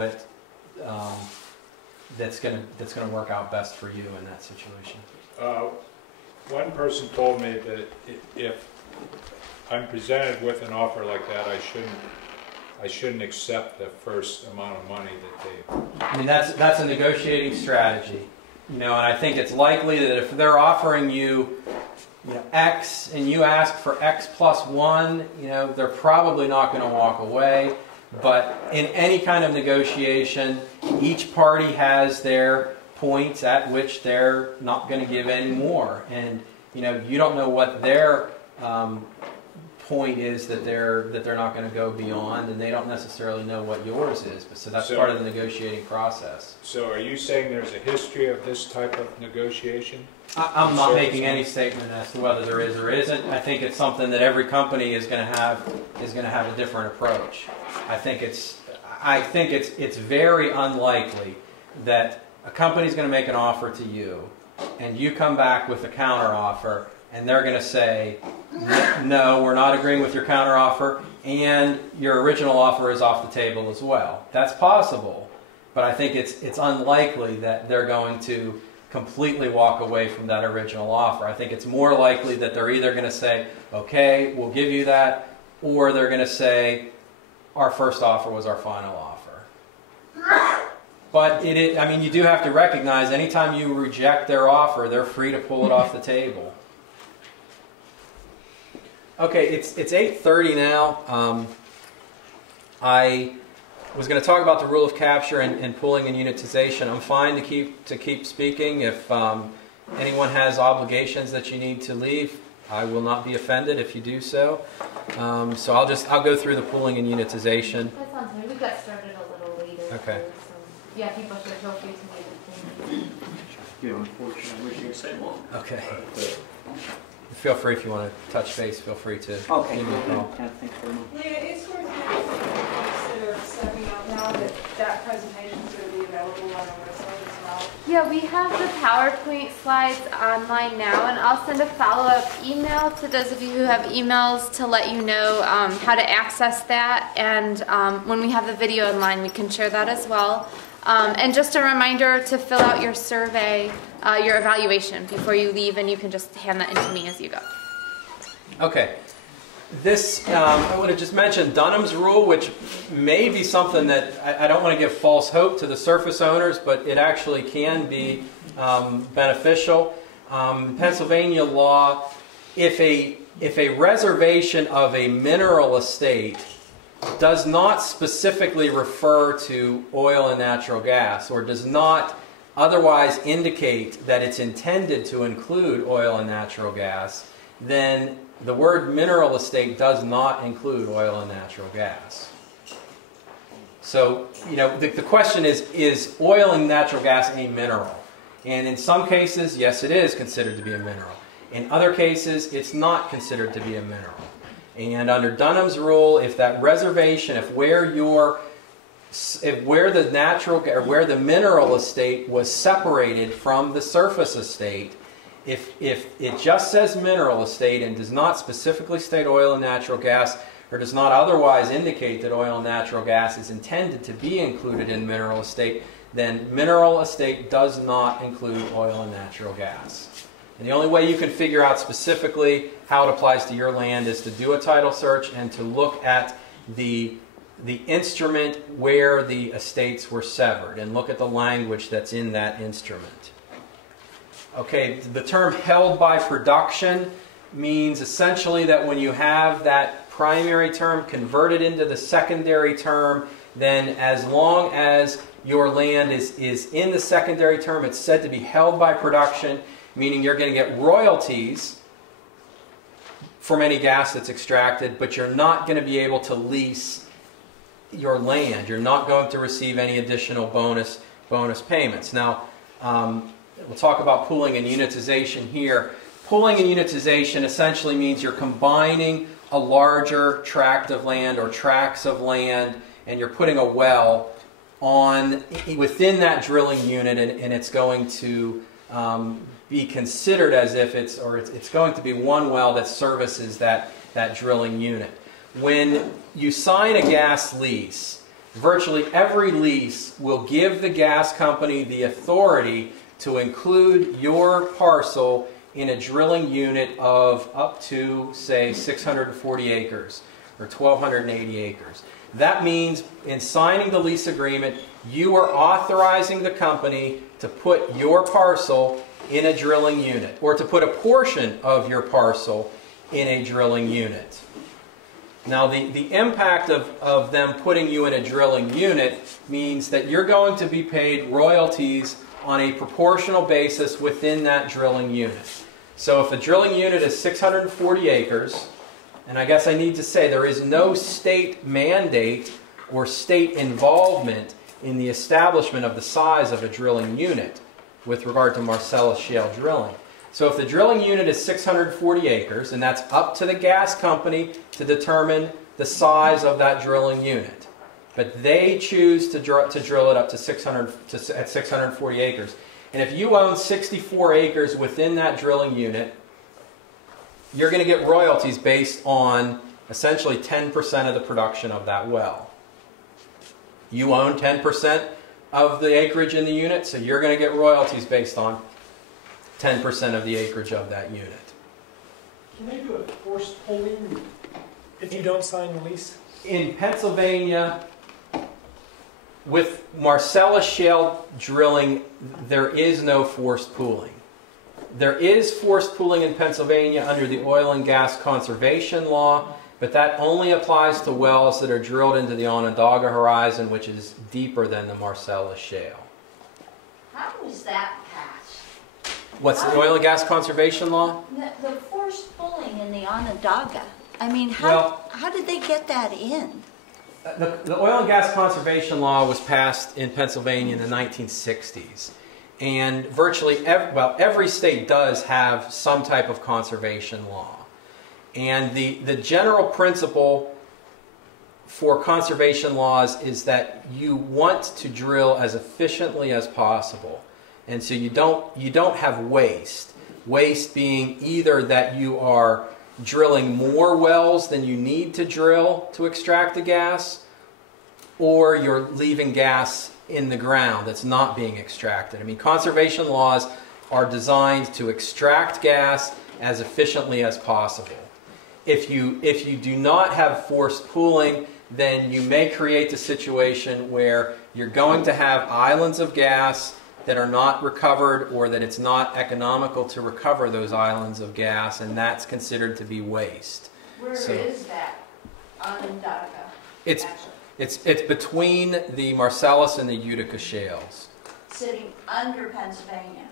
it that's going to work out best for you in that situation? One person told me that if I'm presented with an offer like that, I shouldn't accept the first amount of money that they. I mean, that's a negotiating strategy, and I think it's likely that if they're offering you, X and you ask for X plus 1, they're probably not going to walk away. But in any kind of negotiation, each party has their points at which they're not going to give any more, and you don't know what their point is that they're not going to go beyond, and they don't necessarily know what yours is. So that's part of the negotiating process. So are you saying there's a history of this type of negotiation? I'm not making any statement as to whether there is or isn't. I think it's something that every company is going to have a different approach. I think it's very unlikely that a company is going to make an offer to you, and you come back with a counter offer, and they're going to say, no, we're not agreeing with your counter offer, and your original offer is off the table as well. That's possible, but I think it's unlikely that they're going to completely walk away from that original offer. I think it's more likely that they're either going to say, okay, we'll give you that, or they're going to say, our first offer was our final offer. But you do have to recognize anytime you reject their offer, they're free to pull it off the table. Okay, it's 8:30 now. I was going to talk about the rule of capture and pooling and unitization. I'm fine to keep speaking. If anyone has obligations that you need to leave, I will not be offended if you do so. So I'll go through the pooling and unitization. That sounds good. We got started a little later. Okay. So, yeah, people should feel free to leave. Yeah, unfortunately, I wish you could say more. Okay. Feel free if you want to touch base. Feel free to give me a call. Thanks very much. Leah, it's worth consider setting up now that presentation is going to be available on our website as well. Yeah, we have the PowerPoint slides online now, and I'll send a follow-up email to those of you who have emails to let you know how to access that. And when we have the video online, we can share that as well. And just a reminder to fill out your survey, your evaluation before you leave, and you can just hand that in to me as you go. Okay. This, I would have just mentioned Dunham's rule, which may be something that I don't want to give false hope to the surface owners, but it actually can be beneficial. Pennsylvania law, if a reservation of a mineral estate does not specifically refer to oil and natural gas, or does not otherwise indicate that it's intended to include oil and natural gas, then the word mineral estate does not include oil and natural gas. So, the question is oil and natural gas a mineral? And in some cases, yes, it is considered to be a mineral. In other cases, it's not considered to be a mineral. And under Dunham's rule, if that reservation, where the mineral estate was separated from the surface estate, If it just says mineral estate and does not specifically state oil and natural gas, or does not otherwise indicate that oil and natural gas is intended to be included in mineral estate, then mineral estate does not include oil and natural gas. And the only way you can figure out specifically how it applies to your land is to do a title search and to look at the instrument where the estates were severed and look at the language that's in that instrument. Okay, the term held by production means essentially that when you have that primary term converted into the secondary term, then as long as your land is in the secondary term, it's said to be held by production, meaning you're going to get royalties from any gas that's extracted, but you're not going to be able to lease your land. You're not going to receive any additional bonus payments. Now, we'll talk about pooling and unitization here. Pooling and unitization essentially means you're combining a larger tract of land or tracts of land, and you're putting a well on within that drilling unit, and it's going to be considered as if it's going to be one well that services that drilling unit. When you sign a gas lease, virtually every lease will give the gas company the authority to include your parcel in a drilling unit of up to, say, 640 acres or 1,280 acres. That means in signing the lease agreement, you are authorizing the company to put your parcel in a drilling unit, or to put a portion of your parcel in a drilling unit. Now, the impact of them putting you in a drilling unit means that you're going to be paid royalties on a proportional basis within that drilling unit. So if a drilling unit is 640 acres, and I guess I need to say there is no state mandate or state involvement in the establishment of the size of a drilling unit with regard to Marcellus Shale drilling. So if the drilling unit is 640 acres, and that's up to the gas company to determine the size of that drilling unit. But they choose to drill it up to 640 acres. And if you own 64 acres within that drilling unit, you're going to get royalties based on essentially 10% of the production of that well. You own 10% of the acreage in the unit, so you're going to get royalties based on 10% of the acreage of that unit. Can they do a forced pooling if you don't sign the lease? In Pennsylvania, with Marcellus Shale drilling, there is no forced pooling. There is forced pooling in Pennsylvania under the Oil and Gas Conservation Law, but that only applies to wells that are drilled into the Onondaga Horizon, which is deeper than the Marcellus Shale. How was that passed? What's the Oil and Gas Conservation Law? The forced pooling in the Onondaga. I mean, how did they get that in? The Oil and Gas Conservation Law was passed in Pennsylvania in the 1960s. And virtually every state does have some type of conservation law. And the general principle for conservation laws is that you want to drill as efficiently as possible. And so you don't have waste. Waste being either that you are drilling more wells than you need to drill to extract the gas, or you're leaving gas in the ground that's not being extracted. I mean, conservation laws are designed to extract gas as efficiently as possible. If you do not have forced pooling, then you may create a situation where you're going to have islands of gas that are not recovered, or that it's not economical to recover those islands of gas, and that's considered to be waste. Where is that Onondaga? It's between the Marcellus and the Utica shales. Sitting under Pennsylvania.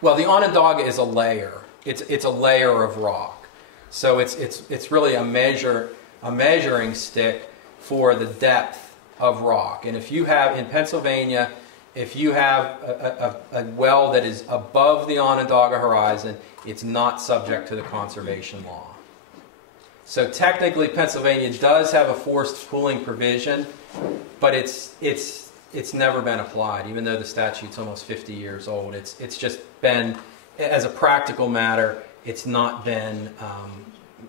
Well, the Onondaga is a layer. It's a layer of rock. So it's really a measuring stick for the depth of rock. And if you have in Pennsylvania, if you have a well that is above the Onondaga horizon, it's not subject to the conservation law. So technically, Pennsylvania does have a forced pooling provision, but it's never been applied, even though the statute's almost 50 years old. It's just been as a practical matter, it's not been,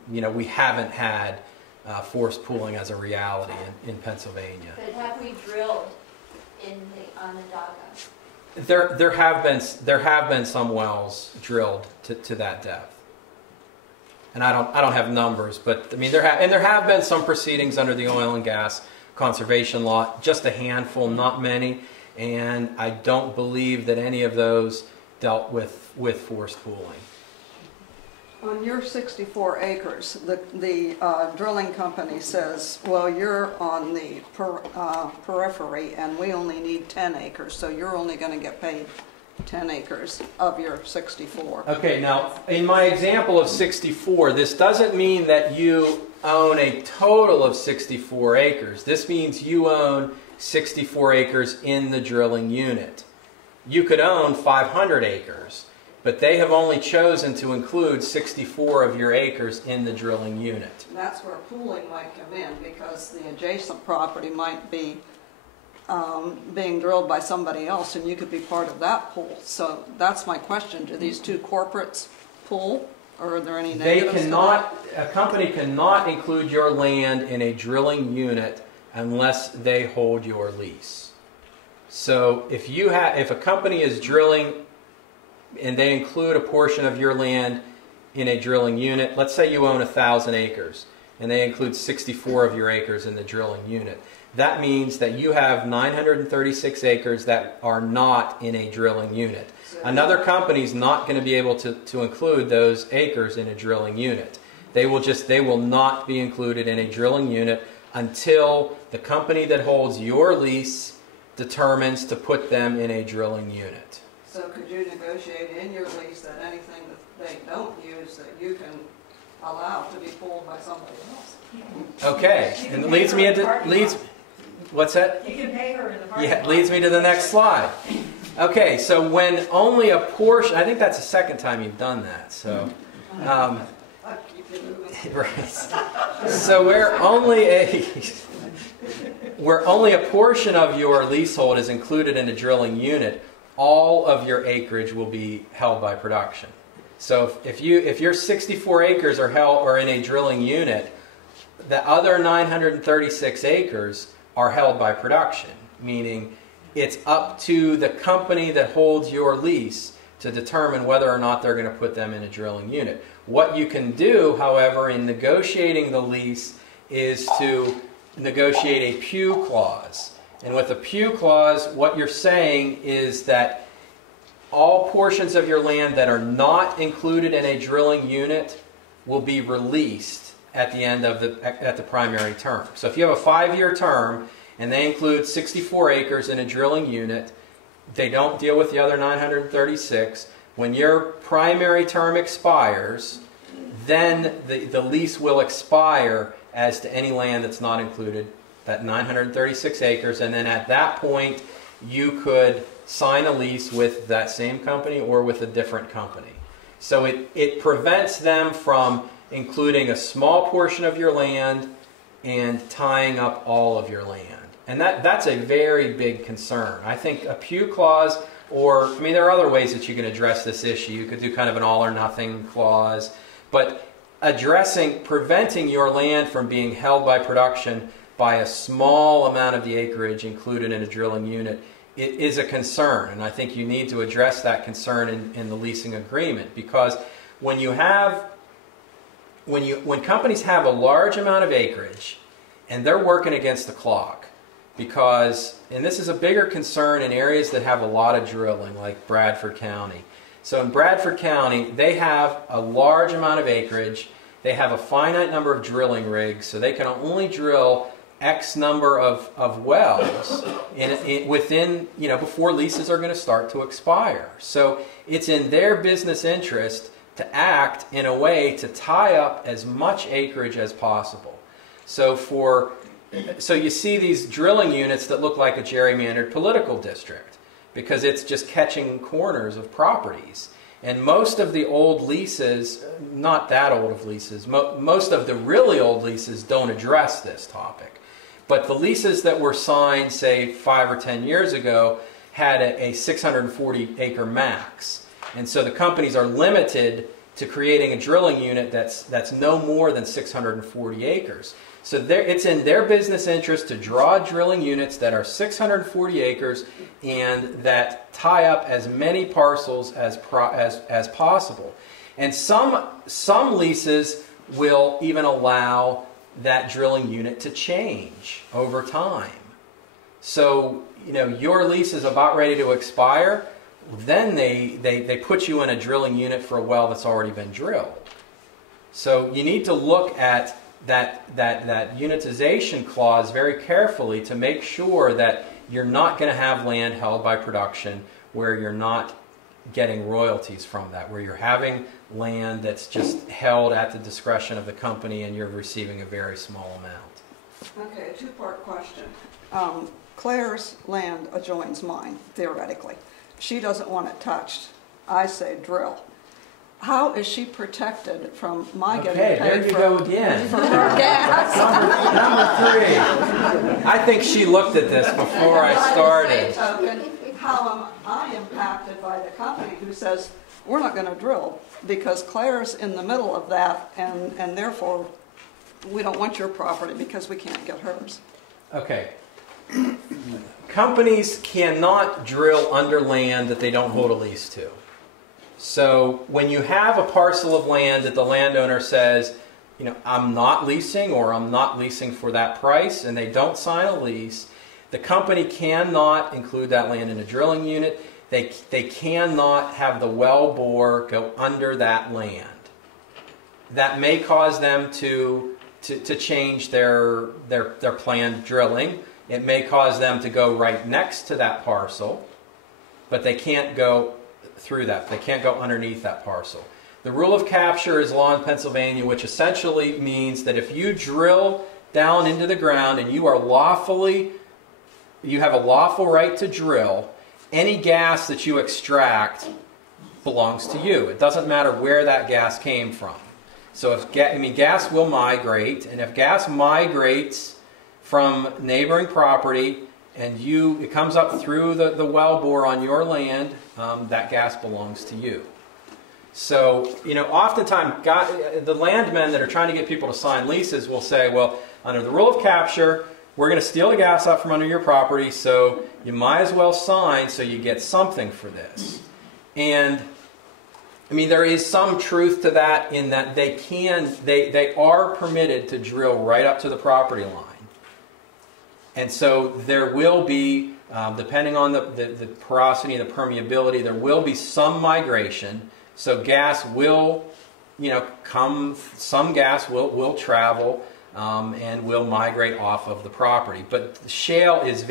we haven't had forced pooling as a reality in Pennsylvania. But have we drilled in the Onondaga? There have been some wells drilled to that depth. And I don't have numbers, but I mean there have been some proceedings under the oil and gas conservation law, just a handful, not many, and I don't believe that any of those dealt with forced pooling. On your 64 acres, the drilling company says, well, you're on the periphery and we only need 10 acres, so you're only going to get paid 10 acres of your 64. Okay, now in my example of 64, this doesn't mean that you own a total of 64 acres. This means you own 64 acres in the drilling unit. You could own 500 acres, but they have only chosen to include 64 of your acres in the drilling unit. And that's where pooling might come in, because the adjacent property might be being drilled by somebody else, and you could be part of that pool. So that's my question. Do these two corporates pool, or are there any negatives? A company cannot include your land in a drilling unit unless they hold your lease. So if a company is drilling and they include a portion of your land in a drilling unit, let's say you own 1,000 acres and they include 64 of your acres in the drilling unit, that means that you have 936 acres that are not in a drilling unit. Another company is not going to be able to include those acres in a drilling unit. They will not be included in a drilling unit until the company that holds your lease determines to put them in a drilling unit. So could you negotiate in your lease that anything that they don't use that you can allow to be pulled by somebody else? Okay, and it leads me into what's that? You can pay her in the parking lot. Yeah, leads me to the next slide. Okay, so when only a portion, I think that's the second time you've done that. So, right. So where only a portion of your leasehold is included in a drilling unit, all of your acreage will be held by production. So if your 64 acres are in a drilling unit, the other 936 acres are held by production, meaning it's up to the company that holds your lease to determine whether or not they're going to put them in a drilling unit. What you can do, however, in negotiating the lease is to negotiate a pew clause. And with a pew clause, what you're saying is that all portions of your land that are not included in a drilling unit will be released at the end of the primary term. So if you have a 5-year term and they include 64 acres in a drilling unit, they don't deal with the other 936. When your primary term expires, then the lease will expire as to any land that's not included, that 936 acres, and then at that point you could sign a lease with that same company or with a different company. So it prevents them from including a small portion of your land and tying up all of your land. And that's a very big concern. I think a pew clause, or, I mean, there are other ways that you can address this issue. You could do kind of an all or nothing clause, but preventing your land from being held by production by a small amount of the acreage included in a drilling unit, it is a concern. And I think you need to address that concern in the leasing agreement, because when companies have a large amount of acreage and they're working against the clock, and this is a bigger concern in areas that have a lot of drilling, like Bradford County. So in Bradford County, they have a large amount of acreage. They have a finite number of drilling rigs, so they can only drill X number of wells within, before leases are going to start to expire. So it's in their business interest to act in a way to tie up as much acreage as possible. So you see these drilling units that look like a gerrymandered political district, because it's just catching corners of properties. And most of the old leases, not that old of leases, most of the really old leases don't address this topic. But the leases that were signed, say, 5 or 10 years ago, had a 640 acre max. And so the companies are limited to creating a drilling unit that's no more than 640 acres. So it's in their business interest to draw drilling units that are 640 acres and that tie up as many parcels as possible. And some leases will even allow that drilling unit to change over time. So, your lease is about ready to expire, then they put you in a drilling unit for a well that's already been drilled. So you need to look at that unitization clause very carefully to make sure that you're not going to have land held by production where you're not getting royalties from that, where you're having land that's just held at the discretion of the company and you're receiving a very small amount. Okay, a two-part question. Claire's land adjoins mine, theoretically. She doesn't want it touched. I say drill. How is she protected from my getting paid there you go again. for her gas? Number 3. I think she looked at this before I started. How am I impacted by the company who says, we're not going to drill because Claire's in the middle of that and therefore we don't want your property because we can't get hers? Okay. Companies cannot drill under land that they don't hold a lease to. So when you have a parcel of land that the landowner says, I'm not leasing or I'm not leasing for that price, and they don't sign a lease, the company cannot include that land in a drilling unit. They cannot have the well bore go under that land. That may cause them to change their planned drilling. It may cause them to go right next to that parcel, but they can't go through that. They can't go underneath that parcel. The rule of capture is law in Pennsylvania, which essentially means that if you drill down into the ground and you have a lawful right to drill, any gas that you extract belongs to you. It doesn't matter where that gas came from. So gas will migrate, and if gas migrates from neighboring property and it comes up through the well bore on your land, that gas belongs to you. So, oftentimes the landmen that are trying to get people to sign leases will say, well, under the rule of capture, we're going to steal the gas out from under your property, so you might as well sign so you get something for this. And there is some truth to that in that they are permitted to drill right up to the property line. And so there will be, depending on the porosity and the permeability, there will be some migration. So gas will, come, some gas will travel and will migrate off of the property. But shale is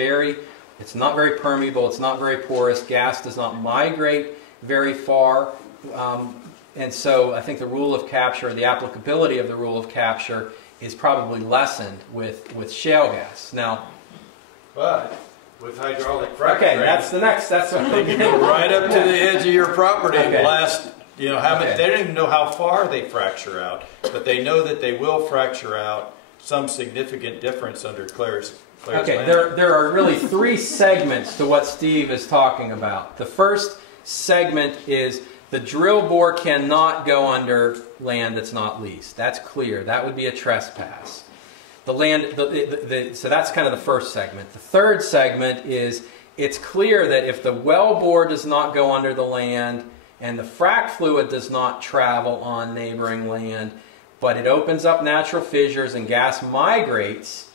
it's not very permeable, it's not very porous. Gas does not migrate very far. And so I think the rule of capture, the applicability of the rule of capture is probably lessened with shale gas. Now, but with hydraulic fracturing, okay, that's what they can go right up to the edge of your property and blast. They don't even know how far they fracture out, but they know that they will fracture out some significant difference under Claire's okay, land. there are really 3 segments to what Steve is talking about. The first segment is the drill bore cannot go under land that's not leased. That's clear. That would be a trespass. So that's kind of the first segment. The third segment is it's clear that if the well bore does not go under the land and the frac fluid does not travel on neighboring land, but it opens up natural fissures and gas migrates,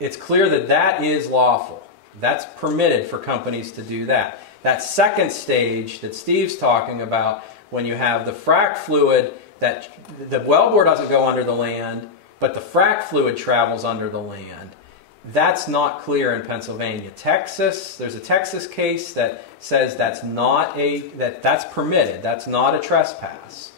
it's clear that that is lawful. That's permitted for companies to do that. That second stage that Steve's talking about, when you have the frac fluid, that the wellbore doesn't go under the land, but the frac fluid travels under the land, that's not clear in Pennsylvania. Texas, there's a Texas case that says that's permitted. That's not a trespass.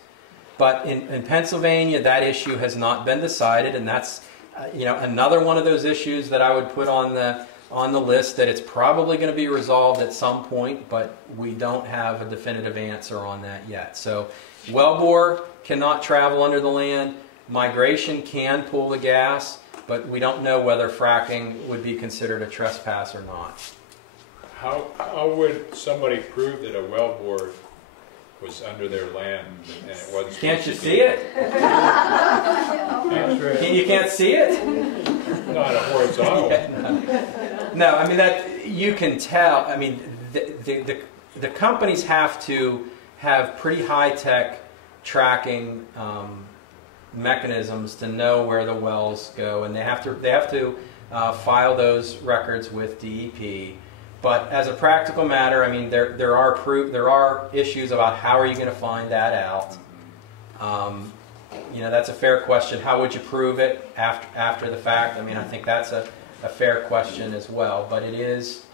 But in Pennsylvania, that issue has not been decided, and that's another one of those issues that I would put on the list that it's probably going to be resolved at some point, but we don't have a definitive answer on that yet. So wellbore cannot travel under the land. Migration can pull the gas, but we don't know whether fracking would be considered a trespass or not. How would somebody prove that a wellbore was under their land and it wasn't. Can't you see it? You can't see it? Not a horizontal. No, I mean that you can tell. I mean the companies have to have pretty high-tech tracking mechanisms to know where the wells go, and they have to file those records with DEP. But as a practical matter, I mean there are issues about how are you going to find that out. You know, that's a fair question. How would you prove it after the fact? I mean, I think that's a fair question as well. But it is,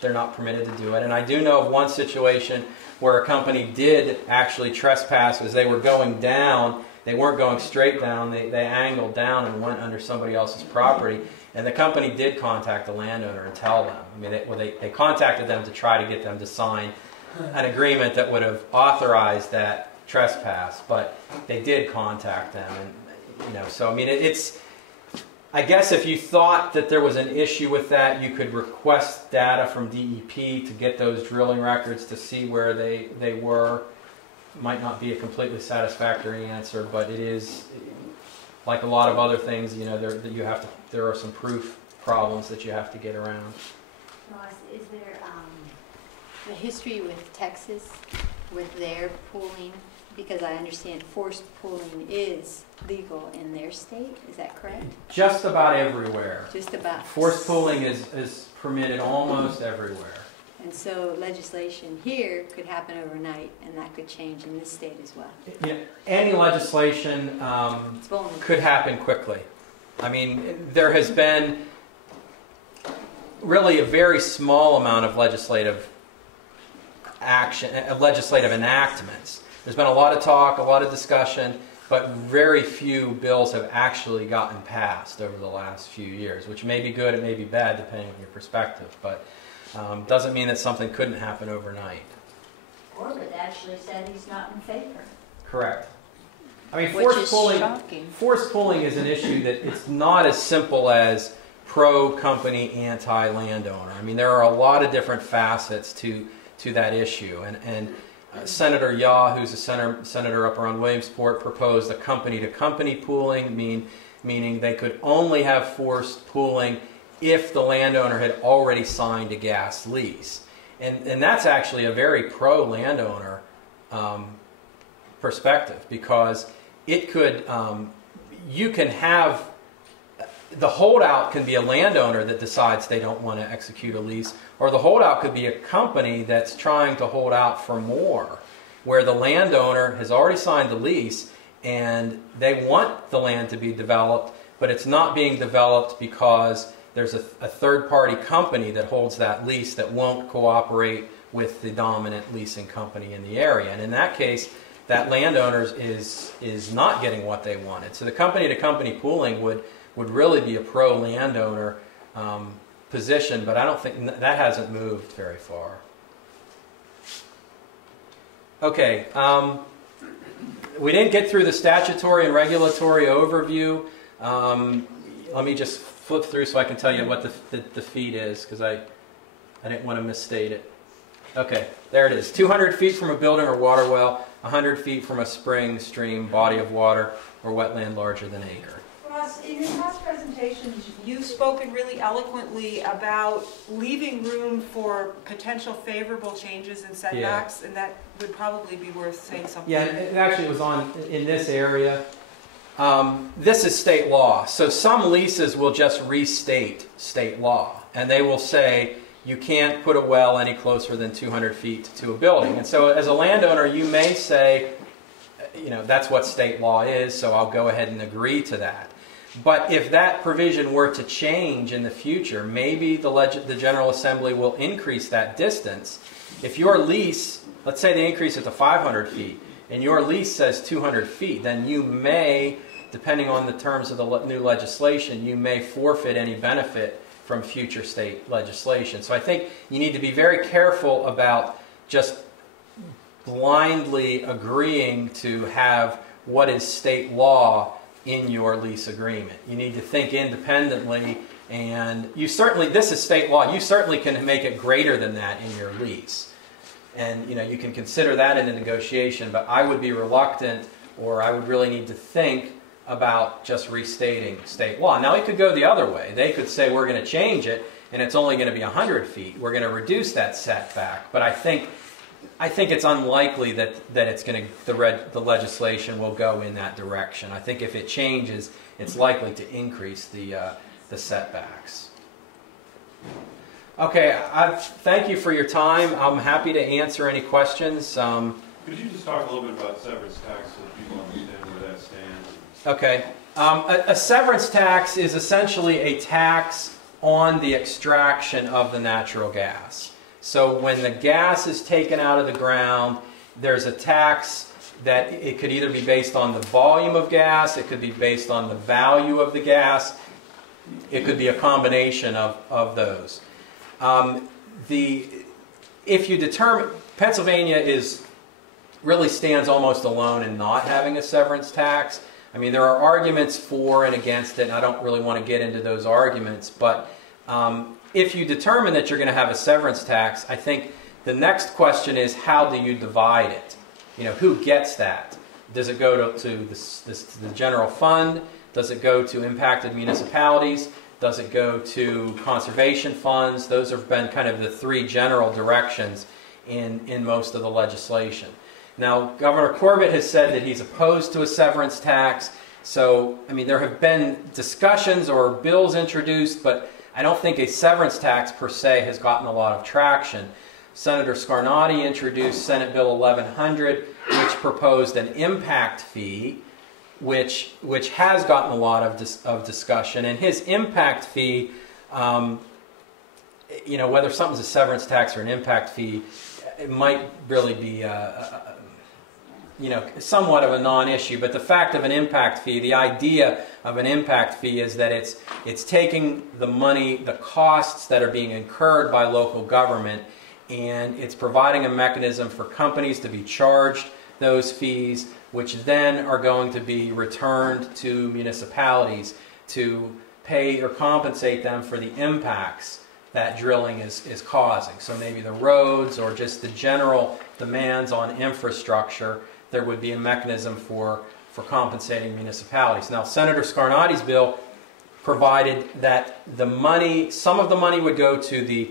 they're not permitted to do it. And I do know of one situation where a company did actually trespass as they were going down. They weren't going straight down. They angled down and went under somebody else's property. And the company did contact the landowner and tell them. I mean, they contacted them to try to get them to sign an agreement that would have authorized that trespass, but they did contact them. And you know, so I mean, it's. I guess if you thought that there was an issue with that, you could request data from DEP to get those drilling records to see where they were. Might not be a completely satisfactory answer, but it is, like a lot of other things, you know, there are some proof problems that you have to get around. Ross, is there a history with Texas with their pooling? Because I understand forced pooling is legal in their state. Is that correct? Just about everywhere. Just about. Forced pooling is permitted almost everywhere. And so legislation here could happen overnight, and that could change in this state as well. Yeah, any legislation could happen quickly. I mean, there has been really a very small amount of legislative action, legislative enactments. There's been a lot of talk, a lot of discussion, but very few bills have actually gotten passed over the last few years, which may be good, it may be bad, depending on your perspective, but doesn't mean that something couldn't happen overnight. Corbett actually said he's not in favor. Correct. I mean, Shocking. Forced pooling is an issue that it's not as simple as pro-company, anti-landowner. I mean, there are a lot of different facets to that issue, and Senator Yaw, who's a senator up around Williamsport, proposed a company-to-company pooling, meaning they could only have forced pooling if the landowner had already signed a gas lease. And that's actually a very pro-landowner perspective, because it could, you can have, the holdout can be a landowner that decides they don't want to execute a lease, or the holdout could be a company that's trying to hold out for more, where the landowner has already signed the lease and they want the land to be developed, but it's not being developed because there's a third-party company that holds that lease that won't cooperate with the dominant leasing company in the area. And in that case, that landowner is not getting what they wanted. So the company-to-company pooling would really be a pro-landowner position, but I don't think that hasn't moved very far. Okay, we didn't get through the statutory and regulatory overview. Let me just flip through so I can tell you what the feet is, because I didn't want to misstate it. Okay, there it is. 200 feet from a building or water well, 100 feet from a spring, stream, body of water, or wetland larger than an acre. Ross, in your past presentations, you've spoken really eloquently about leaving room for potential favorable changes in setbacks, and that would probably be worth saying something. Yeah, it actually was in this area. This is state law. So some leases will just restate state law, and they will say you can't put a well any closer than 200 feet to a building. And so as a landowner, you may say, you know, that's what state law is, so I'll go ahead and agree to that. But if that provision were to change in the future, maybe the General Assembly will increase that distance. If your lease, let's say they increase it to 500 feet, and your lease says 200 feet, then you may, depending on the terms of the new legislation, you may forfeit any benefit from future state legislation. So I think you need to be very careful about just blindly agreeing to have what is state law in your lease agreement. You need to think independently, and you certainly, this is state law, you certainly can make it greater than that in your lease. And you can consider that in a negotiation, but I would be reluctant, or I would really need to think about just restating state law. Now it could go the other way. They could say we're going to change it and it's only going to be 100 feet. We're going to reduce that setback. But I think it's unlikely that it's going to the legislation will go in that direction. I think if it changes, it's likely to increase the setbacks. Okay, thank you for your time. I'm happy to answer any questions. Could you just talk a little bit about severance tax so that people understand where that stands? Okay. A severance tax is essentially a tax on the extraction of the natural gas. So when the gas is taken out of the ground, there's a tax that it could either be based on the volume of gas, it could be based on the value of the gas, it could be a combination of those. If you determine, Pennsylvania really stands almost alone in not having a severance tax. I mean, there are arguments for and against it, and I don't really want to get into those arguments, but if you determine that you're going to have a severance tax, I think the next question is, how do you divide it? Who gets that? Does it go to the general fund? Does it go to impacted municipalities? Does it go to conservation funds? Those have been kind of the three general directions in most of the legislation. Now, Governor Corbett has said that he's opposed to a severance tax. So, I mean, there have been discussions or bills introduced, but I don't think a severance tax per se has gotten a lot of traction. Senator Scarnati introduced Senate Bill 1100, which proposed an impact fee, which has gotten a lot of discussion. And his impact fee, whether something's a severance tax or an impact fee, it might really be somewhat of a non-issue. But the fact of an impact fee, the idea of an impact fee is that it's taking the money, the costs that are being incurred by local government, and it's providing a mechanism for companies to be charged those fees, which then are going to be returned to municipalities to pay or compensate them for the impacts that drilling is causing. So maybe the roads or just the general demands on infrastructure, there would be a mechanism for compensating municipalities. Now, Senator Scarnati's bill provided that some of the money would go to the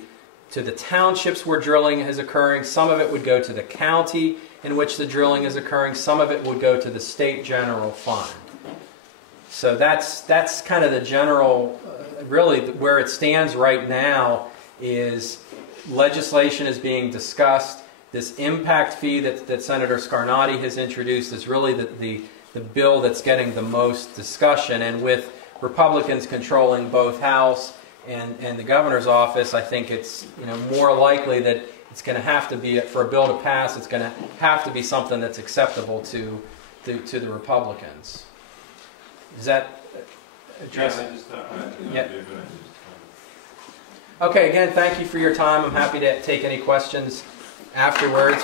townships where drilling is occurring, some of it would go to the county in which the drilling is occurring, some of it would go to the state general fund. So that's kind of the general, really where it stands right now is legislation is being discussed. This impact fee that Senator Scarnati has introduced is really the bill that's getting the most discussion. And with Republicans controlling both House and the governor's office, I think it's more likely that it's going to have to be, for a bill to pass, it's going to have to be something that's acceptable to the Republicans. Does that address? Yeah. Okay, again, thank you for your time. I'm happy to take any questions afterwards.